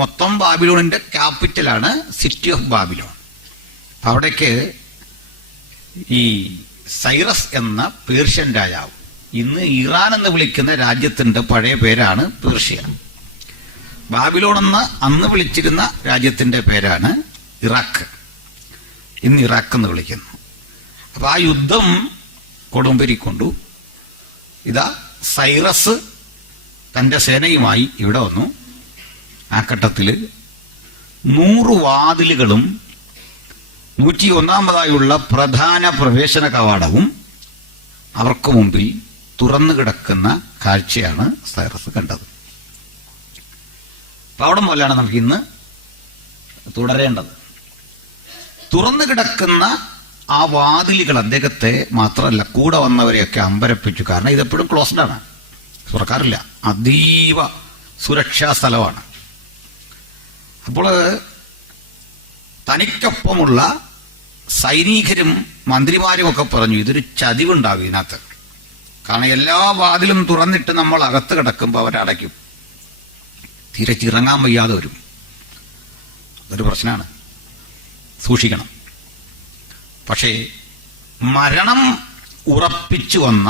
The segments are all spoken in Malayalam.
മൊത്തം ബാബിലോണിന്റെ ക്യാപിറ്റലാണ് സിറ്റി ഓഫ് ബാബിലോൺ. അവിടേക്ക് ഈ സൈറസ് എന്ന പേർഷ്യൻ രാജാവ്, ഇന്ന് ഇറാൻ എന്ന് വിളിക്കുന്ന രാജ്യത്തിന്റെ പഴയ പേരാണ് പേർഷ്യ. ബാബിലോൺ എന്ന് അന്ന് വിളിച്ചിരുന്ന രാജ്യത്തിന്റെ പേരാണ് ഇറാഖ്, ഇന്ന് ഇറാഖ് എന്ന് വിളിക്കുന്നു. അപ്പൊ ആ യുദ്ധം കൊടുമ്പിരിക്കൊണ്ടു. ഇതാ സൈറസ് തന്റെ സേനയുമായി ഇവിടെ വന്നു. ആ ഘട്ടത്തിൽ 100 വാതിലുകളും 101-ാമതായുള്ള പ്രധാന പ്രവേശന കവാടവും അവർക്ക് മുമ്പിൽ തുറന്നു കിടക്കുന്ന കാഴ്ചയാണ് സൈറസ് കണ്ടത്. അപ്പൊ അവിടെ മുതലാണ് നമുക്ക് ഇന്ന് തുടരേണ്ടത്. തുറന്നു കിടക്കുന്ന ആ വാതിലുകൾ അദ്ദേഹത്തെ മാത്രമല്ല കൂടെ വന്നവരെയൊക്കെ അമ്പരപ്പിച്ചു. കാരണം ഇതെപ്പോഴും ക്ലോസ്ഡ് ആണ്, തുറക്കാറില്ല. അതീവ സുരക്ഷാ സ്ഥലമാണ്. അപ്പോൾ തനിക്കൊപ്പമുള്ള സൈനികരും മന്ത്രിമാരും ഒക്കെ പറഞ്ഞു ഇതൊരു ചതിവുണ്ടാകും ഇതിനകത്ത്. കാരണം എല്ലാ വാതിലും തുറന്നിട്ട് നമ്മൾ അകത്ത് കിടക്കുമ്പോൾ അവരടയ്ക്കും, തിരച്ചിറങ്ങാൻ വയ്യാതെ വരും. അതൊരു പ്രശ്നമാണ്, സൂക്ഷിക്കണം. പക്ഷേ മരണം ഉറപ്പിച്ചു വന്ന,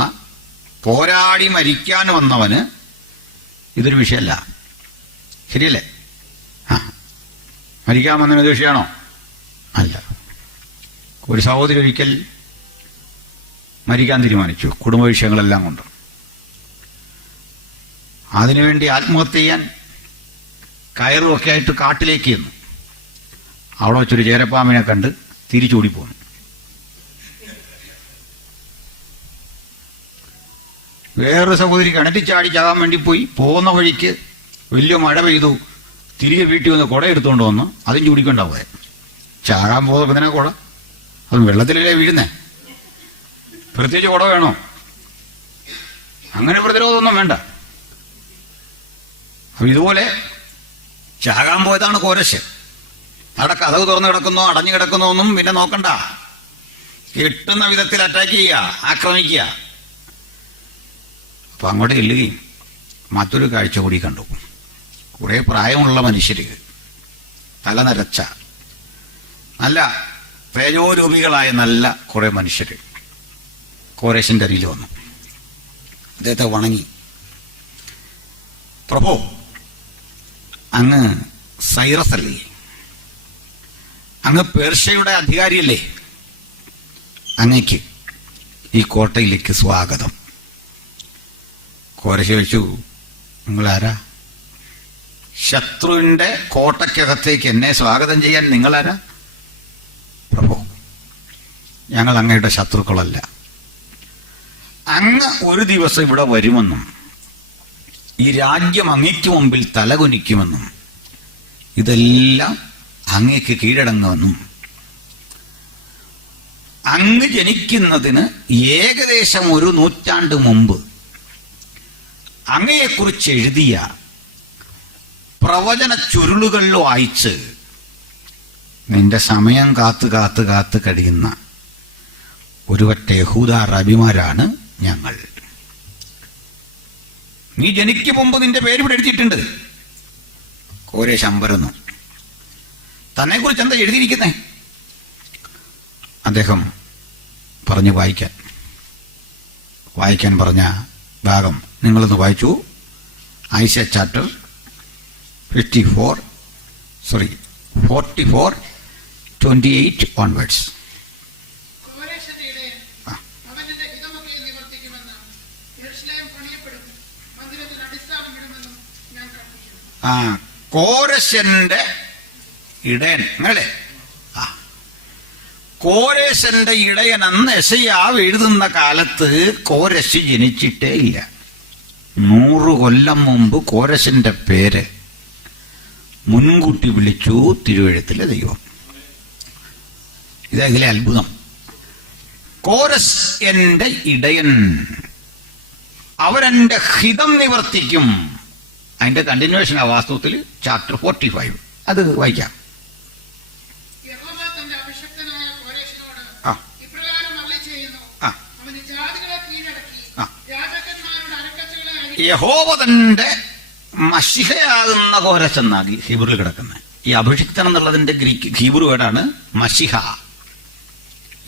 പോരാടി മരിക്കാൻ വന്നവന് ഇതൊരു വിഷയമല്ല. ശരിയല്ലേ? മരിക്കാൻ വന്നതിന് വിഷയമാണോ? അല്ല. ഒരു സഹോദരി ഒരിക്കൽ മരിക്കാൻ തീരുമാനിച്ചു, കുടുംബ വിഷയങ്ങളെല്ലാം കൊണ്ട്. അതിനുവേണ്ടി ആത്മഹത്യ ചെയ്യാൻ കയറുമൊക്കെ ആയിട്ട് കാട്ടിലേക്ക് ചെന്നു. അവിടെ വെച്ചൊരു ചേരപ്പാമ്പിനെ കണ്ട് തിരിച്ചോടിപ്പോന്നു. വേറൊരു സഹോദരി കിണറ്റി ചാടി ചാകാൻ വേണ്ടി പോയി. പോകുന്ന വഴിക്ക് വലിയ മഴ പെയ്തു. തിരികെ വീട്ടിൽ വന്ന് കുട എടുത്തുകൊണ്ട് വന്നു. അതും ചൂടിക്കൊണ്ടാ പോയെ. ചാകാൻ പോകുന്നപ്പോൾ തന്നെ കുട, അത് വെള്ളത്തിലല്ലേ വീഴുന്നേ, പ്രത്യേകിച്ച് കുട വേണോ? അങ്ങനെ പ്രതിരോധമൊന്നും വേണ്ട. അപ്പൊ ഇതുപോലെ ചാകാൻ പോയതാണ് കോരശ്. അവിടെ കഥവ് തുറന്നു കിടക്കുന്നോ അടഞ്ഞു കിടക്കുന്നോ ഒന്നും പിന്നെ നോക്കണ്ട. കിട്ടുന്ന വിധത്തിൽ അറ്റാക്ക് ചെയ്യുക, ആക്രമിക്കുക. അപ്പൊ അങ്ങോട്ട് ചെല്ലുകയും മറ്റൊരു കാഴ്ച കൂടി കണ്ടു. കുറെ പ്രായമുള്ള മനുഷ്യര്, തല നരച്ച നല്ല തേജോരൂപികളായ നല്ല കുറെ മനുഷ്യര് കോരേശിന്റെ അരിയിൽ വന്നു. അദ്ദേഹത്തെ വണങ്ങി. പ്രഭു, അങ്ങ് സൈറസ് അല്ലേ? അങ്ങ് പേർഷ്യയുടെ അധികാരിയല്ലേ? അങ്ങയ്ക്ക് ഈ കോട്ടയിലേക്ക് സ്വാഗതം. കോരശ ചോദിച്ചു, നിങ്ങളാരാ? ശത്രുവിന്റെ കോട്ടയ്ക്കകത്തേക്ക് എന്നെ സ്വാഗതം ചെയ്യാൻ നിങ്ങളാരാ? പ്രഭു, ഞങ്ങൾ അങ്ങയുടെ ശത്രുക്കളല്ല. അങ്ങ് ഒരു ദിവസം ഇവിടെ വരുമെന്നും ഈ രാജ്യം അങ്ങയ്ക്ക് മുമ്പിൽ തലകുനിക്കുമെന്നും ഇതെല്ലാം അങ്ങയ്ക്ക് കീഴടങ്ങുമെന്നും അങ്ങ് ജനിക്കുന്നതിന് ഏകദേശം 1 നൂറ്റാണ്ട് മുമ്പ് അങ്ങയെക്കുറിച്ച് എഴുതിയ പ്രവചന ചുരുളുകൾ വായിച്ച് നിന്റെ സമയം കാത്ത് കാത്ത് കാത്ത് കഴിയുന്ന ഒരുവറ്റ യഹൂദ റബിമാരാണ് ഞങ്ങൾ. നീ ജനിക്ക് മുമ്പ് നിന്റെ പേര് ഇവിടെ എഴുതിയിട്ടുണ്ട്. കോരേശ് അമ്പരന്നു. തന്നെ കുറിച്ച് എന്താ എഴുതിയിരിക്കുന്നേ? അദ്ദേഹം പറഞ്ഞു വായിക്കാൻ പറഞ്ഞ ഭാഗം നിങ്ങളൊന്ന് വായിച്ചു. Isaiah chapter 44:28 onwards. കോരശന്റെ ഇടയൻ അല്ലേ? കോരേശന്റെ ഇടയൻ അന്ന് യെശയ്യാവ് എഴുതുന്ന കാലത്ത് കോരശ് ജനിച്ചിട്ടേ ഇല്ല. 100 കൊല്ലം മുമ്പ് കോരശന്റെ പേര് മുൻകൂട്ടി വിളിച്ചു തിരുവെഴുത്തിലെ ദൈവം. ഇതതിലെ അത്ഭുതം. കോരസ് എന്റെ ഇടയൻ, അവരെന്റെ ഹിതം നിവർത്തിക്കും. അതിന്റെ കണ്ടിന്യൂവേഷൻ ആ വാസ്തവത്തിൽ ചാപ്റ്റർ 45. അത് വായിക്കാം. യഹോവ തന്റെ മഷിഹയാകുന്ന കോരസ് എന്നാ ഹീബ്രുവിൽ കിടക്കുന്നത്. ഈ അഭിഷിക്തൻ എന്നുള്ളതിന്റെ ഗ്രീക്ക് ഹീബ്രു വേർഡാണ് മഷിഹ,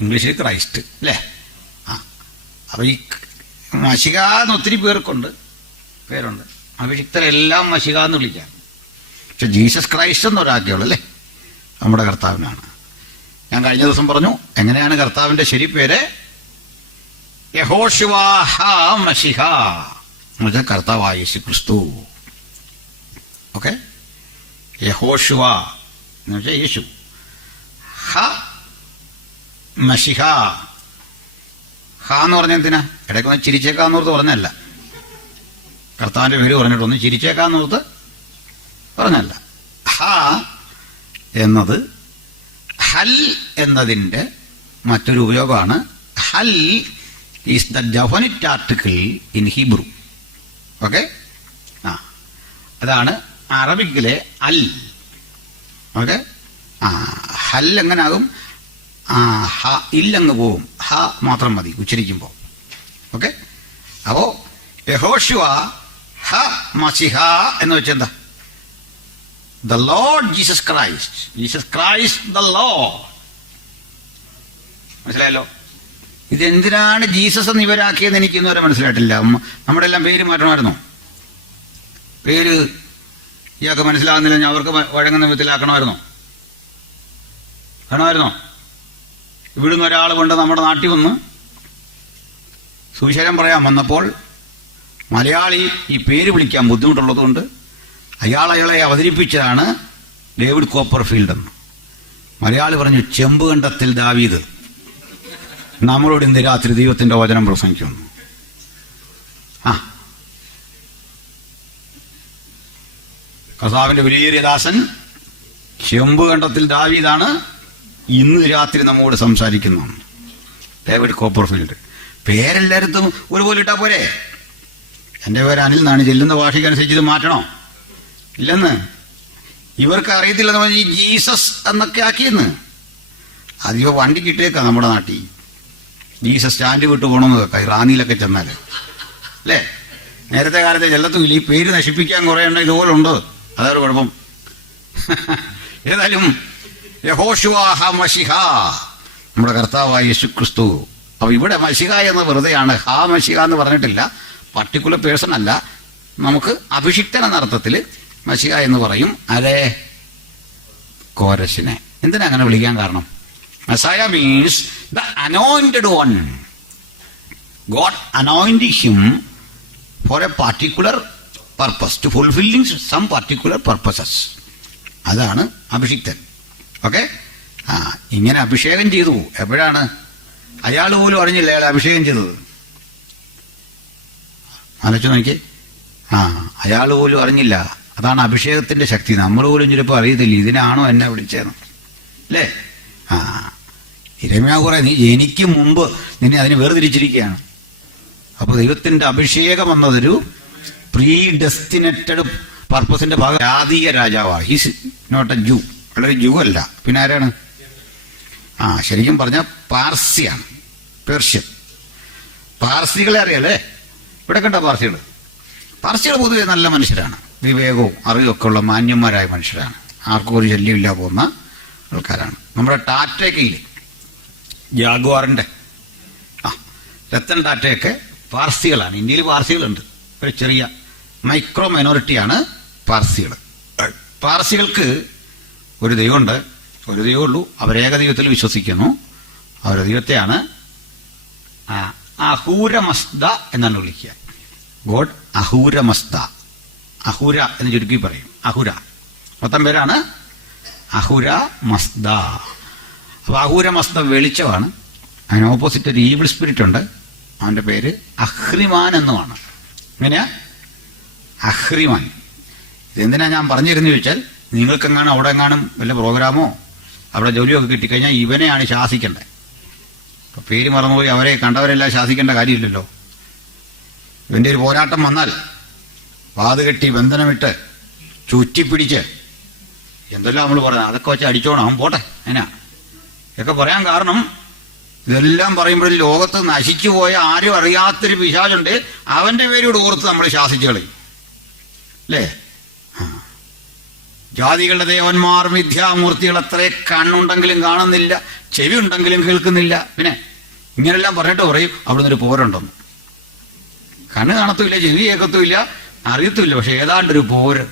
ഇംഗ്ലീഷിൽ ക്രൈസ്റ്റ് അല്ലേ. അപ്പൊ ഈ മഷിഹ എന്ന് ഒത്തിരി പേർക്കുണ്ട്, പേരുണ്ട്. അഭിഷിക്തരെല്ലാം മഷിഹ എന്ന് വിളിക്കാം. പക്ഷെ ജീസസ് ക്രൈസ്റ്റ് എന്നൊരാക്കിയുള്ളൂ അല്ലേ, നമ്മുടെ കർത്താവിനാണ്. ഞാൻ കഴിഞ്ഞ ദിവസം പറഞ്ഞു എങ്ങനെയാണ് കർത്താവിന്റെ ശരി പേര്. യഹോശുവ ഹാ മഷിഹ എന്ന് വെച്ചാൽ കർത്താവായ യേശു ക്രിസ്തു. ഓക്കെ, യഹോശുവ എന്ന് വെച്ചാൽ യേശു. ഹ മഷിഹ, ഹ എന്ന് പറഞ്ഞ എന്തിനാ? ഇടയ്ക്കൊന്ന് ചിരിച്ചേക്കാന്നോർത്ത് പറഞ്ഞല്ല, കർത്താവിന്റെ പേര് പറഞ്ഞിട്ടൊന്ന് ചിരിച്ചേക്കാന്നോർത്ത് പറഞ്ഞല്ല. ഹ എന്നത് ഹൽ എന്നതിന്റെ മറ്റൊരു ഉപയോഗമാണ്. ഹൽ is the definite article in Hebrew. Okay, അതാണ് അറബിക്കിലെ അൽ. ഓക്കെ, ഹൽ എങ്ങനാകും? ഹ ഇല്ലങ്ങ് പോവും, ഹ മാത്രം മതി ഉച്ചരിക്കുമ്പോൾ. ഓക്കെ, അപ്പോ യഹോശുവ ഹ മസിഹ എന്ന് വെച്ചെന്താ? The Lord Jesus Christ, Jesus Christ the Lord. മനസ്സിലായല്ലോ? ഇതെന്തിനാണ് ജീസസ് എന്ന് ഇവരാക്കിയെന്ന് എനിക്ക് ഇന്നുവരെ മനസ്സിലായിട്ടില്ല. നമ്മുടെ എല്ലാം പേര് മാറ്റണമായിരുന്നോ? പേര് ഇയാൾക്ക് മനസ്സിലാകുന്നില്ല, ഞാൻ അവർക്ക് വഴങ്ങുന്ന വിധത്തിലാക്കണമായിരുന്നോ? കാണുമായിരുന്നോ? ഇവിടുന്ന് ഒരാൾ കൊണ്ട് നമ്മുടെ നാട്ടിൽ വന്ന് സുവിശേഷം പറയാൻ വന്നപ്പോൾ മലയാളി ഈ പേര് വിളിക്കാൻ ബുദ്ധിമുട്ടുള്ളതുകൊണ്ട് അയാളെ അവതരിപ്പിച്ചതാണ് ഡേവിഡ് കോപ്പർഫീൽഡ് എന്ന്. മലയാളി പറഞ്ഞു, ചെമ്പുകണ്ടത്തിൽ ദാവീദ് നമ്മളോട് ഇന്ന് രാത്രി ദൈവത്തിന്റെ വചനം പ്രസംഗിക്കുന്നു. കർത്താവിന്റെ വിലയേറിയ ദാസൻ ചെമ്പുകണ്ടത്തിൽ ദാവീദാണ് ഇന്ന് രാത്രി നമ്മോട് സംസാരിക്കുന്നു, ഡേവിഡ് കോപ്പർഫീൽഡ്. പേരെല്ലായിടത്തും ഒരുപോലെ ഇട്ടാ പോരെ? എന്റെ പേര് അനിൽ എന്നാണ്, ചെല്ലുന്ന ഭാഷയ്ക്കനുസരിച്ച് ഇത് മാറ്റണോ? ഇല്ലെന്ന് ഇവർക്ക് അറിയത്തില്ലെന്ന് പറഞ്ഞ് ഈ ജീസസ് എന്നൊക്കെ ആക്കിയെന്ന്. അതിപ്പോ വണ്ടി കിട്ടിയേക്കാം നമ്മുടെ നാട്ടിൽ. ജീസസ് സ്റ്റാൻഡ് വിട്ടു പോകണമെന്ന് വെക്കാം റാന്നിയിലൊക്കെ ചെന്നാൽ അല്ലേ. നേരത്തെ കാലത്തെ ചെല്ലത്തും ഇല്ല. ഈ പേര് നശിപ്പിക്കാൻ കുറെ എണ്ണം ഇതുപോലെ ഉണ്ട്, അതൊരു കുഴപ്പം. ഏതായാലും യഹോശുവ ഹ മഷിഹ, നമ്മുടെ കർത്താവായ യേശു ക്രിസ്തു. അപ്പൊ ഇവിടെ മഷിഹ എന്ന് വെറുതെയാണ്, ഹാ മഷിഹ എന്ന് പറഞ്ഞിട്ടില്ല. പർട്ടിക്കുലർ പേഴ്സൺ അല്ല, നമുക്ക് അഭിഷിക്തൻ എന്ന അർത്ഥത്തിൽ മഷിഹ എന്ന് പറയും. അതെ, കോരസിനെ എന്തിനാ അങ്ങനെ വിളിക്കാൻ കാരണം? Messiah means the anointed one. God anointed him for a particular purpose, to fulfilling some particular purposes. അതാണ് അഭിഷിക്തൻ. ഓക്കെ, ഇങ്ങനെ അഭിഷേകം ചെയ്തു. എപ്പോഴാണ്? അയാൾ പോലും അറിഞ്ഞില്ല അയാൾ അഭിഷേകം ചെയ്തത്. ആലോചിച്ചു നോക്കി. അയാൾ പോലും അറിഞ്ഞില്ല. അതാണ് അഭിഷേകത്തിന്റെ ശക്തി. നമ്മൾ പോലും ചിലപ്പോൾ അറിയത്തില്ല ഇതിനാണോ എന്നെ വിളിച്ചതെന്ന് അല്ലേ. ഇരമ്യാവ് കുറെ നീ എനിക്ക് മുമ്പ് നിന്നെ അതിന് വേർതിരിച്ചിരിക്കുകയാണ്. അപ്പൊ ദൈവത്തിന്റെ അഭിഷേകം എന്നതൊരു പ്രീ ഡെസ്റ്റിനേറ്റഡ് പർപ്പസിന്റെ ഭാഗം. ജാതീയ രാജാവാണ്. ഹീസ് നോട്ട് എ ജൂ. വളരെ ജൂ അല്ല, പിന്നെ ആരാണ്? ശരിക്കും പറഞ്ഞ പാർസിയാണ്, പേർഷ്യൻ. പാർസികളെ അറിയാലേ? ഇവിടെ കണ്ട പാർസികൾ. പാർസികൾ പൊതുവെ നല്ല മനുഷ്യരാണ്, വിവേകവും അറിവൊക്കെ ഉള്ള മാന്യന്മാരായ മനുഷ്യരാണ്. ആർക്കും ഒരു ശല്യമില്ല പോകുന്ന ആൾക്കാരാണ്. നമ്മുടെ ടാറ്റയ്ക്കയില് ജാഗ്വാറിന്റെ രത്തൻ ടാറ്റയൊക്കെ പാർസികളാണ്. ഇന്ത്യയിൽ പാർസികളുണ്ട്, ഒരു ചെറിയ മൈക്രോ മൈനോറിറ്റിയാണ് പാർസികൾ. പാർസികൾക്ക് ഒരു ദൈവമുണ്ട്, ഒരു ദൈവമുള്ളൂ. അവരേക ദൈവത്തിൽ വിശ്വസിക്കുന്നു. അവരുടെ ദൈവത്തെയാണ് അഹൂര മസ്ദ എന്നാണ് വിളിക്കുക. God അഹൂര Mazda. അഹൂര എന്ന് ചുരുക്കി പറയും. അഹുര മൊത്തം പേരാണ് അഹുര മസ്ദ. അപ്പൊ അഹൂര മസ്ദ വെളിച്ചമാണ്. അതിന് ഓപ്പോസിറ്റ് ഒരു ഈവിൾ സ്പിരിറ്റ് ഉണ്ട്, അവന്റെ പേര് അഹ്രിമാൻ എന്നുമാണ്. എങ്ങനെയാ? അഹ്രിമാൻ. ഇതെന്തിനാ ഞാൻ പറഞ്ഞിരുന്നു ചോദിച്ചാൽ, നിങ്ങൾക്കെങ്ങാനും അവിടെ എങ്ങാനും വല്ല പ്രോഗ്രാമോ അവിടെ ജോലിയൊക്കെ കിട്ടിക്കഴിഞ്ഞാൽ ഇവനെയാണ് ശാസിക്കേണ്ടത്. അപ്പൊ പേര് മറന്നുപോയി അവരെ കണ്ടവരെല്ലാം ശാസിക്കേണ്ട കാര്യമില്ലല്ലോ. ഇവന്റെ ഒരു പോരാട്ടം വന്നാൽ വാതുകെട്ടി ബന്ധനമിട്ട് ചുറ്റിപ്പിടിച്ച് എന്തെല്ലാം നമ്മൾ പറയാം, അതൊക്കെ വെച്ച് അടിച്ചോണം, അവൻ പോട്ടെ എന്നാ ഒക്കെ പറയാൻ കാരണം, ഇതെല്ലാം പറയുമ്പോഴും ലോകത്ത് നശിച്ചുപോയ ആരും അറിയാത്തൊരു പിശാചുണ്ട്, അവന്റെ പേരോട് ഓർത്ത് നമ്മൾ ശാസിച്ചു കളയും അല്ലേ? ജാതികളുടെ ദേവന്മാർ മിഥ്യാമൂർത്തികൾ അത്രേ, കണ്ണുണ്ടെങ്കിലും കാണുന്നില്ല, ചെവി ഉണ്ടെങ്കിലും കേൾക്കുന്നില്ല. പിന്നെ ഇങ്ങനെല്ലാം പറഞ്ഞിട്ട് പറയും അവിടെ നിന്നൊരു പോരുണ്ടെന്ന്. കണ്ണ് കാണത്തുമില്ല, ചെവി കേൾക്കത്തുമില്ല, അറിയത്തുമില്ല, പക്ഷെ ഏതാണ്ടൊരു പോര്.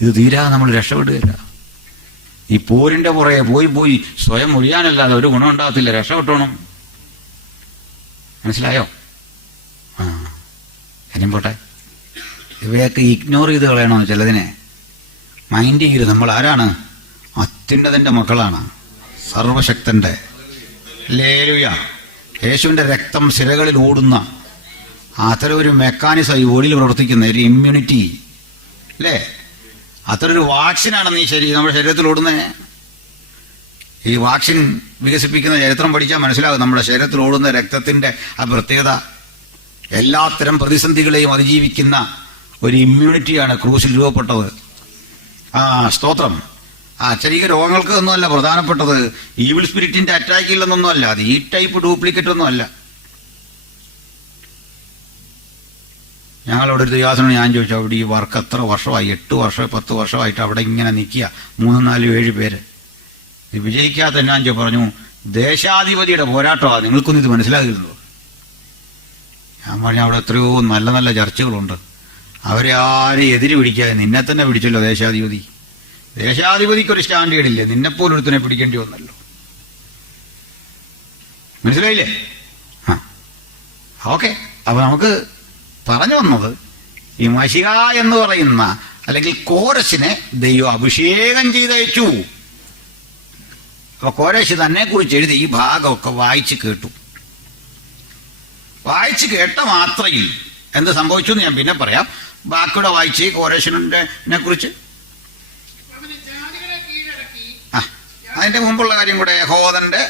ഇത് തീരാ നമ്മൾ രക്ഷപ്പെടുകയില്ല. ഈ പോരിന്റെ പുറകെ പോയി സ്വയം ഒഴിയാനല്ലാതെ ഒരു ഗുണം ഉണ്ടാകത്തില്ല. രക്ഷപ്പെട്ടോണം. മനസ്സിലായോ? കാര്യം പോട്ടെ. ഇവയൊക്കെ ഇഗ്നോർ ചെയ്ത് കളയണോ ചിലതിനെ? മൈൻഡ് ചെയ്യരുത്. നമ്മൾ ആരാണ്? അത്യുന്നതന്റെ മക്കളാണ്, സർവശക്തന്റെ. ഹല്ലേലൂയ. യേശുവിന്റെ രക്തം സിരകളിൽ ഓടുന്ന അത്തരം ഒരു മെക്കാനിസം ഈ ബോഡിയിൽ പ്രവർത്തിക്കുന്ന ഒരു ഇമ്മ്യൂണിറ്റി അല്ലേ? അത്തരൊരു വാക്സിനാണ് ഈ നമ്മുടെ ശരീരത്തിൽ ഓടുന്നത്. ഈ വാക്സിൻ വികസിപ്പിക്കുന്ന ചരിത്രം പഠിച്ചാൽ മനസ്സിലാകും. നമ്മുടെ ശരീരത്തിൽ ഓടുന്ന രക്തത്തിന്റെ ആ പ്രത്യേകത. എല്ലാത്തരം പ്രതിസന്ധികളെയും അതിജീവിക്കുന്ന ഒരു ഇമ്മ്യൂണിറ്റിയാണ് ക്രൂസിൽ രൂപപ്പെട്ടത്. സ്തോത്രം. ശരീര രോഗങ്ങൾക്ക് ഒന്നുമല്ല പ്രധാനപ്പെട്ടത്, ഈവിൾ സ്പിരിറ്റിന്റെ അറ്റാക്കില്ലെന്നൊന്നുമല്ല. അത് ഈ ടൈപ്പ് ഡ്യൂപ്ലിക്കേറ്റ് ഒന്നുമല്ല. ഞങ്ങളവിടെ ഒരു ദിവസം ഞാൻ ചോദിച്ചു, അവിടെ ഈ വർക്ക് എത്ര വർഷമായി? 8 വർഷം 10 വർഷമായിട്ട് അവിടെ ഇങ്ങനെ നിൽക്കുക, 3, 4, 7 പേര്. ഇത് വിജയിക്കാത്ത ഞാൻ പറഞ്ഞു, ദേശാധിപതിയുടെ പോരാട്ടമാണ്, നിങ്ങൾക്കൊന്നും ഇത് മനസ്സിലാകില്ലല്ലോ. ഞാൻ പറഞ്ഞു, അവിടെ എത്രയോ നല്ല നല്ല ചർച്ചകളുണ്ട്, അവരെ ആരും എതിര് പിടിക്കാതെ നിന്നെ തന്നെ പിടിച്ചല്ലോ ദേശാധിപതി. ദേശാധിപതിക്കൊരു സ്റ്റാൻഡേർഡ് ഇല്ലേ? നിന്നെപ്പോലൊരുത്തിനെ പിടിക്കേണ്ടി വന്നല്ലോ. മനസ്സിലായില്ലേ? ഓക്കെ. അപ്പൊ നമുക്ക് പറഞ്ഞു വന്നത്, ഈ മശിഹ എന്ന് പറയുന്ന അല്ലെങ്കിൽ കോരശിനെ ദൈവം അഭിഷേകം ചെയ്തയച്ചു. അപ്പൊ കോരശ് തന്നെ കുറിച്ച് എഴുതി ഈ ഭാഗമൊക്കെ വായിച്ചു കേട്ടു. വായിച്ചു കേട്ട മാത്രയിൽ എന്ത് സംഭവിച്ചു എന്ന് ഞാൻ പിന്നെ പറയാം. ബാക്കിയുടെ വായിച്ച് കോരശിനെ കുറിച്ച്. അതിന്റെ മുമ്പുള്ള കാര്യം കൂടെ. യഹോവന്റെ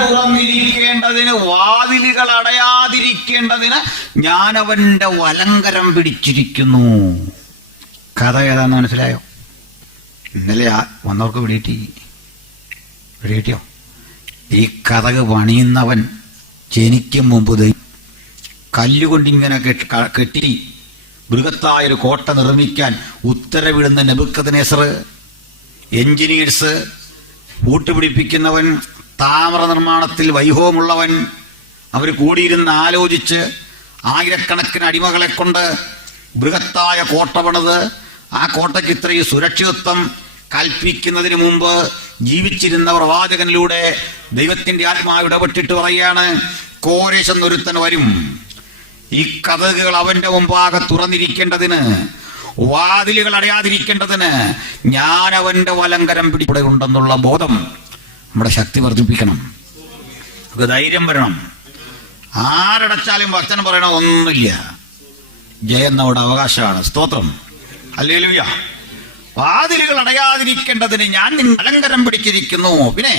തുറന്നിരിക്കേണ്ടതിന്, വാതിലുകൾ അടയാതിരിക്കേണ്ടതിന് ഞാൻ അവന്റെ വലങ്കരം പിടിച്ചിരിക്കുന്നു. കഥ ഏതാന്ന് മനസ്സിലായോ? ഇന്നലെ വന്നവർക്ക് പിടികിട്ടിയോ? ഈ കഥക് പണിയുന്നവൻ ജനിക്കും മുമ്പ് കല്ലുകൊണ്ടിങ്ങനെ കെട്ടി ബൃഹത്തായൊരു കോട്ട നിർമ്മിക്കാൻ ഉത്തരവിടുന്ന നെബൂഖദ്നേസർ, എഞ്ചിനീയേഴ്സ്, കൂട്ടുപിടിപ്പിക്കുന്നവൻ, താമ്ര നിർമ്മാണത്തിൽ വൈഭവമുള്ളവൻ, അവർ കൂടിയിരുന്ന് ആലോചിച്ച് ആയിരക്കണക്കിന് അടിമകളെ കൊണ്ട് ബൃഹത്തായ കോട്ട പണിത് ആ കോട്ടയ്ക്ക് ഇത്രയും സുരക്ഷിതത്വം കൽപ്പിക്കുന്നതിന് മുമ്പ് ജീവിച്ചിരുന്ന പ്രവാചകനിലൂടെ ദൈവത്തിന്റെ ആത്മാവ് ഇടപെട്ടിട്ട് പറയാണ്, കോരേശ് എന്നൊരുത്തൻ വരും, ഈ കതകുകൾ അവന്റെ മുമ്പാകെ തുറന്നിരിക്കേണ്ടതിന്, വാതിലുകൾ അടയാതിരിക്കേണ്ടതിന് ഞാൻ അവന്റെ വലങ്കരം പിടിപ്പെടുണ്ടെന്നുള്ള ബോധം നമ്മുടെ ശക്തി വർദ്ധിപ്പിക്കണം. നമുക്ക് ധൈര്യം വരണം. ആരടച്ചാലും ഭക്തൻ പറയണ ഒന്നുമില്ല, ജയം നമ്മുടെ അവകാശമാണ്. സ്തോത്രം. ഹല്ലേലൂയ. വാതിലുകൾ അടയാതിരിക്കേണ്ടതിന് ഞാൻ അലങ്കരം പിടിച്ചിരിക്കുന്നു. പിന്നെ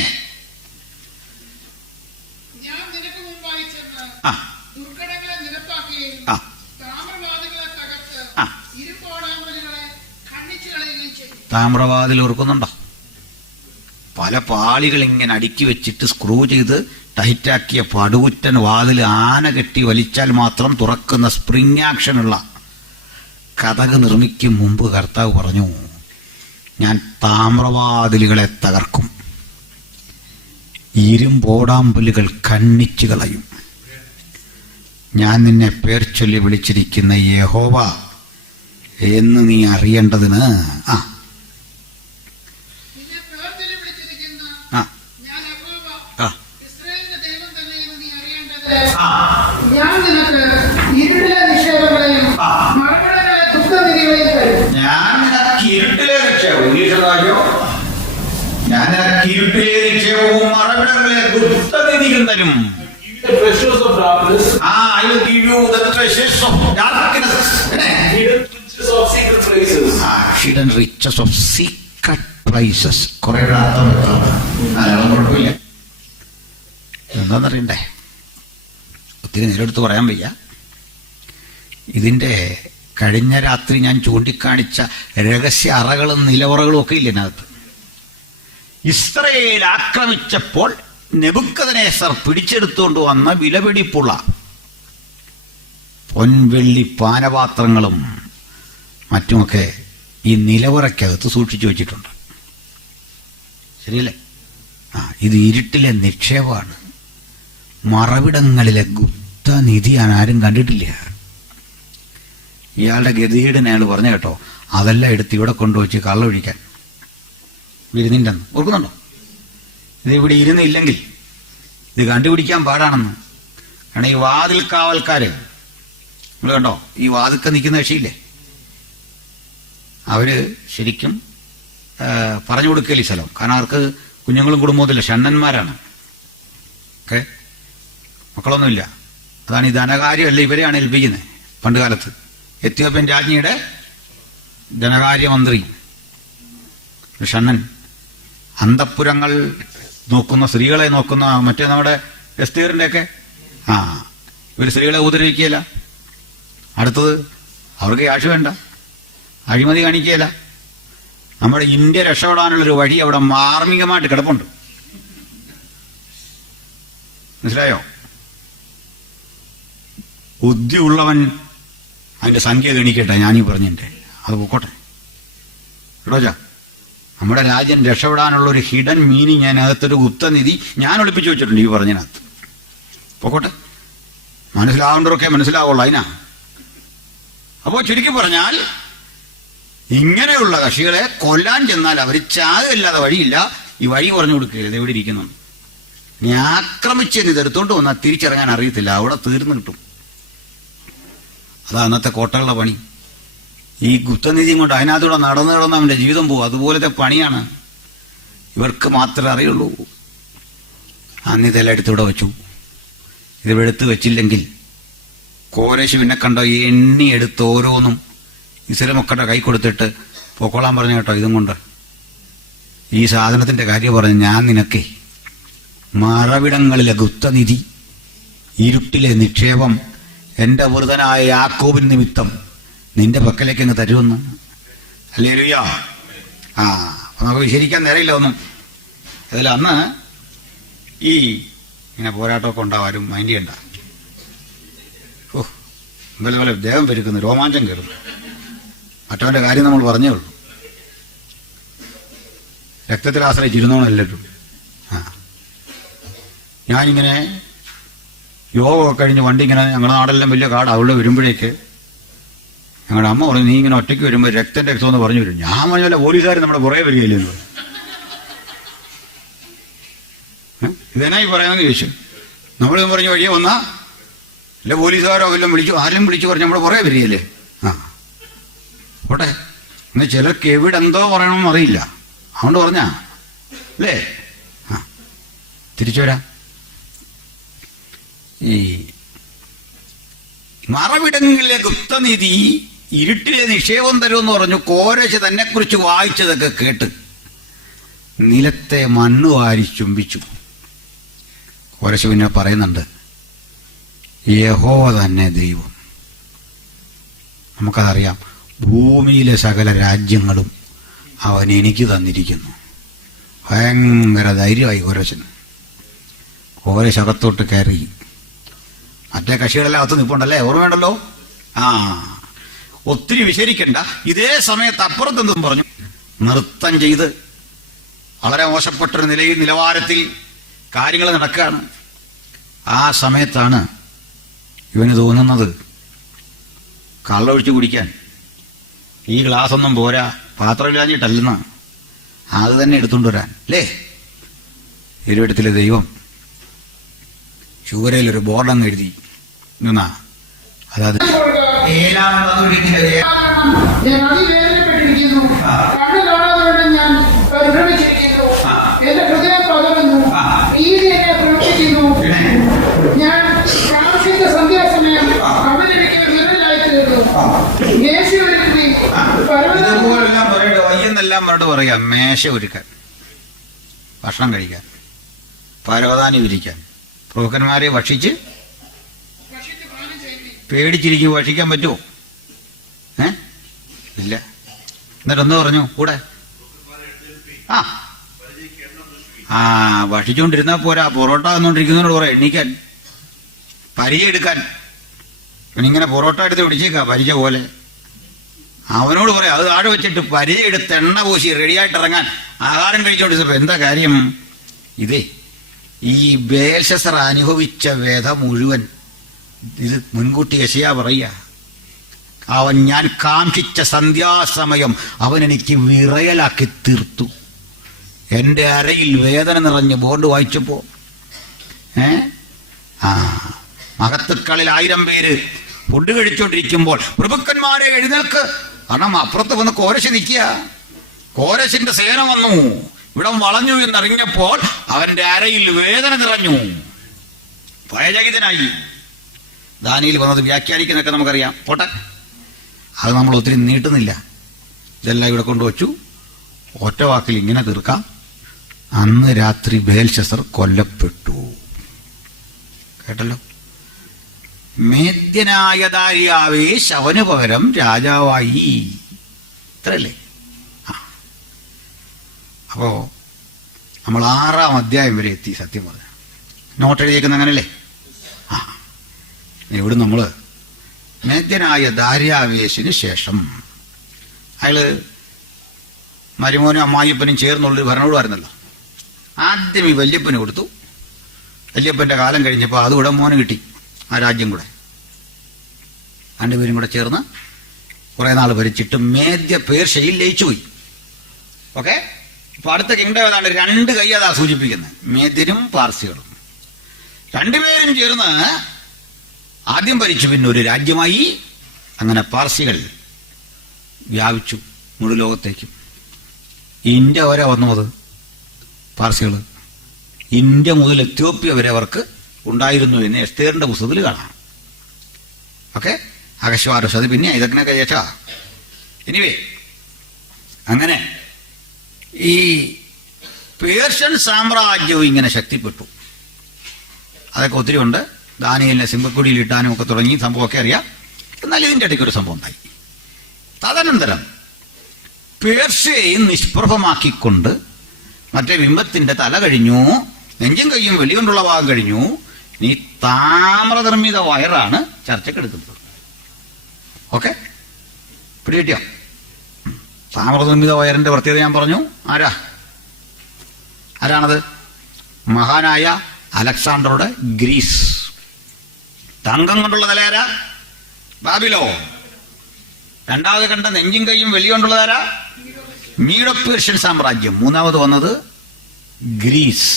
താമ്രവാതിൽ ഓർക്കുന്നുണ്ടോ? പല പാളികൾ ഇങ്ങനെ അടുക്കി വെച്ചിട്ട് സ്ക്രൂ ചെയ്ത് ടൈറ്റാക്കിയ പടുകുറ്റൻ വാതിൽ ആന കെട്ടി വലിച്ചാൽ മാത്രം തുറക്കുന്ന സ്പ്രിംഗ് ആക്ഷനുള്ള കതക് നിർമ്മിക്കും മുമ്പ് കർത്താവ് പറഞ്ഞു, ഞാൻ താമ്രവാതിലുകളെ തകർക്കും, ഇരുമ്പോടാമ്പലുകൾ ഖണ്ഡിച്ചു കളയും. ഞാൻ നിന്നെ പേർ ചൊല്ലി വിളിച്ചിരിക്കുന്ന യഹോവ എന്ന് നീ അറിയേണ്ടതിന് നിക്ഷേപവും മറവിടങ്ങളെ ഗുപ്തനിധിയും തരും. I will give you the treasures of darkness. Hidden riches of secret places. കുറെ കുഴപ്പമില്ല. എന്താന്നറിയണ്ടേ? ഒത്തിരി നേരെടുത്ത് പറയാൻ വയ്യ. ഇതിൻ്റെ കഴിഞ്ഞ രാത്രി ഞാൻ ചൂണ്ടിക്കാണിച്ച രഹസ്യ അറകളും നിലവറകളും ഒക്കെ ഇല്ല ഇതിനകത്ത്. ഇസ്രായേൽ ആക്രമിച്ചപ്പോൾ നെബൂഖദ്നേസർ പിടിച്ചെടുത്തുകൊണ്ട് വന്ന വിലപിടിപ്പുള്ള പൊൻവെള്ളി പാനപാത്രങ്ങളും മറ്റുമൊക്കെ ഈ നിലവറയ്ക്കകത്ത് സൂക്ഷിച്ചു വച്ചിട്ടുണ്ട്. ശരിയല്ലേ? ഇത് ഇരുട്ടിലെ നിക്ഷേപമാണ്. മറവിടങ്ങളിലെ ഗുപ്തനിധി ആരും കണ്ടിട്ടില്ല. ഇയാളുടെ ഗതികേടിനെ അയാൾ പറഞ്ഞു കേട്ടോ, അതെല്ലാം എടുത്ത് ഇവിടെ കൊണ്ടുവച്ച് കള്ളൊഴിക്കാൻ ഇരുന്നിണ്ടെന്ന് ഓർക്കുന്നുണ്ടോ? ഇത് ഇവിടെ ഇരുന്നില്ലെങ്കിൽ ഇത് കണ്ടുപിടിക്കാൻ പാടാണെന്ന്. കാരണം ഈ വാതിൽ കാവൽക്കാര് നിങ്ങൾ കണ്ടോ, ഈ വാതിൽക്ക് നിൽക്കുന്ന കക്ഷിയില്ലേ, അവര് ശരിക്കും പറഞ്ഞു കൊടുക്കല് ഈ സ്ഥലം. കാരണം അവർക്ക് കുഞ്ഞുങ്ങളും കുടുംബത്തില്ല, ഷണ്ണന്മാരാണ്. ഓക്കെ, മക്കളൊന്നുമില്ല. അതാണ് ഈ ധനകാര്യമല്ല ഇവരെയാണ് ഏൽപ്പിക്കുന്നത്. പണ്ട് കാലത്ത് എത്യോപ്യൻ രാജ്ഞിയുടെ ധനകാര്യമന്ത്രി ഷണ്ണൻ അന്തഃപുരങ്ങൾ നോക്കുന്ന, സ്ത്രീകളെ നോക്കുന്ന, മറ്റേ നമ്മുടെ എസ്തേറിന്റെ ഒക്കെ ഇവർ സ്ത്രീകളെ ഉപദ്രവിക്കുകയില്ല. അടുത്തത് അവർക്ക് ക്യാഷ് വേണ്ട, അഴിമതി കാണിക്കുകയില്ല. നമ്മുടെ ഇന്ത്യ രക്ഷപ്പെടാനുള്ളൊരു വഴി അവിടെ മാർമികമായിട്ട് കിടപ്പുണ്ട്. മനസ്സിലായോ? ബുദ്ധിയുള്ളവൻ അതിന്റെ സംഖ്യ ഗണിക്കട്ടെ, ഞാനീ പറഞ്ഞിട്ട് അത് പോക്കോട്ടെ. കേട്ടോച്ചാ, നമ്മുടെ രാജ്യം രക്ഷപ്പെടാനുള്ള ഒരു ഹിഡൻ മീനിങ് അതിനകത്തൊരു ഗുപ്തനിധി ഞാൻ ഒളിപ്പിച്ചു വെച്ചിട്ടുണ്ട് ഈ പറഞ്ഞതിനകത്ത്. പോക്കോട്ടെ, മനസ്സിലാവേണ്ടവരൊക്കെ മനസ്സിലാവുള്ളൂ അതിനാ. അപ്പോൾ ചുരുക്കി പറഞ്ഞാൽ ഇങ്ങനെയുള്ള കക്ഷികളെ കൊല്ലാൻ ചെന്നാൽ അവർ ചാകല്ലാതെ വഴിയില്ല. ഈ വഴി പറഞ്ഞു കൊടുക്കരുത്, എവിടെ ഇരിക്കുന്നു. നീ ആക്രമിച്ച് ഇത് എടുത്തോണ്ട് വന്നാൽ തിരിച്ചിറങ്ങാൻ അറിയത്തില്ല, അവിടെ തീർന്നു കിട്ടും. അതാ അന്നത്തെ കോട്ടകളുടെ പണി. ഈ ഗുപ്തനിധിയും കൊണ്ട് അതിനകത്തൂടെ നടന്നു നടന്ന് അവന്റെ ജീവിതം പോകും. അതുപോലത്തെ പണിയാണ്. ഇവർക്ക് മാത്രമേ അറിയുള്ളൂ. അന്നിതെല്ലാം എടുത്തിവിടെ വെച്ചു. ഇതിവിടെ എടുത്ത് വെച്ചില്ലെങ്കിൽ കോരേശ് പിന്നെ കണ്ടോ എണ്ണി എടുത്ത് ഓരോന്നും ഇസ്രായേൽ മക്കളുടെ കൈ കൊടുത്തിട്ട് പൊക്കോളാൻ പറഞ്ഞു കേട്ടോ. ഇതും കൊണ്ട് ഈ സാധനത്തിന്റെ കാര്യം പറഞ്ഞ് ഞാൻ നിനക്കേ മറവിടങ്ങളിലെ ഗുപ്തനിധി, ഇരുട്ടിലെ നിക്ഷേപം എന്റെ വൃതനായ യാക്കോബിൻ നിമിത്തം നിന്റെ പക്കലേക്ക് അങ്ങ് തരുമെന്ന്. ഹല്ലേലൂയാ. അപ്പൊ നമുക്ക് വിശദീകരിക്കാൻ നേരമില്ല ഒന്നും. അതിൽ അന്ന് ഈ ഇങ്ങനെ പോരാട്ടമൊക്കെ ഉണ്ടാവും, ആരും മൈൻഡ് ചെയ്യണ്ട. പോലെ ദേഹം പെരുക്കുന്നു, രോമാഞ്ചം കയറുന്നു. മറ്റവന്റെ കാര്യം നമ്മൾ പറഞ്ഞേ ഉള്ളൂ. രക്തത്തിൽ ആശ്രയിച്ചിരുന്നോണം എല്ലാവരും. ഞാനിങ്ങനെ യോഗമൊക്കെ കഴിഞ്ഞ് വണ്ടി ഇങ്ങനെ, ഞങ്ങളുടെ നാടെല്ലാം വലിയ കാട്, അവിടെ വരുമ്പോഴേക്ക് ഞങ്ങളുടെ അമ്മ പറഞ്ഞു, നീ ഇങ്ങനെ ഒറ്റയ്ക്ക് വരുമ്പോൾ രക്തം എന്ന് പറഞ്ഞു വരും. ഞാൻ പറഞ്ഞല്ല, പോലീസുകാർ നമ്മുടെ പുറകെ വരികയില്ലെന്ന്. ഇതെന്നായി പറയാമെന്ന് ചോദിച്ചു. നമ്മളിതും പറഞ്ഞു വഴിയെ വന്നാ അല്ലെ പോലീസുകാരോ എല്ലാം വിളിച്ചു, ആരും വിളിച്ചു പറഞ്ഞു നമ്മുടെ പുറകെ വരികയല്ലേ. പോട്ടെ, എന്നാൽ ചിലർക്ക് എവിടെ എന്തോ പറയണമെന്ന് അറിയില്ല, അതുകൊണ്ട് പറഞ്ഞാ അല്ലേ. തിരിച്ചു വരാം. ഈ മറവിടങ്ങളിലെ ഗുപ്തനിധി, ഇരുട്ടിലെ നിക്ഷേപം തരുമെന്ന് പറഞ്ഞു. കോരേശ് തന്നെ കുറിച്ച് വായിച്ചതൊക്കെ കേട്ട് നിലത്തെ മണ്ണ് വാരി ചുംബിച്ചു. കോരേശ് പിന്നെ പറയുന്നുണ്ട്, യഹോവ തന്നെ ദൈവം. നമുക്കതറിയാം, ഭൂമിയിലെ സകല രാജ്യങ്ങളും അവൻ എനിക്ക് തന്നിരിക്കുന്നു. ഭയങ്കര ധൈര്യമായി കോരേശന്. കോരേശ് അകത്തോട്ട് കയറി. മറ്റേ കക്ഷികളെല്ലാം അകത്ത് നിൽപ്പുണ്ടല്ലേ, ഓർമ്മയുണ്ടല്ലോ. ഒത്തിരി വിശേഷിക്കണ്ട. ഇതേ സമയത്ത് അപ്പുറത്തെന്തും പറഞ്ഞു, നൃത്തം ചെയ്ത് വളരെ മോശപ്പെട്ടൊരു നിലവാരത്തിൽ കാര്യങ്ങൾ നടക്കുകയാണ്. ആ സമയത്താണ് ഇവന് തോന്നുന്നത് കള്ളൊഴിച്ച് കുടിക്കാൻ ഈ ഗ്ലാസ് ഒന്നും പോരാ, പാത്രമില്ലാഞ്ഞിട്ടല്ലെന്ന് അത് തന്നെ എടുത്തുകൊണ്ട് വരാൻ അല്ലേ. ഇരുവിടത്തിലെ ദൈവം ചുവരയിലൊരു ബോർഡങ്ങ് എഴുതി നിന്നാ, അതായത് ഇതുപോലെല്ലാം പറയട്ടെ, വയ്യെന്നെല്ലാം പറഞ്ഞിട്ട് പറയാം. മേശ ഒരുക്കാൻ, ഭക്ഷണം കഴിക്കാൻ, പരവതാനി വിരിക്കാൻ, പ്രഭുക്കന്മാരെ ഭക്ഷിച്ച് പേടിച്ചിരിക്കും, ഭക്ഷിക്കാൻ പറ്റുമോ? ഇല്ല. എന്നിട്ടൊന്ന് പറഞ്ഞു കൂടെ, ഭക്ഷിച്ചുകൊണ്ടിരുന്നാ പോരാ, പൊറോട്ട തന്നുകൊണ്ടിരിക്കുന്നവരോട് പറയാം എണ്ണീക്കാൻ, പരിചയം എടുക്കാൻ. പിന്നിങ്ങനെ പൊറോട്ട എടുത്ത് പിടിച്ചേക്കാ പരിചയ പോലെ. അവനോട് പറയാം അത് താഴെ വെച്ചിട്ട് പരിചയം എടുത്ത് എണ്ണ പൂശി റെഡിയായിട്ട് ഇറങ്ങാൻ ആഹാരം കഴിച്ചോണ്ടിരുന്നപ്പോ എന്താ കാര്യം? ഇതേ ഈ ബേൽശസ്സർ അനുഭവിച്ച വേദ മുഴുവൻ ഇത് മുൻകൂട്ടി യെശയ്യാ പറയുക. അവൻ ഞാൻ കാക്ഷിച്ച സന്ധ്യാസമയം അവൻ എനിക്ക് വിറയലാക്കി തീർത്തു. എന്റെ അരയിൽ വേദന നിറഞ്ഞ് ബോർഡ് വായിച്ചപ്പോ മഹത്തുക്കളിൽ 1000 പേര് ഫുഡ് കഴിച്ചോണ്ടിരിക്കുമ്പോൾ പ്രഭുക്കന്മാരെ എഴുന്നേൽക്ക്, കാരണം അപ്പുറത്ത് വന്ന് കോരശ് നിൽക്കുക. കോരശിന്റെ സേന വന്നു, ഇവിടം വളഞ്ഞു എന്നറിഞ്ഞപ്പോൾ അവന്റെ അരയിൽ വേദന നിറഞ്ഞു, ഭയചകിതനായി. ദാനിയേൽ വന്നത് വ്യാഖ്യാനിക്കുന്നതൊക്കെ നമുക്കറിയാം. പോട്ടെ, അത് നമ്മൾ ഒത്തിരി നീട്ടുന്നില്ല. ഇതെല്ലാം ഇവിടെ കൊണ്ടുവച്ചു. ഒറ്റ വാക്കിൽ ഇങ്ങനെ തീർക്കാം. അന്ന് രാത്രി ബേൽശസ്സർ കൊല്ലപ്പെട്ടു. കേട്ടല്ലോ. മേദ്യനായ ദാരിയാവേ ശവന് പകരം രാജാവായി. ഇത്രയല്ലേ? അപ്പോ നമ്മൾ 6-ാം അധ്യായം വരെ എത്തി. സത്യം പറഞ്ഞ നോട്ട് എഴുതിയേക്കുന്ന അങ്ങനല്ലേ? ഇവിടെ നമ്മള് മേദ്യനായ ദാര്യാവേശിന് ശേഷം അയാള് മരുമോനും അമ്മായിയപ്പനും ചേർന്നുള്ളൊരു ഭരണകൂടമായിരുന്നല്ലോ. ആദ്യം ഈ വല്യപ്പന് കൊടുത്തു. വല്യപ്പന്റെ കാലം കഴിഞ്ഞപ്പോൾ അതുകൂടെ മോന് കിട്ടി, ആ രാജ്യം കൂടെ. രണ്ടുപേരും കൂടെ ചേർന്ന് കുറെ നാൾ ഭരിച്ചിട്ട് മേദ്യ പേർഷ്യയിൽ ലയിച്ചുപോയി. ഓക്കെ. അപ്പൊ അടുത്ത കിങ്ഡം ഏതാണ്ട് 2 കൈ അതാ സൂചിപ്പിക്കുന്നത്, മേദ്യരും പാർസികളും. രണ്ടുപേരും ചേർന്ന് ആദ്യം ഭരിച്ചു, പിന്നെ ഒരു രാജ്യമായി. അങ്ങനെ പാർസികൾ വ്യാപിച്ചു മുഴു ലോകത്തേക്കും. ഇന്ത്യ വരെ വന്നത് പാർസികൾ. ഇന്ത്യ മുതൽ എത്യോപ്യ വരെ അവർക്ക് ഉണ്ടായിരുന്നു എന്ന് എസ്തേറിന്റെ പുസ്തകത്തിൽ കാണാം. ഓക്കെ. അകശ്വാരസ് അത് പിന്നെ ഇതൊക്കെ ചേച്ചാ. എനിവേ, അങ്ങനെ ഈ പേർഷ്യൻ സാമ്രാജ്യവും ഇങ്ങനെ ശക്തിപ്പെട്ടു. അതൊക്കെ ഒത്തിരി ഉണ്ട്. ദാനിയേലിനെ സിംഹക്കുടിയിൽ ഇട്ടാനും ഒക്കെ തുടങ്ങി സംഭവമൊക്കെ അറിയാം. എന്നാൽ ഇതിൻ്റെ ഇടയ്ക്ക് ഒരു സംഭവം ഉണ്ടായി. തദനന്തരം പേർഷ്യയെ നിഷ്പ്രഭമാക്കിക്കൊണ്ട് മറ്റേ ബിംബത്തിന്റെ തല കഴിഞ്ഞു, നെഞ്ചും കൈയും വെളികൊണ്ടുള്ള ഭാഗം കഴിഞ്ഞു. ഇനി താമ്രനിർമ്മിത വയറാണ് ചർച്ചക്കെടുക്കുന്നത്. ഓക്കെ, പിടികിട്ടിയോ? താമ്രനിർമ്മിത വയറിന്റെ പ്രത്യേകത ഞാൻ പറഞ്ഞു. ആരാണത്? മഹാനായ അലക്സാണ്ടറുടെ ഗ്രീസ്. തങ്കം കൊണ്ടുള്ള തലയാരാ? ബാബിലോ. രണ്ടാമത് കണ്ട നെഞ്ചും കൈയും വെളികൊണ്ടുള്ളതാരാ? മീഡോ പേർഷ്യൻ സാമ്രാജ്യം. മൂന്നാമത് വന്നത് ഗ്രീസ്.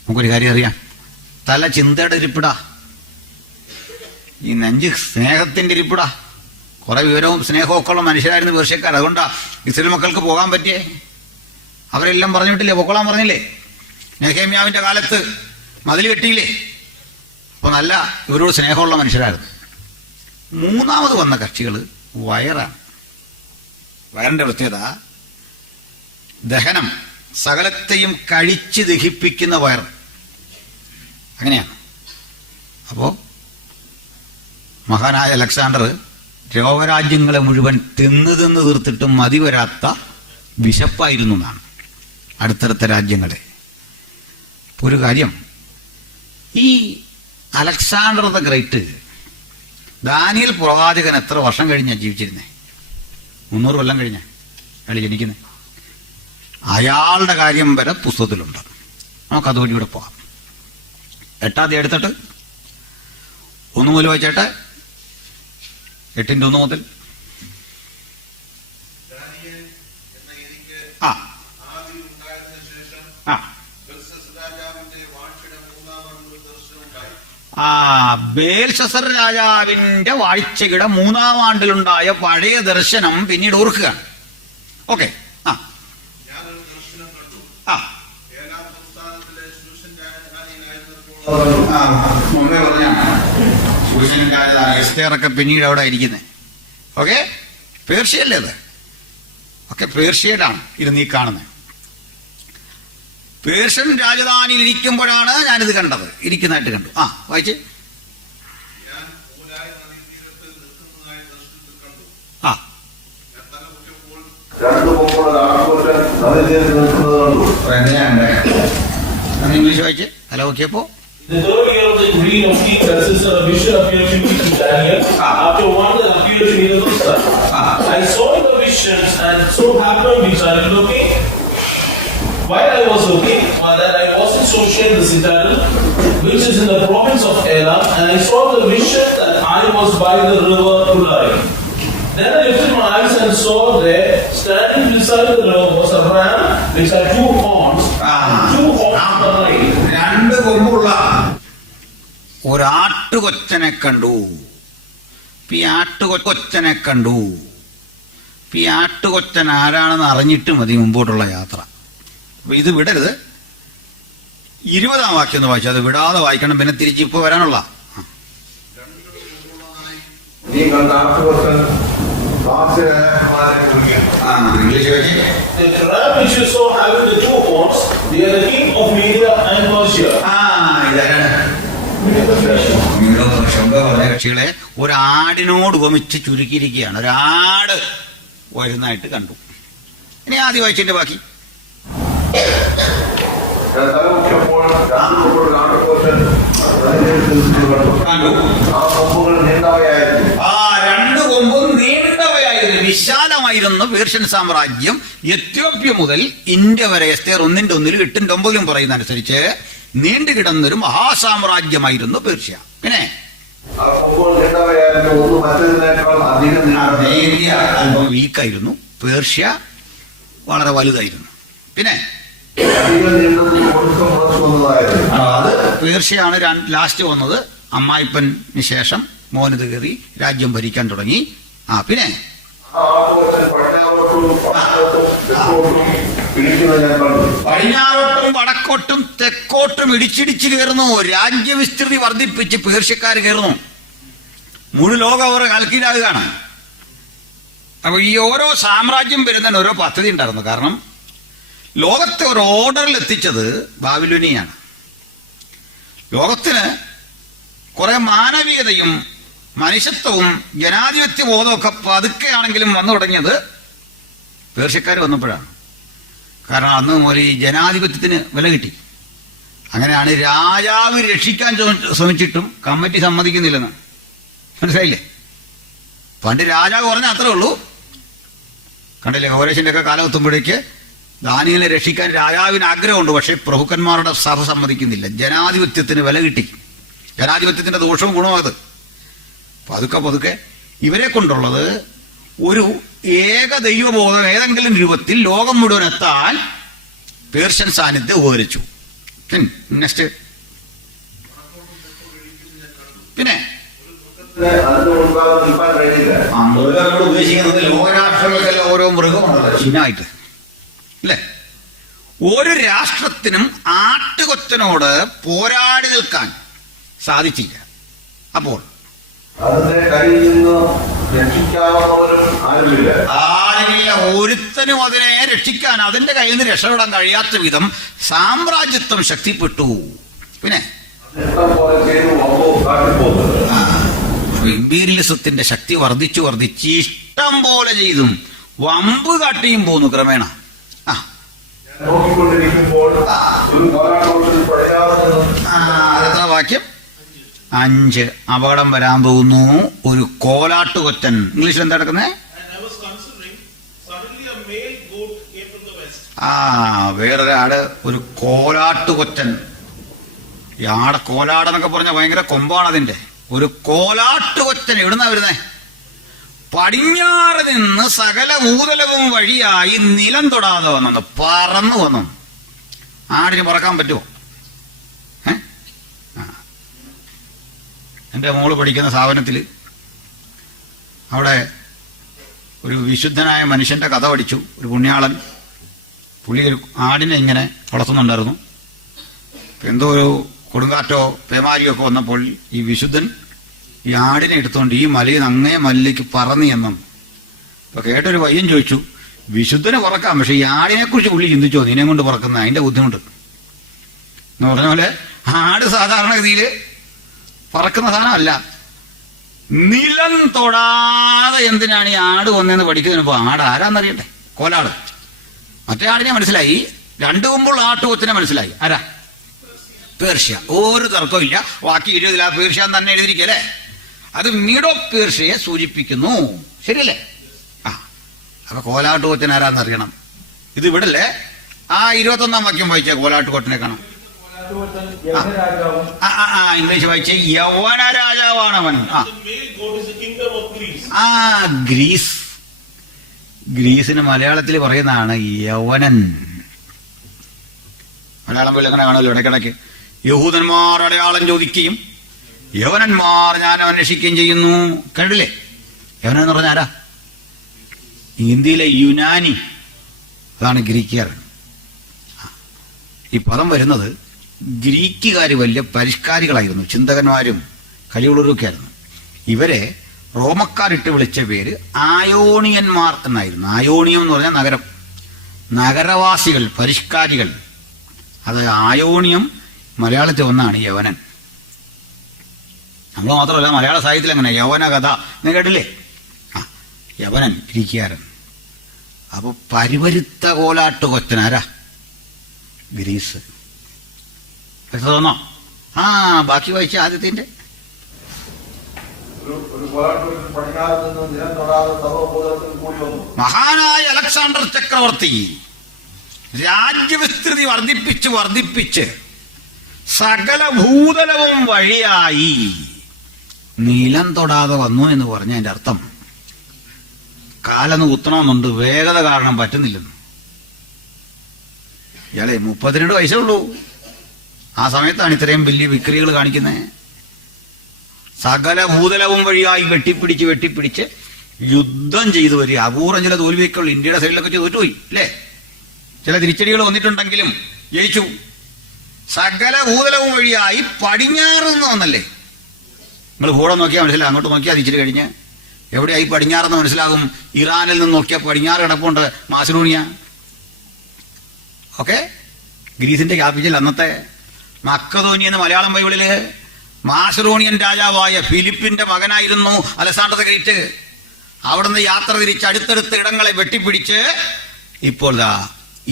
നമുക്കൊരു കാര്യം അറിയാം, തല ചിന്തയുടെ ഇരിപ്പിടാ, ഈ നെഞ്ച് സ്നേഹത്തിന്റെ ഇരിപ്പിടാ. കുറെ വിവരവും സ്നേഹവും ഒക്കെ ഉള്ള മനുഷ്യരായിരുന്നു പേർഷ്യക്കാർ. അതുകൊണ്ടാ ഇസ്രായേൽ മക്കൾക്ക് പോകാൻ പറ്റിയേ. അവരെല്ലാം പറഞ്ഞിട്ടില്ലേ, പൊക്കോളാൻ പറഞ്ഞില്ലേ? നെഹെമ്യാവിന്റെ കാലത്ത് മതിൽ കെട്ടിയില്ലേ? അപ്പൊ നല്ല ഇവരോട് സ്നേഹമുള്ള മനുഷ്യരായിരുന്നു. മൂന്നാമത് വന്ന കക്ഷികൾ വയറാണ്. വയറിന്റെ പ്രത്യേകത ദഹനം, സകലത്തെയും കഴിച്ച് ദഹിപ്പിക്കുന്ന വയർ. അങ്ങനെയാണ്. അപ്പോ മഹാനായ അലക്സാണ്ടർ ലോകരാജ്യങ്ങളെ മുഴുവൻ തിന്ന് തീർത്തിട്ടും മതി വരാത്ത വിശപ്പായിരുന്നു എന്നാണ് അടുത്തടുത്ത രാജ്യങ്ങളെ. ഒരു കാര്യം, ഈ അലക്സാണ്ടർ ദ ഗ്രേറ്റ് ദാനിയേൽ പ്രവാചകൻ എത്ര വർഷം കഴിഞ്ഞാണ് ജീവിച്ചിരുന്നേ? 300 കൊല്ലം കഴിഞ്ഞ അയാൾ ജനിക്കുന്നത്. അയാളുടെ കാര്യം വരെ പുസ്തകത്തിലുണ്ട്. നമുക്കതുവഴി ഇവിടെ പോകാം. 8-ാം തീയതി എടുത്തിട്ട് 1 മുതൽ വായിച്ചേട്ടെ. 8-ന്റെ 1 മുതൽ. ബേൽശസ്സർ രാജാവിന്റെ വാഴ്ചയുടെ 3-ാം ആണ്ടിലുണ്ടായ പഴയ ദർശനം പിന്നീട് ഓർക്കുകയാണ്. ഓക്കെ. എസ്തേറൊക്കെ പിന്നീട് അവിടെ ഇരിക്കുന്നത്. ഓക്കെ, പേർഷ്യല്ലേ അത്? ഒക്കെ പേർഷ്യയിലാണ് ഇത് നീ കാണുന്നത്. പേർഷ്യൻ രാജധാനിയിൽ ഇരിക്കുമ്പോഴാണ് ഞാനിത് കണ്ടത്. ഇരിക്കുന്നതായിട്ട് കണ്ടു. വായിച്ച്. ഇംഗ്ലീഷ് വായിച്ച് ഹലോ നോക്കിയപ്പോ The third year of the reign of King Belshazzar, a vision appeared to me to Daniel. After one that appeared to me in the sun. I saw the visions, and so happened which I was looking. While I was looking, that I was in Shoshan, the citadel, which is in the province of Elam, and I saw the vision that I was by the river Ulai. Then I lifted my eyes and saw there, standing beside the river, was a ram which had two horns, and two horns were raised. രണ്ട് കൊമ്പുള്ള ഒരാട്ടുകൊച്ചനെ കണ്ടു. ഈ ആട്ടുകൊച്ചനെ കണ്ടു. ഈ ആട്ടുകൊച്ചൻ ആരാണെന്ന് അറിഞ്ഞിട്ട് മതി മുമ്പോട്ടുള്ള യാത്ര. അപ്പൊ ഇത് വിടരുത്. 20-ാം വാക്യം ഒന്ന് വായിച്ചു. അത് വിടാതെ വായിക്കണം. പിന്നെ തിരിച്ച് ഇപ്പൊ വരാനുള്ള ഇംഗ്ലീഷ് വായിച്ചു. The ram which you saw having the two horns, they are the king of Media and Persia. പറഞ്ഞ കക്ഷികളെ ഒരാടിനോട് ഉപമിച്ച് ചുരുക്കിയിരിക്കുകയാണ്. ഒരാട് വരുന്നതായിട്ട് കണ്ടു. ഇനി ആദ്യം വായിച്ചതിന്റെ ബാക്കി. ആ രണ്ട് കൊമ്പും നീണ്ടവയായിരുന്നു, വിശാലമായിരുന്നു. പേർഷ്യൻ സാമ്രാജ്യം എത്യോപ്യ മുതൽ ഇന്ത്യ വരെ എസ്തേർ 1:1 8-9 പറയുന്ന അനുസരിച്ച് നീണ്ടുകിടന്നൊരു മഹാസാമ്രാജ്യമായിരുന്നു പേർഷ്യ. പിന്നെ അല്പം വീക്കായിരുന്നു. പേർഷ്യ വളരെ വലുതായിരുന്നു. പിന്നെ അത് പേർഷ്യയാണ് ലാസ്റ്റ് വന്നത്. അമ്മായിപ്പന് ശേഷം മോനിത് കയറി രാജ്യം ഭരിക്കാൻ തുടങ്ങി. പിന്നെ പടിഞ്ഞാറോട്ടും വടക്കോട്ടും തെക്കോട്ടും ഇടിച്ചിടിച്ച് കയറുന്നു. രാജ്യവിസ്തൃതി വർദ്ധിപ്പിച്ച് പേർഷ്യക്കാർ കയറുന്നു. മുഴു ലോകം അവർ കൽക്കീലാകുകയാണ്. അപ്പൊ ഈ ഓരോ സാമ്രാജ്യം വരുന്നതിന് ഓരോ പദ്ധതി ഉണ്ടായിരുന്നു. കാരണം ലോകത്തെ ഒരു ഓർഡറിൽ എത്തിച്ചത് ബാബിലോണിയാണ്. ലോകത്തിന് കുറെ മാനവീയതയും മനുഷ്യത്വവും ജനാധിപത്യ ബോധമൊക്കെ പതുക്കെയാണെങ്കിലും വന്നു തുടങ്ങിയത് പേർഷ്യക്കാർ വന്നപ്പോഴാണ്. കാരണം അന്ന് മുതൽ ഈ ജനാധിപത്യത്തിന് വില കിട്ടി. അങ്ങനെയാണ് രാജാവ് രക്ഷിക്കാൻ ശ്രമിച്ചിട്ടും കമ്മിറ്റി സമ്മതിക്കുന്നില്ലെന്ന്. മനസ്സിലായില്ലേ? പണ്ട് രാജാവ് പറഞ്ഞാൽ അത്രേ ഉള്ളൂ. കണ്ടില്ലേ, കോരേശന്റെ ഒക്കെ കാലം എത്തുമ്പോഴേക്ക് ദാനിയേലിനെ രക്ഷിക്കാൻ രാജാവിന് ആഗ്രഹമുണ്ട്. പക്ഷേ പ്രഭുക്കന്മാരുടെ സഭ സമ്മതിക്കുന്നില്ല. ജനാധിപത്യത്തിന് വില കിട്ടി. ജനാധിപത്യത്തിന്റെ ദോഷവും ഗുണവും അത്. പതുക്കെ പതുക്കെ ഇവരെ കൊണ്ടുള്ളത് ഒരു ഏക ദൈവബോധം ഏതെങ്കിലും രൂപത്തിൽ ലോകം മുഴുവൻ എത്താൻ പേർഷ്യൻ സാന്നിധ്യം ഉപകരിച്ചു. നെക്സ്റ്റ്. പിന്നെ ഉദ്ദേശിക്കുന്നത് ലോകരാഷ്ട്രങ്ങൾക്കെല്ലാം ഓരോ മൃഗമുണ്ടല്ലോ ചിഹ്നമായിട്ട്, അല്ലേ? ഒരു രാഷ്ട്രത്തിനും ആട്ടുകൊറ്റനോട് പോരാടി നിൽക്കാൻ സാധിച്ചില്ല. അപ്പോൾ ആരില്ല, ഒരുത്തനും അതിനെ രക്ഷിക്കാൻ, അതിന്റെ കയ്യിൽ നിന്ന് രക്ഷപ്പെടാൻ കഴിയാത്ത വിധം സാമ്രാജ്യത്വം ശക്തിപ്പെട്ടു. പിന്നെ ഇമ്പീരിയലിസത്തിന്റെ ശക്തി വർദ്ധിച്ചു വർദ്ധിച്ച് ഇഷ്ടം പോലെ ചെയ്തും വമ്പ് കാട്ടിയും പോന്നു ക്രമേണ. അടുത്ത വാക്യം 5. അപകടം വരാൻ പോകുന്നു. ഒരു കോലാട്ടുകൊറ്റൻ. ഇംഗ്ലീഷിൽ എന്താ നടക്കുന്നത്? വേറൊരാട്, ഒരു കോലാട്ടുകൊറ്റൻ. ഈ കോലാടെന്നൊക്കെ പറഞ്ഞ ഭയങ്കര കൊമ്പാണ് അതിന്റെ. ഒരു കോലാട്ടുകൊറ്റൻ എവിടുന്നാ വരുന്നേ? പടിഞ്ഞാറ് നിന്ന് സകല ഭൂതലവും വഴിയായി നിലം തൊടാതെ വന്നു, പറന്നു വന്നു. ആടിന് പറക്കാൻ പറ്റുമോ? എൻ്റെ മോള് പഠിക്കുന്ന സ്ഥാപനത്തിൽ അവിടെ ഒരു വിശുദ്ധനായ മനുഷ്യന്റെ കഥ പഠിച്ചു. ഒരു പുണ്യാളൻ, പുള്ളി ഒരു ആടിനെ ഇങ്ങനെ വളർത്തുന്നുണ്ടായിരുന്നു. എന്തോ ഒരു കൊടുങ്കാറ്റോ പേമാരിയോ ഒക്കെ വന്നപ്പോൾ ഈ വിശുദ്ധൻ ഈ ആടിനെ എടുത്തുകൊണ്ട് ഈ മലയിൽ നിന്ന് അങ്ങേ മലയിലേക്ക് പറന്നു എന്നും. അപ്പൊ കേട്ടൊരു പയ്യൻ ചോദിച്ചു, വിശുദ്ധനെ പറക്കാം, പക്ഷെ ഈ ആടിനെ കുറിച്ച് പുള്ളി ചിന്തിച്ചോ? നിന്നെ കൊണ്ട് പറക്കുന്ന അതിന്റെ ബുദ്ധിമുട്ട് എന്ന് പറഞ്ഞ പോലെ ആട് സാധാരണഗതിയിൽ പറക്കുന്ന സാധനമല്ല. നിലം തൊടാതെ എന്തിനാണ് ഈ ആട് വന്നതെന്ന് പഠിക്കുന്നതിന്. ആട് ആരാന്നറിയട്ടെ? കോലാട്. മറ്റേ ആടിനെ മനസ്സിലായി, 2 കൊമ്പുള്ള ആട്ടുകൊറ്റനെ മനസ്സിലായി. ആരാ? പേർഷ്യ. ഒരു തർക്കവും ഇല്ല. ബാക്കി 20 പേർഷ്യ തന്നെ എഴുതിയിരിക്കല്ലേ. അത് മീഡോ പേർഷ്യയെ സൂചിപ്പിക്കുന്നു. ശരിയല്ലേ? ആ, അപ്പൊ കോലാട്ടുകൊറ്റൻ ആരാന്നറിയണം. ഇത് ഇവിടല്ലേ ആ 21-ാം വാക്യം വായിച്ച കോലാട്ടുകൊറ്റനെ കാണാം. ഇംഗ്ലീഷ് വായിച്ച യൗവന രാജാവാണവൻ. ഗ്രീസ്. ഗ്രീസിന് മലയാളത്തിൽ പറയുന്നതാണ് യൗവനൻ. മലയാളം പോലെ അങ്ങനെ കാണുമല്ലോ ഇടയ്ക്കിടയ്ക്ക്. യഹൂദന്മാർ അടയാളം ചോദിക്കുകയും യവനന്മാർ ഞാൻ അന്വേഷിക്കുകയും ചെയ്യുന്നു. കണ്ടില്ലേ? യവനൻ എന്ന് പറഞ്ഞ ആരാ? ഇന്ത്യയിലെ യുനാനി, അതാണ് ഗ്രീക്കുകാർ. ഈ പദം വരുന്നത് ഗ്രീക്കുകാർ വലിയ പരിഷ്കാരികളായിരുന്നു, ചിന്തകന്മാരും കഴിവുള്ളവരൊക്കെ ആയിരുന്നു. ഇവരെ റോമക്കാരിട്ട് വിളിച്ച പേര് ആയോണിയന്മാർ എന്നായിരുന്നു. ആയോണിയം എന്ന് പറഞ്ഞാൽ നഗരം, നഗരവാസികൾ, പരിഷ്കാരികൾ. അത് ആയോണിയം മലയാളത്തിൽ ഒന്നാണ് യവനൻ. നമ്മൾ മാത്രമല്ല, മലയാള സാഹിത്യത്തിൽ അങ്ങനെ യവന കഥ എന്ന് കേട്ടില്ലേ? ആ, യവനൻ ഗ്രീക്കുകാരൻ. അപ്പൊ പരിവരുത്ത കോലാട്ട് കൊച്ചനാരാ? ഗ്രീസ്. തോന്നോ? ആ, ബാക്കി വായിച്ച ആദ്യത്തിന്റെ മഹാനായ അലക്സാണ്ടർ ചക്രവർത്തി രാജ്യവിസ്തൃതി വർദ്ധിപ്പിച്ച് സകല ഭൂതലവും വഴിയായി നിലം തൊടാതെ വന്നു എന്ന് പറഞ്ഞ അതിന്റെ അർത്ഥം കാലൊന്ന് കുത്തണമെന്നുണ്ട്, വേഗത കാരണം പറ്റുന്നില്ലെന്ന്. ഇയാളെ 32 വയസ്സേ ഉള്ളൂ. ആ സമയത്താണ് ഇത്രയും വലിയ വിക്രികൾ കാണിക്കുന്നത്. സകല ഭൂതലവും വഴിയായി വെട്ടിപ്പിടിച്ച് യുദ്ധം ചെയ്തു വരിക. അപൂർവം ചില തോൽവിയൊക്കെയുള്ളൂ. ഇന്ത്യയുടെ സൈഡിലൊക്കെ തോറ്റുപോയി അല്ലേ? ചില തിരിച്ചടികൾ വന്നിട്ടുണ്ടെങ്കിലും ജയിച്ചു. സകല ഭൂതലവും വഴിയായി പടിഞ്ഞാറ് നിന്ന് വന്നല്ലേ? നിങ്ങൾ ഭൂടം നോക്കിയാൽ മനസ്സിലാവും. അങ്ങോട്ട് നോക്കിയാൽ തിരിച്ചിട്ട് കഴിഞ്ഞ് എവിടെയായി പടിഞ്ഞാറെന്ന് മനസ്സിലാകും. ഇറാനിൽ നിന്ന് നോക്കിയാൽ പടിഞ്ഞാറ് കിടപ്പുണ്ട് മാസിഡോണിയ. ഓക്കെ, ഗ്രീസിന്റെ ക്യാപിറ്റൽ അന്നത്തെ മക്കതോനി എന്ന് മലയാളം ബൈബിളില്. മാസിഡോണിയൻ രാജാവായ ഫിലിപ്പിന്റെ മകനായിരുന്നു അലക്സാണ്ടർ ദ ഗ്രേറ്റ്. അവിടുന്ന് യാത്ര തിരിച്ച് അടുത്തടുത്ത ഇടങ്ങളെ വെട്ടിപ്പിടിച്ച് ഇപ്പോൾ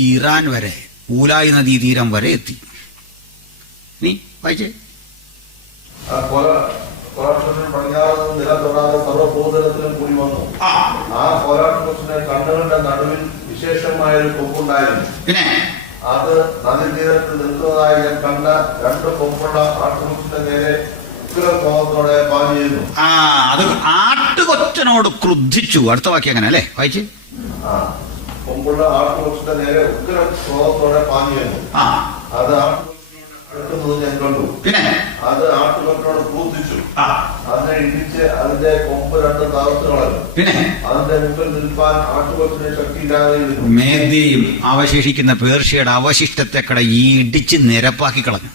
ഇറാൻ വരെ, ഊലായി നദീ തീരം വരെ എത്തി. നീ വായിച്ചേ. കണ്ണുകളുടെ നടുവിൽ വിശേഷമായ ഒരു കൊമ്പുണ്ടായിരുന്നു. പിന്നെ അത് നദീതീരത്ത് നിൽക്കുന്നതായി ഞാൻ കണ്ട 2 കൊമ്പുള്ള ആട്ടുകൊറ്റന്റെ നേരെ ഉഗ്രകോപത്തോടെ പാഞ്ഞിരുന്നു. അത് ആട്ടുകൊറ്റനോട് ക്രുദ്ധിച്ചു. അടുത്ത വാക്യം അങ്ങനെ അല്ലേ? വായിച്ച്. കൊമ്പുള്ള ആട്ടുകൊറ്റന്റെ നേരെ ഉഗ്രകോപത്തോടെ പാഞ്ഞിരുന്നു. അത് അടുക്കുന്നത് ഞാൻ കണ്ടു. പിന്നെ അത് ആട്ടുകൊറ്റനോട് ക്രുദ്ധിച്ചു. അതിനെ ഇടിച്ച് അതിന്റെ കൊമ്പ് 2 തകർത്ത് കളഞ്ഞു. പിന്നെ അതിന്റെ മുമ്പിൽ നിൽപ്പാൻ ആട്ടുകൊറ്റന് ശക്തിയില്ലാതെ മേദ്യയും അവശേഷിക്കുന്ന പേർഷ്യയുടെ അവശിഷ്ടത്തെ ഇടിച്ച് നിരപ്പാക്കി കളഞ്ഞു.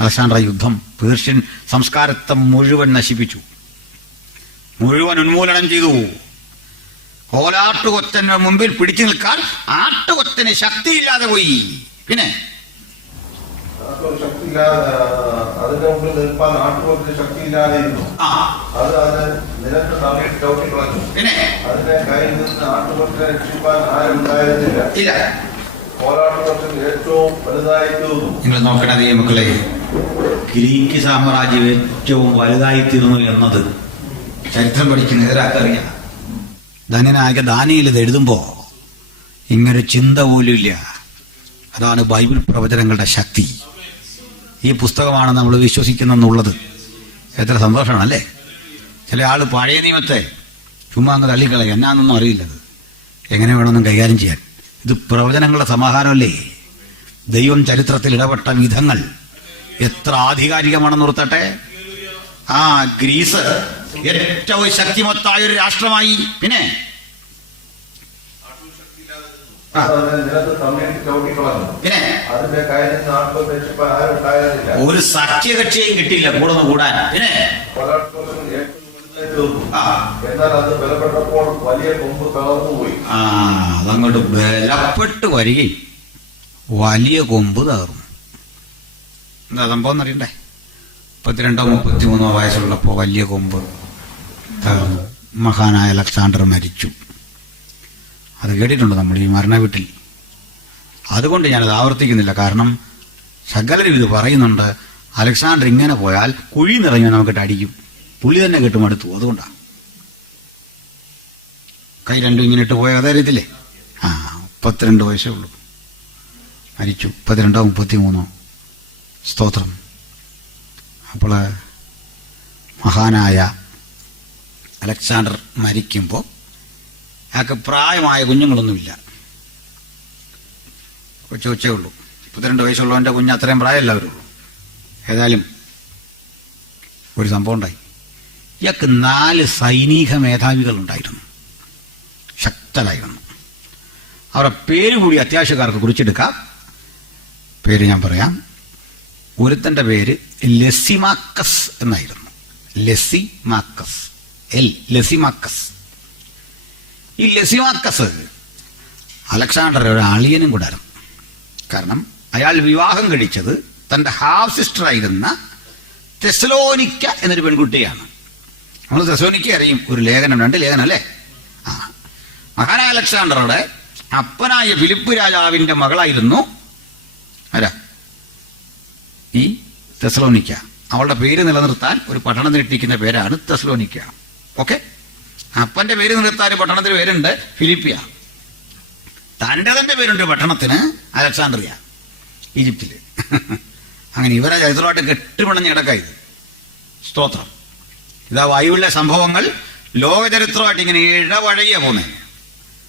അലക്സാണ്ടർ യുദ്ധം പേർഷ്യൻ സംസ്കാരത്തെ മുഴുവൻ നശിപ്പിച്ചു, മുഴുവൻ ഉന്മൂലനം ചെയ്തു. കോലാട്ടുകൊറ്റന്റെ മുമ്പിൽ പിടിച്ചു നിൽക്കാൻ ആട്ടുകൊറ്റന് ശക്തിയില്ലാതെ പോയി. പിന്നെ അതിന്റെ മുമ്പിൽ നിൽപ്പാൻ ആട്ടുകൊറ്റന് ശക്തിയില്ലാതെയിരുന്നു. അത് അതിനെ നിലത്ത് തള്ളിയിട്ട് ചവിട്ടിക്കളഞ്ഞു. പിന്നെ അതിന്റെ കയ്യിൽ നിന്ന് ആട്ടുകൊറ്റനെ രക്ഷിപ്പാൻ ആരും ഉണ്ടായിരുന്നില്ല. കോലാട്ടുകൊറ്റൻ ഏറ്റവും വലുതായി തീർന്നു. നിങ്ങൾ നോക്കണതേ മക്കളെ, ഗ്രീക്ക് സാമ്രാജ്യം ഏറ്റവും വലുതായി തീർന്നു എന്നത് ചരിത്രം പഠിക്കുന്ന ഏതൊരാൾക്കറിയാം. ധനനായക ദാനിയേൽ ഇത് എഴുതുമ്പോ ഇങ്ങനെ ചിന്ത പോലും ഇല്ല. അതാണ് ബൈബിൾ പ്രവചനങ്ങളുടെ ശക്തി. ഈ പുസ്തകമാണ് നമ്മൾ വിശ്വസിക്കുന്നെന്നുള്ളത് എത്ര സന്തോഷമാണല്ലേ? ചില ആൾ പഴയ നിയമത്തെ ചുമ്മാ അങ്ങ് തള്ളിക്കളയും. എന്നാന്നൊന്നും അറിയില്ലത്, എങ്ങനെ വേണമെന്നും കൈകാര്യം ചെയ്യാൻ. ഇത് പ്രവചനങ്ങളുടെ സമാഹാരമല്ലേ? ദൈവം ചരിത്രത്തിൽ ഇടപെട്ട വിധങ്ങൾ എത്ര ആധികാരികമാണെന്ന് ഓർത്തട്ടെ. ഗ്രീസ് ഏറ്റവും ശക്തിമത്തായ ഒരു രാഷ്ട്രമായി. പിന്നെ ഒരു സഖ്യകക്ഷിയും കിട്ടിയില്ല കൂടെ കൂടാൻ. പിന്നെ അതങ്ങോട്ട് ബലപ്പെട്ട് വരികയും വലിയ കൊമ്പ് തകർന്നു. എന്താ സംഭവം എന്നറിയണ്ടേ? 32 33 വയസ്സുള്ളപ്പോ വലിയ കൊമ്പ് തകർന്നു. മഹാനായ അലക്സാണ്ടർ മരിച്ചു. അത് കേട്ടിട്ടുണ്ട് നമ്മൾ ഈ മരണ വീട്ടിൽ. അതുകൊണ്ട് ഞാനത് ആവർത്തിക്കുന്നില്ല. കാരണം സകലരും ഇത് പറയുന്നുണ്ട്. അലക്സാണ്ടർ ഇങ്ങനെ പോയാൽ കുഴി നിറഞ്ഞ് നമുക്കിട്ട് അടിക്കും. പുള്ളി തന്നെ കിട്ടും അടുത്തു. അതുകൊണ്ടാണ് കൈ രണ്ടും ഇങ്ങനെ ഇട്ട് പോയ അതറിയത്തില്ലേ? 32 വയസ്സേ ഉള്ളൂ, മരിച്ചു. 32 33. സ്തോത്രം. അപ്പോൾ മഹാനായ അലക്സാണ്ടർ മരിക്കുമ്പോൾ അയാൾക്ക് പ്രായമായ കുഞ്ഞുങ്ങളൊന്നുമില്ല, കൊച്ചേ ഉള്ളൂ. 32 വയസ്സുള്ളവൻ്റെ കുഞ്ഞ് അത്രയും പ്രായമല്ല അവരുള്ളൂ. ഏതായാലും ഒരു സംഭവം ഉണ്ടായി. ഇയാൾക്ക് 4 സൈനിക മേധാവികളുണ്ടായിരുന്നു, ശക്തരായിരുന്നു. അവരുടെ പേര് കൂടി അത്യാവശ്യക്കാർക്ക് കുറിച്ചെടുക്കാം. പേര് ഞാൻ പറയാം. ഒരുത്തൻ്റെ പേര് ലെസിമാക്കസ് എന്നായിരുന്നു. ലെസിമാക്കസ്. ലെസിമാക്കസ്. ഈ ലെസിമാക്കസ് അലക്സാണ്ടർ ഒരു അളിയനും കൂടായിരുന്നു. കാരണം അയാൾ വിവാഹം കഴിച്ചത് തൻ്റെ ഹാഫ് സിസ്റ്റർ ആയിരുന്ന തെസ്സലോനിക്ക എന്നൊരു പെൺകുട്ടിയാണ്. നമ്മൾ തെസ്സലോനിക്ക അറിയും, ഒരു ലേഖനം, 2 ലേഖനം അല്ലേ? മഹാനായ അലക്സാണ്ടറുടെ അപ്പനായ ഫിലിപ്പ് രാജാവിന്റെ മകളായിരുന്നു ആരാ? ഈ തെസ്സലോനിക്ക. അവളുടെ പേര് നിലനിർത്താൻ ഒരു പട്ടണത്തിന് ഇട്ടിരിക്കുന്ന പേരാണ് തെസ്സലോനിക്ക. ഓക്കെ, അപ്പന്റെ പേര് നിലനിർത്താൻ പട്ടണത്തിന് പേരുണ്ട് ഫിലിപ്പിയ. തൻ്റെ തന്നെ പേരുണ്ട് പട്ടണത്തിന്, അലക്സാണ്ട്രിയ, ഈജിപ്തില്. അങ്ങനെ ഇവരെ ചരിത്രമായിട്ട് കെട്ടുപിണഞ്ഞ് കിടക്കായത്. സ്തോത്രം. ഇതാ ബൈബിളിലെ സംഭവങ്ങൾ ലോകചരിത്രമായിട്ട് ഇങ്ങനെ ഇടവഴകിയ പോന്നെ.